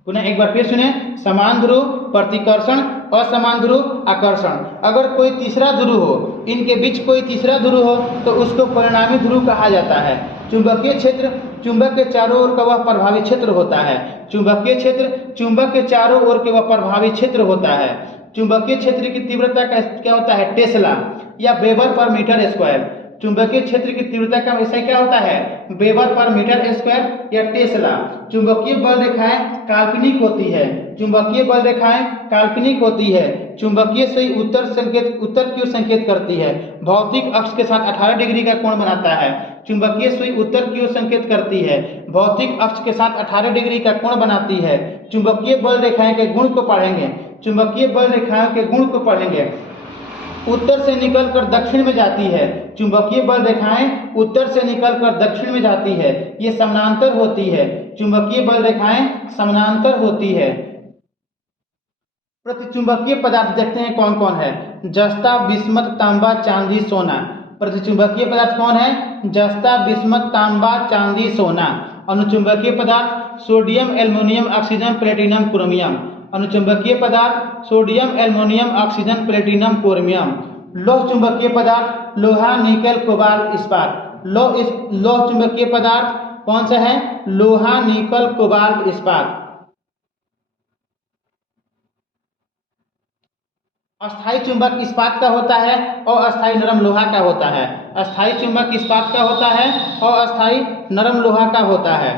पुनः एक बार फिर सुने, समान ध्रुव प्रतिकर्षण और समान ध्रुव आकर्षण। अगर कोई तीसरा ध्रुव हो, इनके बीच कोई तीसरा ध्रुव हो तो उसको परिणामी ध्रुव कहा जाता है। चुंबकीय क्षेत्र चुंबक के चारों ओर का वह प्रभावी क्षेत्र होता है, चुंबकीय क्षेत्र चुंबक के चारों ओर के वह प्रभावी क्षेत्र होता है। चुंबकीय क्षेत्र की तीव्रता का क्या होता है? टेस्ला या वेबर पर मीटर स्क्वायर। चुंबकीय क्षेत्र की तीव्रता का विषय क्या होता है? वेबर पर मीटर स्क्वायर या टेस्ला। चुंबकीय बल रेखाएं काल्पनिक होती है, चुंबकीय बल रेखाएं काल्पनिक होती है। चुंबकीय सुई उत्तर की ओर संकेत करती है, भौतिक अक्ष के साथ 18 डिग्री का कोण बनाता है। चुंबकीय सुई उत्तर की ओर संकेत करती है, भौतिक अक्ष के साथ 18 डिग्री का कोण बनाती है। चुंबकीय बल रेखाएं के गुण को पढ़ेंगे, चुंबकीय बल रेखाओं के गुण को पढ़ेंगे। उत्तर से निकलकर दक्षिण में जाती है, चुंबकीय बल रेखाएं उत्तर से निकलकर दक्षिण में जाती है, ये समानांतर होती है। चुंबकीय बल रेखाएं समानांतर होती है। प्रतिचुंबकीय पदार्थ देखते हैं कौन कौन है। जस्ता, बिस्मथ, तांबा, चांदी, सोना। प्रतिचुंबकीय पदार्थ कौन है? जस्ता, बिस्मथ, तांबा, चांदी, सोना। अनुचुंबकीय पदार्थ sodium, aluminium, oxygen, platinum, chromium. अनुचुंबकीय पदार्थ sodium, aluminium, oxygen, platinum, chromium. लौह चुंबकीय पदार्थ लोहा, निकल, कोबाल्ट, इस्पात। लौह चुंबकीय पदार्थ कौन सा है? लोहा, निकल, कोबाल्ट, इस्पात। अस्थायी चुंबक इस्पात का होता है और अस्थायी नरम लोहा का होता है। अस्थायी चुंबक इस्पात का होता है और अस्थायी नरम लोहा का होता है।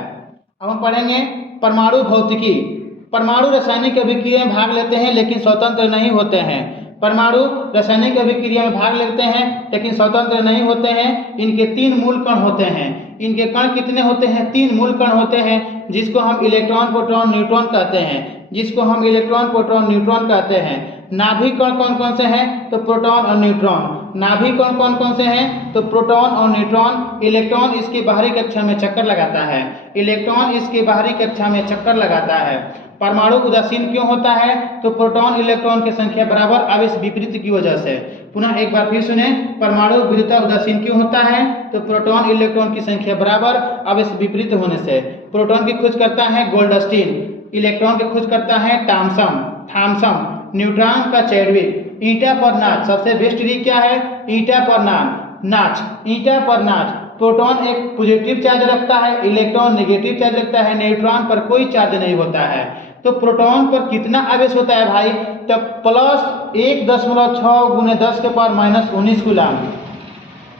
अब हम पढ़ेंगे परमाणु भौतिकी। परमाणु रासायनिक अभिक्रिया में भाग लेते हैं लेकिन स्वतंत्र नहीं होते हैं। परमाणु रासायनिक अभिक्रिया में भाग लेते हैं लेकिन स्वतंत्र नहीं होते हैं। इनके 3 मूल कण होते हैं। इनके कण कितने होते हैं? 3 मूल कण होते हैं, जिसको हम इलेक्ट्रॉन, प्रोटॉन, न्यूट्रॉन कहते हैं, जिसको हम इलेक्ट्रॉन, प्रोटॉन, न्यूट्रॉन कहते हैं। नाभिक कण कौन कौन से हैं? तो प्रोटॉन और न्यूट्रॉन। नाभिक कण कौन कौन से हैं? तो प्रोटॉन और न्यूट्रॉन। इलेक्ट्रॉन इसकी बाहरी कक्षा में चक्कर लगाता है, इलेक्ट्रॉन इसकी बाहरी कक्षा में चक्कर लगाता है। परमाणु उदासीन क्यों होता है? तो प्रोटॉन इलेक्ट्रॉन की संख्या बराबर, आवेश विपरीत की वजह से। पुनः एक बार फिर सुने, परमाणु विद्युत उदासीन क्यों होता है? तो प्रोटॉन इलेक्ट्रॉन की संख्या बराबर, आवेश विपरीत होने से। प्रोटॉन की खोज करता है गोल्डस्टीन, इलेक्ट्रॉन की खोज करता है थॉमसन, न्यूट्रॉन का चैडविक। ईंटा पर नाच, सबसे बेस्ट ट्रिक क्या है? ईंटा पर नाच, ईंटा पर नाच। प्रोटॉन एक पॉजिटिव चार्ज रखता है, इलेक्ट्रॉन नेगेटिव चार्ज रखता है, न्यूट्रॉन पर कोई चार्ज नहीं होता है। तो प्रोटॉन पर कितना आवेश होता है भाई? तो प्लस 1.6 × 10⁻⁻19 कूलम।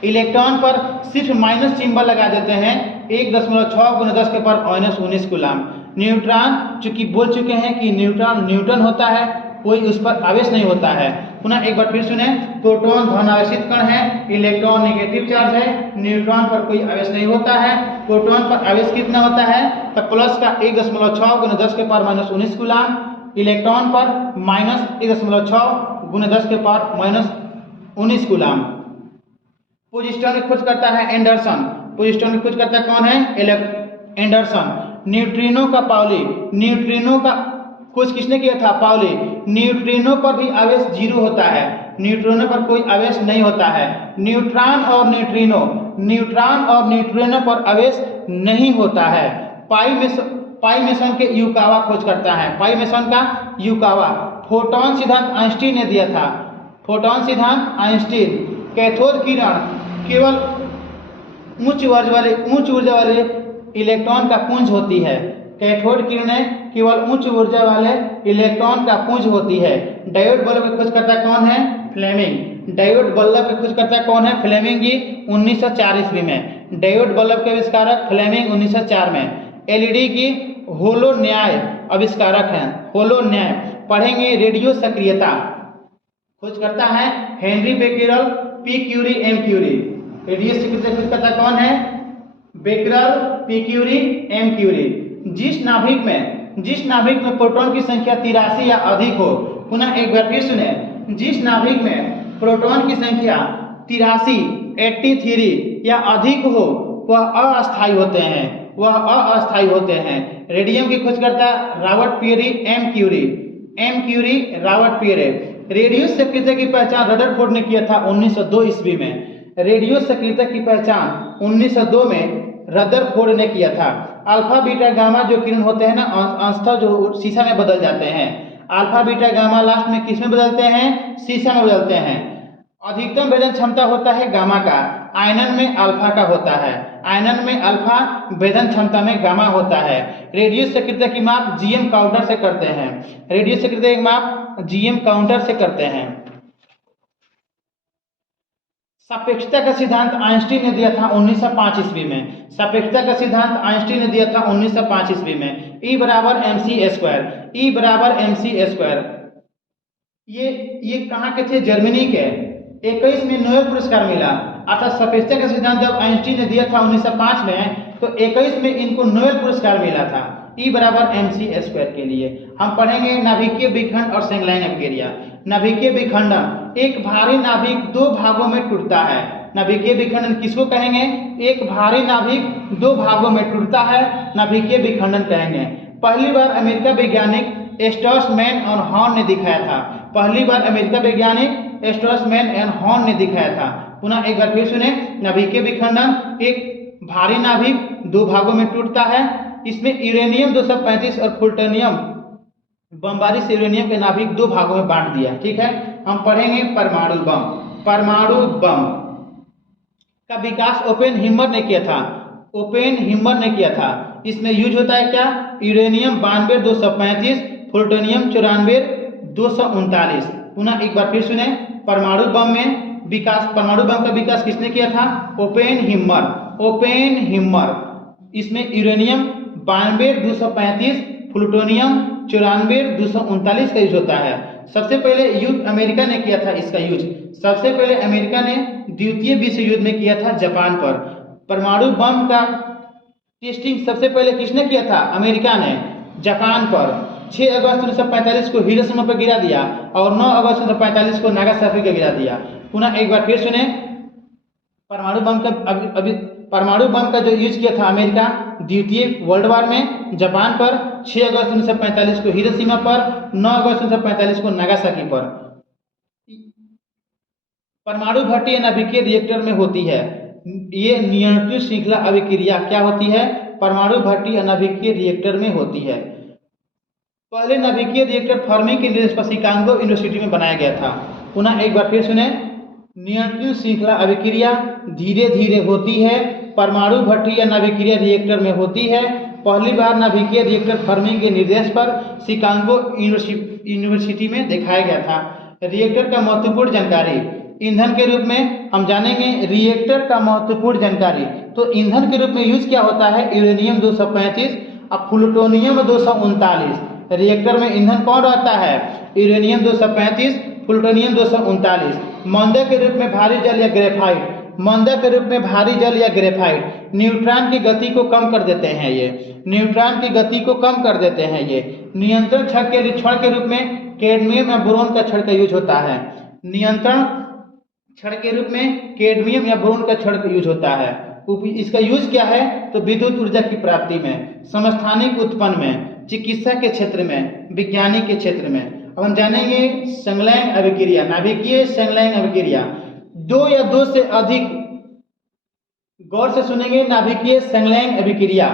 इलेक्ट्रॉन पर सिर्फ माइनस सिंबल लगा देते हैं, 1.6 × 10⁻⁻19 कूलम। न्यूट्रॉन चूंकि बोल चुके हैं कि न्यूटन होता है, कोई उस पर आवेश नहीं होता है। पुनः एक बार फिर सुने, प्रोटॉन धनावेशित कण है, इलेक्ट्रॉन नेगेटिव चार्ज है, न्यूट्रॉन पर कोई आवेश नहीं होता है। प्रोटॉन पर आवेश कितना होता है? तो प्लस का 1.6 × 10⁻⁻19 कूलम, इलेक्ट्रॉन पर माइनस 1.6 × 10⁻⁻19 कूलम। पोजिस्ट्रॉन की खोज करता है एंडरसन। पोजिस्ट्रॉन की खोज करता कौन है? एंडरसन। न्यूट्रिनो का पाउली, न्यूट्रिनो का खोज किसने किया था? पाउली। न्यूट्रिनो पर भी आवेश 0 होता है, न्यूट्रिनो पर कोई आवेश नहीं होता है। न्यूट्रॉन और न्यूट्रिनो पर आवेश नहीं होता है। पाई मेसन के युकावा खोज करता है, पाई मेसन का युकावा। फोटॉन सिद्धांत आइंस्टीन ने दिया था, फोटॉन सिद्धांत आइंस्टीन। कैथोड किरण केवल उच्च ऊर्जा वाले इलेक्ट्रॉन का पुंज होती है, कैथोड किरणें केवल उच्च ऊर्जा वाले इलेक्ट्रॉन का पुंज होती है। डायोड बल्ब की खोजकर्ता कौन है? फ्लेमिंग। डायोड बल्ब की खोजकर्ता कौन है? फ्लेमिंग जी 1904 ईस्वी में। डायोड बल्ब के आविष्कारक फ्लेमिंग 1904 में। एलईडी की होलो न्याय आविष्कारक हैं, होलो न्याय। पढ़ेंगे रेडियो सक्रियता, खोजकर्ता है Henri Becquerel, P Curie, M Curie. Radio सक्रियता खोजकर्ता कौन है? Becquerel, P Curie, M Curie. जिस नाभिक में प्रोटॉन की संख्या 83 या अधिक हो, पुनः एक बार फिर सुने, जिस नाभिक में प्रोटॉन की संख्या 83 83 या अधिक हो वह अस्थायी होते हैं। रेडियम की खोजकर्ता Robert Pierre, M Curie, Robert Pierre. Radio सक्रियता की पहचान रदरफोर्ड ने किया था 1902 ईस्वी में। रेडियो सक्रियता की पहचान 1902 में रदरफोर्ड ने किया था। अल्फा बीटा गामा जो किरण होते हैं ना, अंशतः जो शीशा में बदल जाते हैं, अल्फा बीटा गामा लास्ट में किस में बदलते हैं? शीशा में बदलते हैं। अधिकतम भेदन क्षमता होता है गामा का, आयनन में अल्फा का होता है। आयनन में अल्फा, भेदन क्षमता में गामा होता है। रेडियो सक्रियता की माप जीएम काउंटर से करते हैं। रेडियो सक्रियता की माप जीएम काउंटर से करते हैं। सापेक्षता का सिद्धांत आइंस्टीन ने दिया था 1905 ईस्वी में। सापेक्षता का सिद्धांत आइंस्टीन ने दिया था 1905 ईस्वी में। E बराबर mc स्क्वायर, E बराबर mc स्क्वायर। ये कहाँ के थे? जर्मनी के। 21 में नोबेल पुरस्कार मिला। अर्थात सापेक्षता का सिद्धांत जब आइंस्टीन ने दिया था 1905 में, तो 21 में इनको नोबेल पुरस्कार मिला था E बराबर mc स्क्वायर के लिए। हम पढ़ेंगे नाभिकीय विखंड और सेंगलाइन अभिक्रिया। नाभिकीय विखंडन, एक भारी नाभिक दो भागों में टूटता है। नाभिकीय विखंडन किसको कहेंगे? एक भारी नाभिक दो भागों में टूटता है, नाभिकीय विखंडन कहेंगे। पहली बार अमेरिका वैज्ञानिक स्ट्रॉसमैन और हॉर्न ने दिखाया था। पहली बार अमेरिका वैज्ञानिक स्ट्रॉसमैन एंड हॉर्न ने दिखाया था। पुनः एक बार फिर सुने, नाभिकीय विखंडन, एक भारी नाभिक दो भागों में टूटता है। इसमें यूरेनियम 235 और प्लूटोनियम बमबारी से यूरेनियम के नाभिक दो भागों में बांट दिया। ठीक है, हम पढ़ेंगे परमाणु बम। परमाणु बम का विकास ओपेनहीमर ने किया था। ओपेनहीमर ने किया था। इसमें यूज होता है क्या? Uranium 92 235, plutonium 94 239। पुनः एक बार फिर सुने, परमाणु बम का विकास किसने किया था? ओपेनहीमर। इसमें यूरेनियम 92 235, प्लूटोनियम 94 239 का यूज होता है। सबसे पहले युद्ध अमेरिका ने किया था इसका यूज। सबसे पहले अमेरिका ने द्वितीय विश्व युद्ध में किया था जापान पर। परमाणु बम का टेस्टिंग सबसे पहले किसने किया था? अमेरिका ने जापान पर। 6 अगस्त 1945 को हिरोशिमा पर गिरा दिया और 9 अगस्त 1945 को नागासाकी को गिरा दिया। पुनः एक बार फिर सुने, परमाणु बम का जो यूज किया था अमेरिका द्वितीय वर्ल्ड वार में जापान पर, 6 अगस्त 1945 को हिरोशिमा पर, 9 अगस्त 1945 को नागासाकी पर। परमाणु भट्टी या नाभिकीय रिएक्टर में होती है। ये नियंत्रित श्रृंखला अभिक्रिया क्या होती है? परमाणु भट्टी या नाभिकीय रिएक्टर में होती है। पहले नाभिकीय रिएक्टर फर्मी के निर्देश पर शिकागो यूनिवर्सिटी में बनाया गया था। पुनः एक बार फिर सुने, नियंत्रित श्रृंखला अभिक्रिया धीरे धीरे होती है, परमाणु भट्टी या नाभिकीय रिएक्टर में होती है। पहली बार नाभिकीय रिएक्टर फर्मी के निर्देश पर शिकागो यूनिवर्सिटी में दिखाया गया था। रिएक्टर का महत्वपूर्ण जानकारी, ईंधन के रूप में हम जानेंगे रिएक्टर का महत्वपूर्ण जानकारी। तो ईंधन के रूप में यूज क्या होता है? यूरेनियम 235 और प्लूटोनियम 239। रिएक्टर में ईंधन कौन रहता है? Uranium 235, plutonium 239। मंदे के रूप में भारी जल या ग्रेफाइट, मंदे के रूप में भारी जल या ग्रेफाइट। न्यूट्रॉन की गति को कम कर देते हैं ये, न्यूट्रॉन की गति को कम कर देते हैं ये। नियंत्रण छड़ के रूप में कैडमियम या बोरोन का छड़ का यूज होता है। नियंत्रण छड़ के रूप में कैडमियम या बोरोन का छड़ का यूज होता है। इसका यूज क्या है? तो विद्युत ऊर्जा की प्राप्ति में, समस्थानिक उत्पन्न में, चिकित्सा के क्षेत्र में, विज्ञानी के क्षेत्र में। अब हम जानेंगे संलयन अभिक्रिया, नाभिकीय संलयन अभिक्रिया। दो या दो से अधिक, गौर से सुनेंगे, नाभिकीय संलयन अभिक्रिया,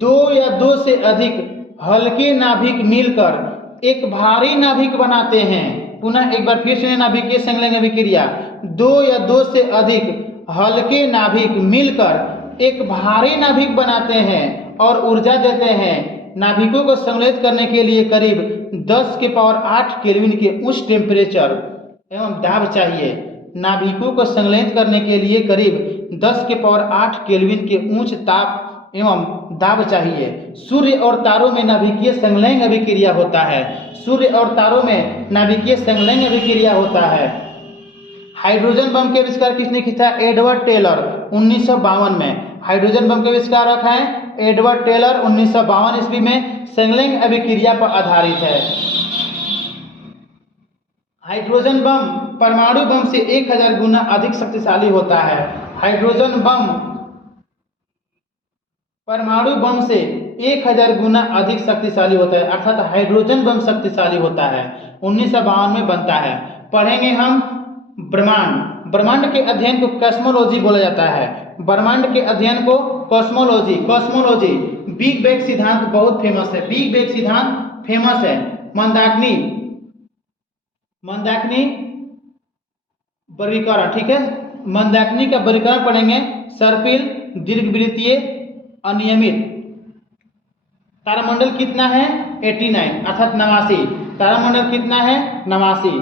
दो या दो से अधिक हल्के नाभिक मिलकर एक भारी नाभिक बनाते हैं। पुनः एक बार फिर सुने, नाभिकीय संलयन अभिक्रिया, दो या दो से अधिक हल्के नाभिक मिलकर एक भारी नाभिक बनाते हैं और ऊर्जा देते हैं। नाभिकों को संश्लेषित करने के लिए करीब 10 के पावर 8 केल्विन के उच्च टेम्परेचर एवं दाब चाहिए। नाभिकों को संश्लेषित करने के लिए करीब 10 के पावर 8 केल्विन के उच्च ताप एवं दाब चाहिए। सूर्य और तारों में नाभिकीय संलयन अभिक्रिया होता है। सूर्य और तारों में नाभिकीय संलयन अभिक्रिया होता है। हाइड्रोजन बम के आविष्कार किसने किया था? एडवर्ड टेलर 1952 में। हाइड्रोजन बम के आविष्कारक हैं एडवर्ड टेलर 1952 ईस्वी में। संलयन अभिक्रिया पर आधारित है। हाइड्रोजन बम परमाणु बम से 1000 गुना अधिक शक्तिशाली होता है। हाइड्रोजन बम परमाणु बम से 1000 गुना अधिक शक्तिशाली होता है, अर्थात हाइड्रोजन बम शक्तिशाली होता है। 1952 में बनता है। पढ़ेंगे हम ब्रह्मांड। ब्रह्मांड के अध्ययन को कॉस्मोलॉजी बोला जाता है। ब्रह्मांड के अध्ययन को कॉस्मोलॉजी कॉस्मोलॉजी बिग बैंग सिद्धांत बहुत फेमस है। बिग बैंग सिद्धांत फेमस है। मंदाकिनी मंदाकिनी वर्गीकरण, ठीक है। मंदाकिनी का वर्गीकरण पढ़ेंगे। सर्पिल, दीर्घवृत्तीय, अनियमित। तारामंडल कितना है? 89 अर्थात 89। तारामंडल कितना है? 89।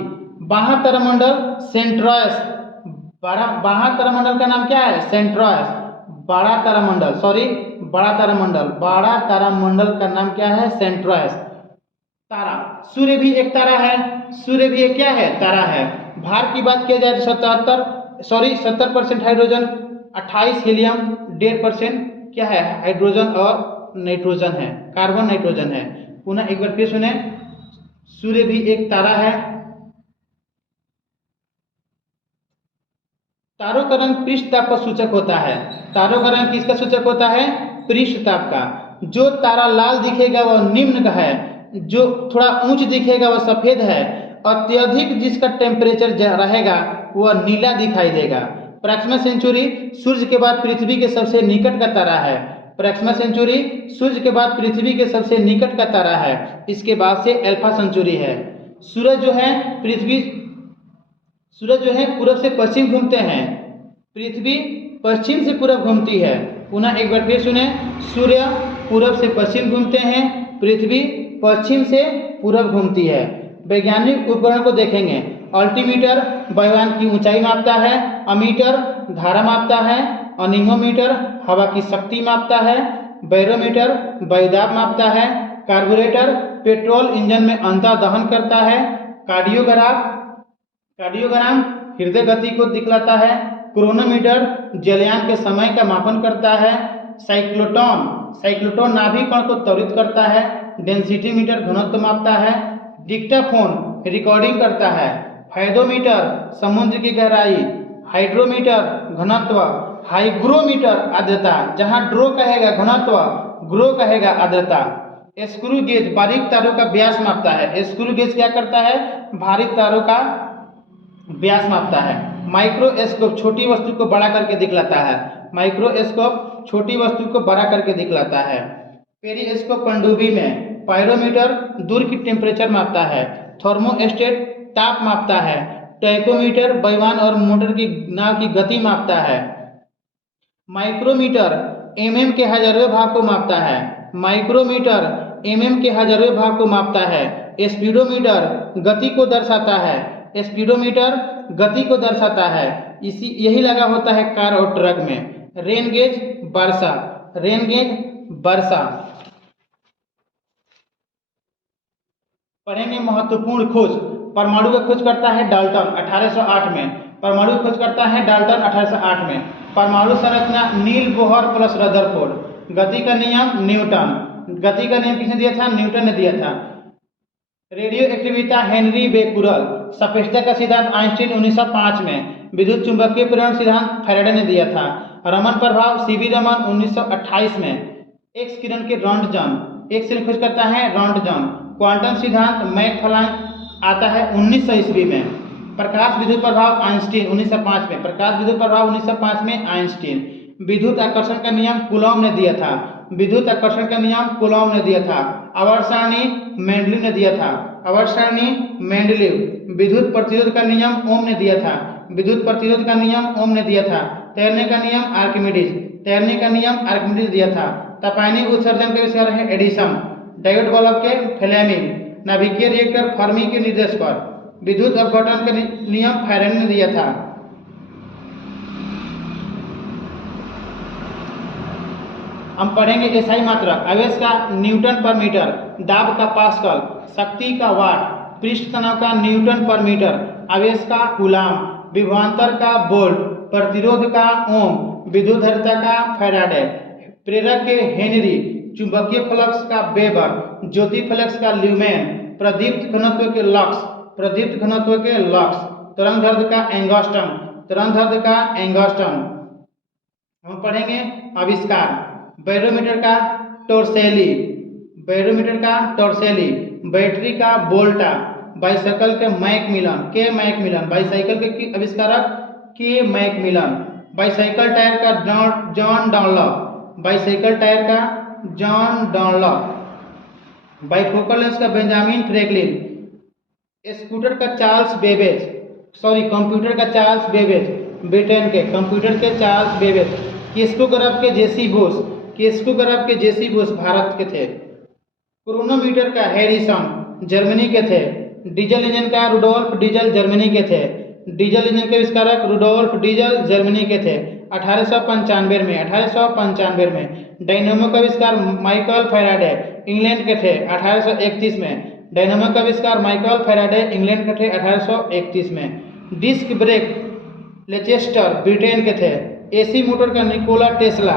बाह्य तारामंडल सेंट्रोइड्स। बाह्य तारामंडल का नाम क्या है? सेंट्रोइड्स। बड़ा तारामंडल बड़ा तारामंडल बड़ा तारामंडल का नाम क्या है? सेंट्रोइड्स। तारा, सूर्य भी एक तारा है। सूर्य भी एक क्या है? तारा है। भार की बात किया जाए तो 70% हाइड्रोजन, 28 हीलियम, 1.5% क्या है? हाइड्रोजन और नाइट्रोजन है, कार्बन नाइट्रोजन है। पुनः एक बार फिर सुने, सूर्य भी एक तारा है। तारों का रंग पृष्ठ ताप का सूचक होता है। तारों का रंग किसका सूचक होता है? पृष्ठ ताप का। जो तारा लाल दिखेगा वह निम्न का है, जो थोड़ा ऊंच दिखेगा वह सफेद है। अत्यधिक जिसका टेम्परेचर रहेगा वह नीला दिखाई देगा। प्रॉक्सिमा सेंचुरी सूर्य के बाद पृथ्वी के सबसे निकट का तारा है। प्रॉक्सिमा सेंचुरी सूर्य के बाद पृथ्वी के सबसे निकट का तारा है। इसके बाद से अल्फा सेंचुरी है। सूरज जो है पूरब से पश्चिम घूमते हैं। पृथ्वी पश्चिम से पूरब घूमती है। पुनः एक बार फिर सुने, सूर्य पूरब से पश्चिम घूमते हैं, पृथ्वी पश्चिम से पूरब घूमती है। वैज्ञानिक उपकरण को देखेंगे। अल्टीमीटर वायुयान की ऊंचाई मापता है। अमीटर धारा मापता है। अनिमोमीटर हवा की शक्ति मापता है। बैरोमीटर वायुदाब मापता है। कार्बोरेटर पेट्रोल इंजन में अंतर दहन करता है। कार्डियोग्राम हृदय गति को दिखलाता है। क्रोनोमीटर जलयान के समय का मापन करता है। साइक्लोट्रॉन नाभिक कण को त्वरित करता है। डेंसिटी मीटर घनत्व मापता है। डिक्टाफोन रिकॉर्डिंग करता है। फायदोमीटर समुद्र की गहराई। हाइड्रोमीटर घनत्व। हाइग्रोमीटर आर्द्रता, जहां ड्रो कहेगा घनत्व, ग्रो कहेगा आर्द्रता। स्क्रू गेज बारीक तारों का व्यास मापता है। स्क्रू गेज क्या करता है? बारीक तारों का व्यास मापता है। माइक्रोस्कोप छोटी वस्तु को बड़ा करके दिखलाता है। माइक्रोस्कोप छोटी वस्तु को बड़ा करके दिखलाता है। पेरिस्कोप पनडुब्बी में। पायरोमीटर दूर की टेम्परेचर मापता है। थर्मोस्टेट ताप मापता है। टैकोमीटर वायुयान और मोटर की नाव की गति मापता है। माइक्रोमीटर mm के हजारवें भाग को मापता है। माइक्रोमीटर mm के हजारवें भाग को मापता है। स्पीडोमीटर गति को दर्शाता है। स्पीडोमीटर गति को दर्शाता है। यही लगा होता है कार और ट्रक में। रेन गेज वर्षा। पढ़ेंगे महत्वपूर्ण खोज। परमाणु का खोज करता है डाल्टन 1808 में। परमाणु की खोज करता है डाल्टन 1808 में। परमाणु संरचना नील बोहर प्लस रदरफोर्ड। गति का नियम न्यूटन। गति का नियम किसने दिया था? न्यूटन ने दिया था। Radio activity Henry Becquerel. सापेक्षता का सिद्धांत आइंस्टीन 1905 में। विद्युत चुंबकीय प्रेरण सिद्धांत फैराडे ने दिया था। रमन प्रभाव सीवी रमन 1928 में। एक्स किरण के रॉन्टजन। एक्स किरण खोज करता है रॉन्टजन। क्वांटम सिद्धांत मैक प्लैंक आता है 1900 ईस्वी में। प्रकाश विद्युत प्रभाव आइंस्टीन 1905 में। प्रकाश विद्युत प्रभाव 1905 में आइंस्टीन। विद्युत आकर्षण का नियम कूलॉम ने दिया था। विद्युत आकर्षण का नियम कूलॉम ने दिया था। आवर्त सारणी मेंडलीव ने दिया था। आवर्त सारणी मेंडलीव। विद्युत प्रतिरोध का नियम ओम ने दिया था। विद्युत प्रतिरोध का नियम ओम ने दिया था। तैरने का नियम आर्किमिडीज। तैरने का नियम आर्किमिडीज दिया था। तपेनिक उत्सर्जन का आविष्कार है एडिसन। डायोड बल्ब के फ्लेमिंग, नाभिकीय रिएक्टर फर्मी के निर्देश पर, विद्युत अपघटन का नियम फैराडे ने दिया था। हम पढ़ेंगे एसआई मात्रक, आवेश का न्यूटन पर मीटर, दाब का पास्कल, शक्ति का वाट, पृष्ठ तनाव का न्यूटन पर मीटर, आवेश का कूलाम, विभवांतर का वोल्ट, प्रतिरोध का ओम, विद्युत धारिता का फैराडे, प्रेरक के हेनरी, चुंबकीय फ्लक्स का वेबर, ज्योति फ्लक्स का ल्यूमेन, प्रदीप्त घनत्व के लक्स, प्रदीप्त घनत्व के लक्स, तरंग दैर्ध्य का एंगस्ट्रम, तरंग दैर्ध्य का एंगस्ट्रम। हम पढ़ेंगे आविष्कार, बैरोमीटर का टोरसेली, बैरोमीटर का टोरसेली, बैटरी का वोल्टा, बाइसाइकिल के मैकमिलन, के मैकमिलन, बाइसाइकिल के आविष्कारक के मैकमिलन, बाइसाइकिल टायर का जॉन डनलॉप, बाइसाइकिल टायर का जॉन डनलॉप, बाइफोकल लेंस का बेंजामिन फ्रैंकलिन, स्कूटर का चार्ल्स बेबेज, कंप्यूटर का चार्ल्स बेबेज, ब्रिटेन के कंप्यूटर के चार्ल्स बेबेज, किस्कोग्राफ के जेसी बोस, किस्कोग्राफ के जेसी बोस भारत के थे, क्रोनोमीटर का हैरिसन जर्मनी के थे, डीजल इंजन का रुडोल्फ डीजल जर्मनी के थे, डीजल इंजन के आविष्कारक रुडोल्फ डीजल जर्मनी के थे 1895 में, डायनेमो का आविष्कार माइकल फैराडे इंग्लैंड के थे 1831 में, डायनेमो का आविष्कार माइकल फैराडे इंग्लैंड के थे 1831 में, डिस्क ब्रेक लेचेस्टर ब्रिटेन के थे, एसी मोटर का निकोला टेस्ला,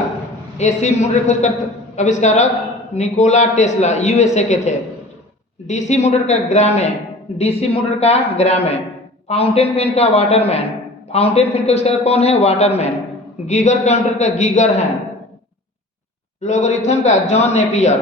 एसी मोटर खोज कर आविष्कारक निकोला टेस्ला यूएसए के थे, डीसी मोटर का ग्रामे, डीसी मोटर का ग्रामे, फाउंटेन पेन का वाटरमैन, फाउंटेन पेन का आविष्कारक कौन है? वाटरमैन, गीगर काउंटर का गीगर है, लोगरिथम का जॉन नेपियर,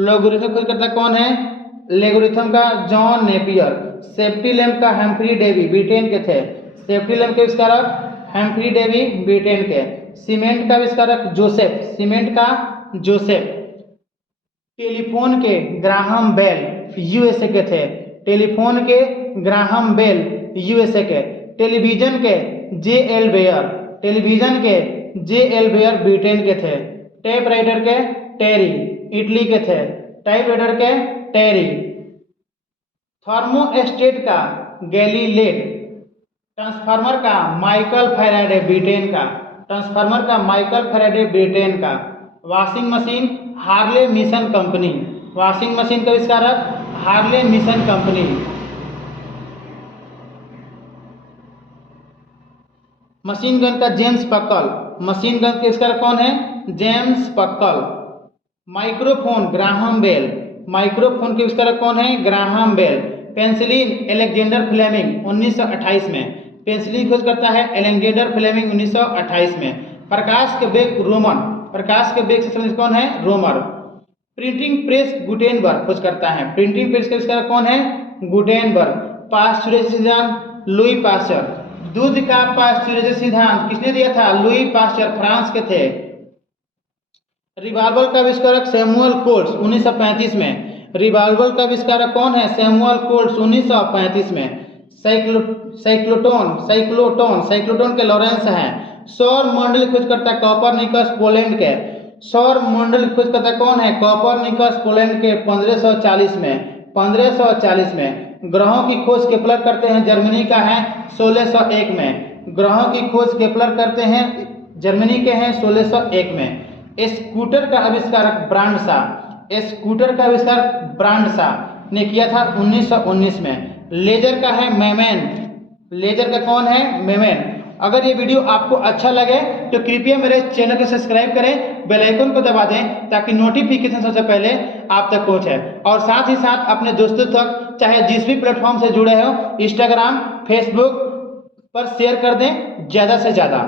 लोगरिथम खोज करता कौन है? लोगरिथम का जॉन नेपियर, सेफ्टी लैंप का हम्फ्री डेवी ब्रिटेन के थे, सेफ्टी लैंप के आविष्कारक हम्फ्री डेवी ब्रिटेन के, सीमेंट का आविष्कारक जोसेफ, सीमेंट का जोसेफ, टेलीफोन के ग्राहम बेल यूएसए के थे, टेलीफोन के ग्राहम बेल यूएसए के, टेलीविजन के जे एल बेयर, टेलीविजन के जे एल बेयर ब्रिटेन के थे, टेप राइडर के टेरी इटली के थे, टाइप राइडर के टेरी, थर्मोस्टेट का गैलीलेट, ट्रांसफार्मर का माइकल फैराडे ब्रिटेन का, ट्रांसफार्मर का माइकल फैराडे ब्रिटेन का, washing machine Hurley Machine Company, washing machine का आविष्कारक Hurley Machine Company, machine gun का जेम्स पक्कल, मशीन गन के आविष्कारक कौन है? James Puckle, microphone Graham Bell, microphone के आविष्कारक कौन है? Graham Bell, penicillin Alexander Fleming 1928 में, पेंसिलिन खोज करता है एलेक्जेंडर फ्लेमिंग 1928 में, प्रकाश के वेग रोमन, प्रकाश के वेग से संबंधित कौन है? रोमर, प्रिंटिंग प्रेस गुटेनबर्ग खोज करता है, प्रिंटिंग प्रेस के आविष्कारक कौन है? गुटेनबर्ग, पाश्चुराइजेशन सिद्धांत लुई पाश्चर, दूध का पाश्चुराइजेशन सिद्धांत किसने दिया था? लुई पाश्चर फ्रांस के थे, रिवाल्वर का आविष्कारक सैमुअल कोल्ट्स 1935 में, रिवाल्वर का आविष्कारक कौन है? सैमुअल कोल्ट्स 1935 में, साइक्लोटोन के लॉरेंस हैं, सौर मंडल खोज करता कॉपरनिकस पोलैंड के, सौर मंडल खोज करता कौन है? कॉपरनिकस पोलैंड के 1540 में, ग्रहों की खोज केपलर करते हैं जर्मनी का है 1601 में, ग्रहों की खोज केपलर करते हैं जर्मनी के हैं 1601 में, स्कूटर का आविष्कारक ब्रांडसा, स्कूटर का आविष्कार ब्रांडसा ने किया था 1919 में, लेजर का है मेमैन, लेजर का कौन है? मेमैन। अगर ये वीडियो आपको अच्छा लगे तो कृपया मेरे चैनल को सब्सक्राइब करें, बेल आइकन को दबा दें ताकि नोटिफिकेशन सबसे पहले आप तक पहुंचे, और साथ ही साथ अपने दोस्तों तक चाहे जिस भी प्लेटफॉर्म से जुड़े हो, इंस्टाग्राम फेसबुक पर शेयर कर दें ज़्यादा से ज़्यादा।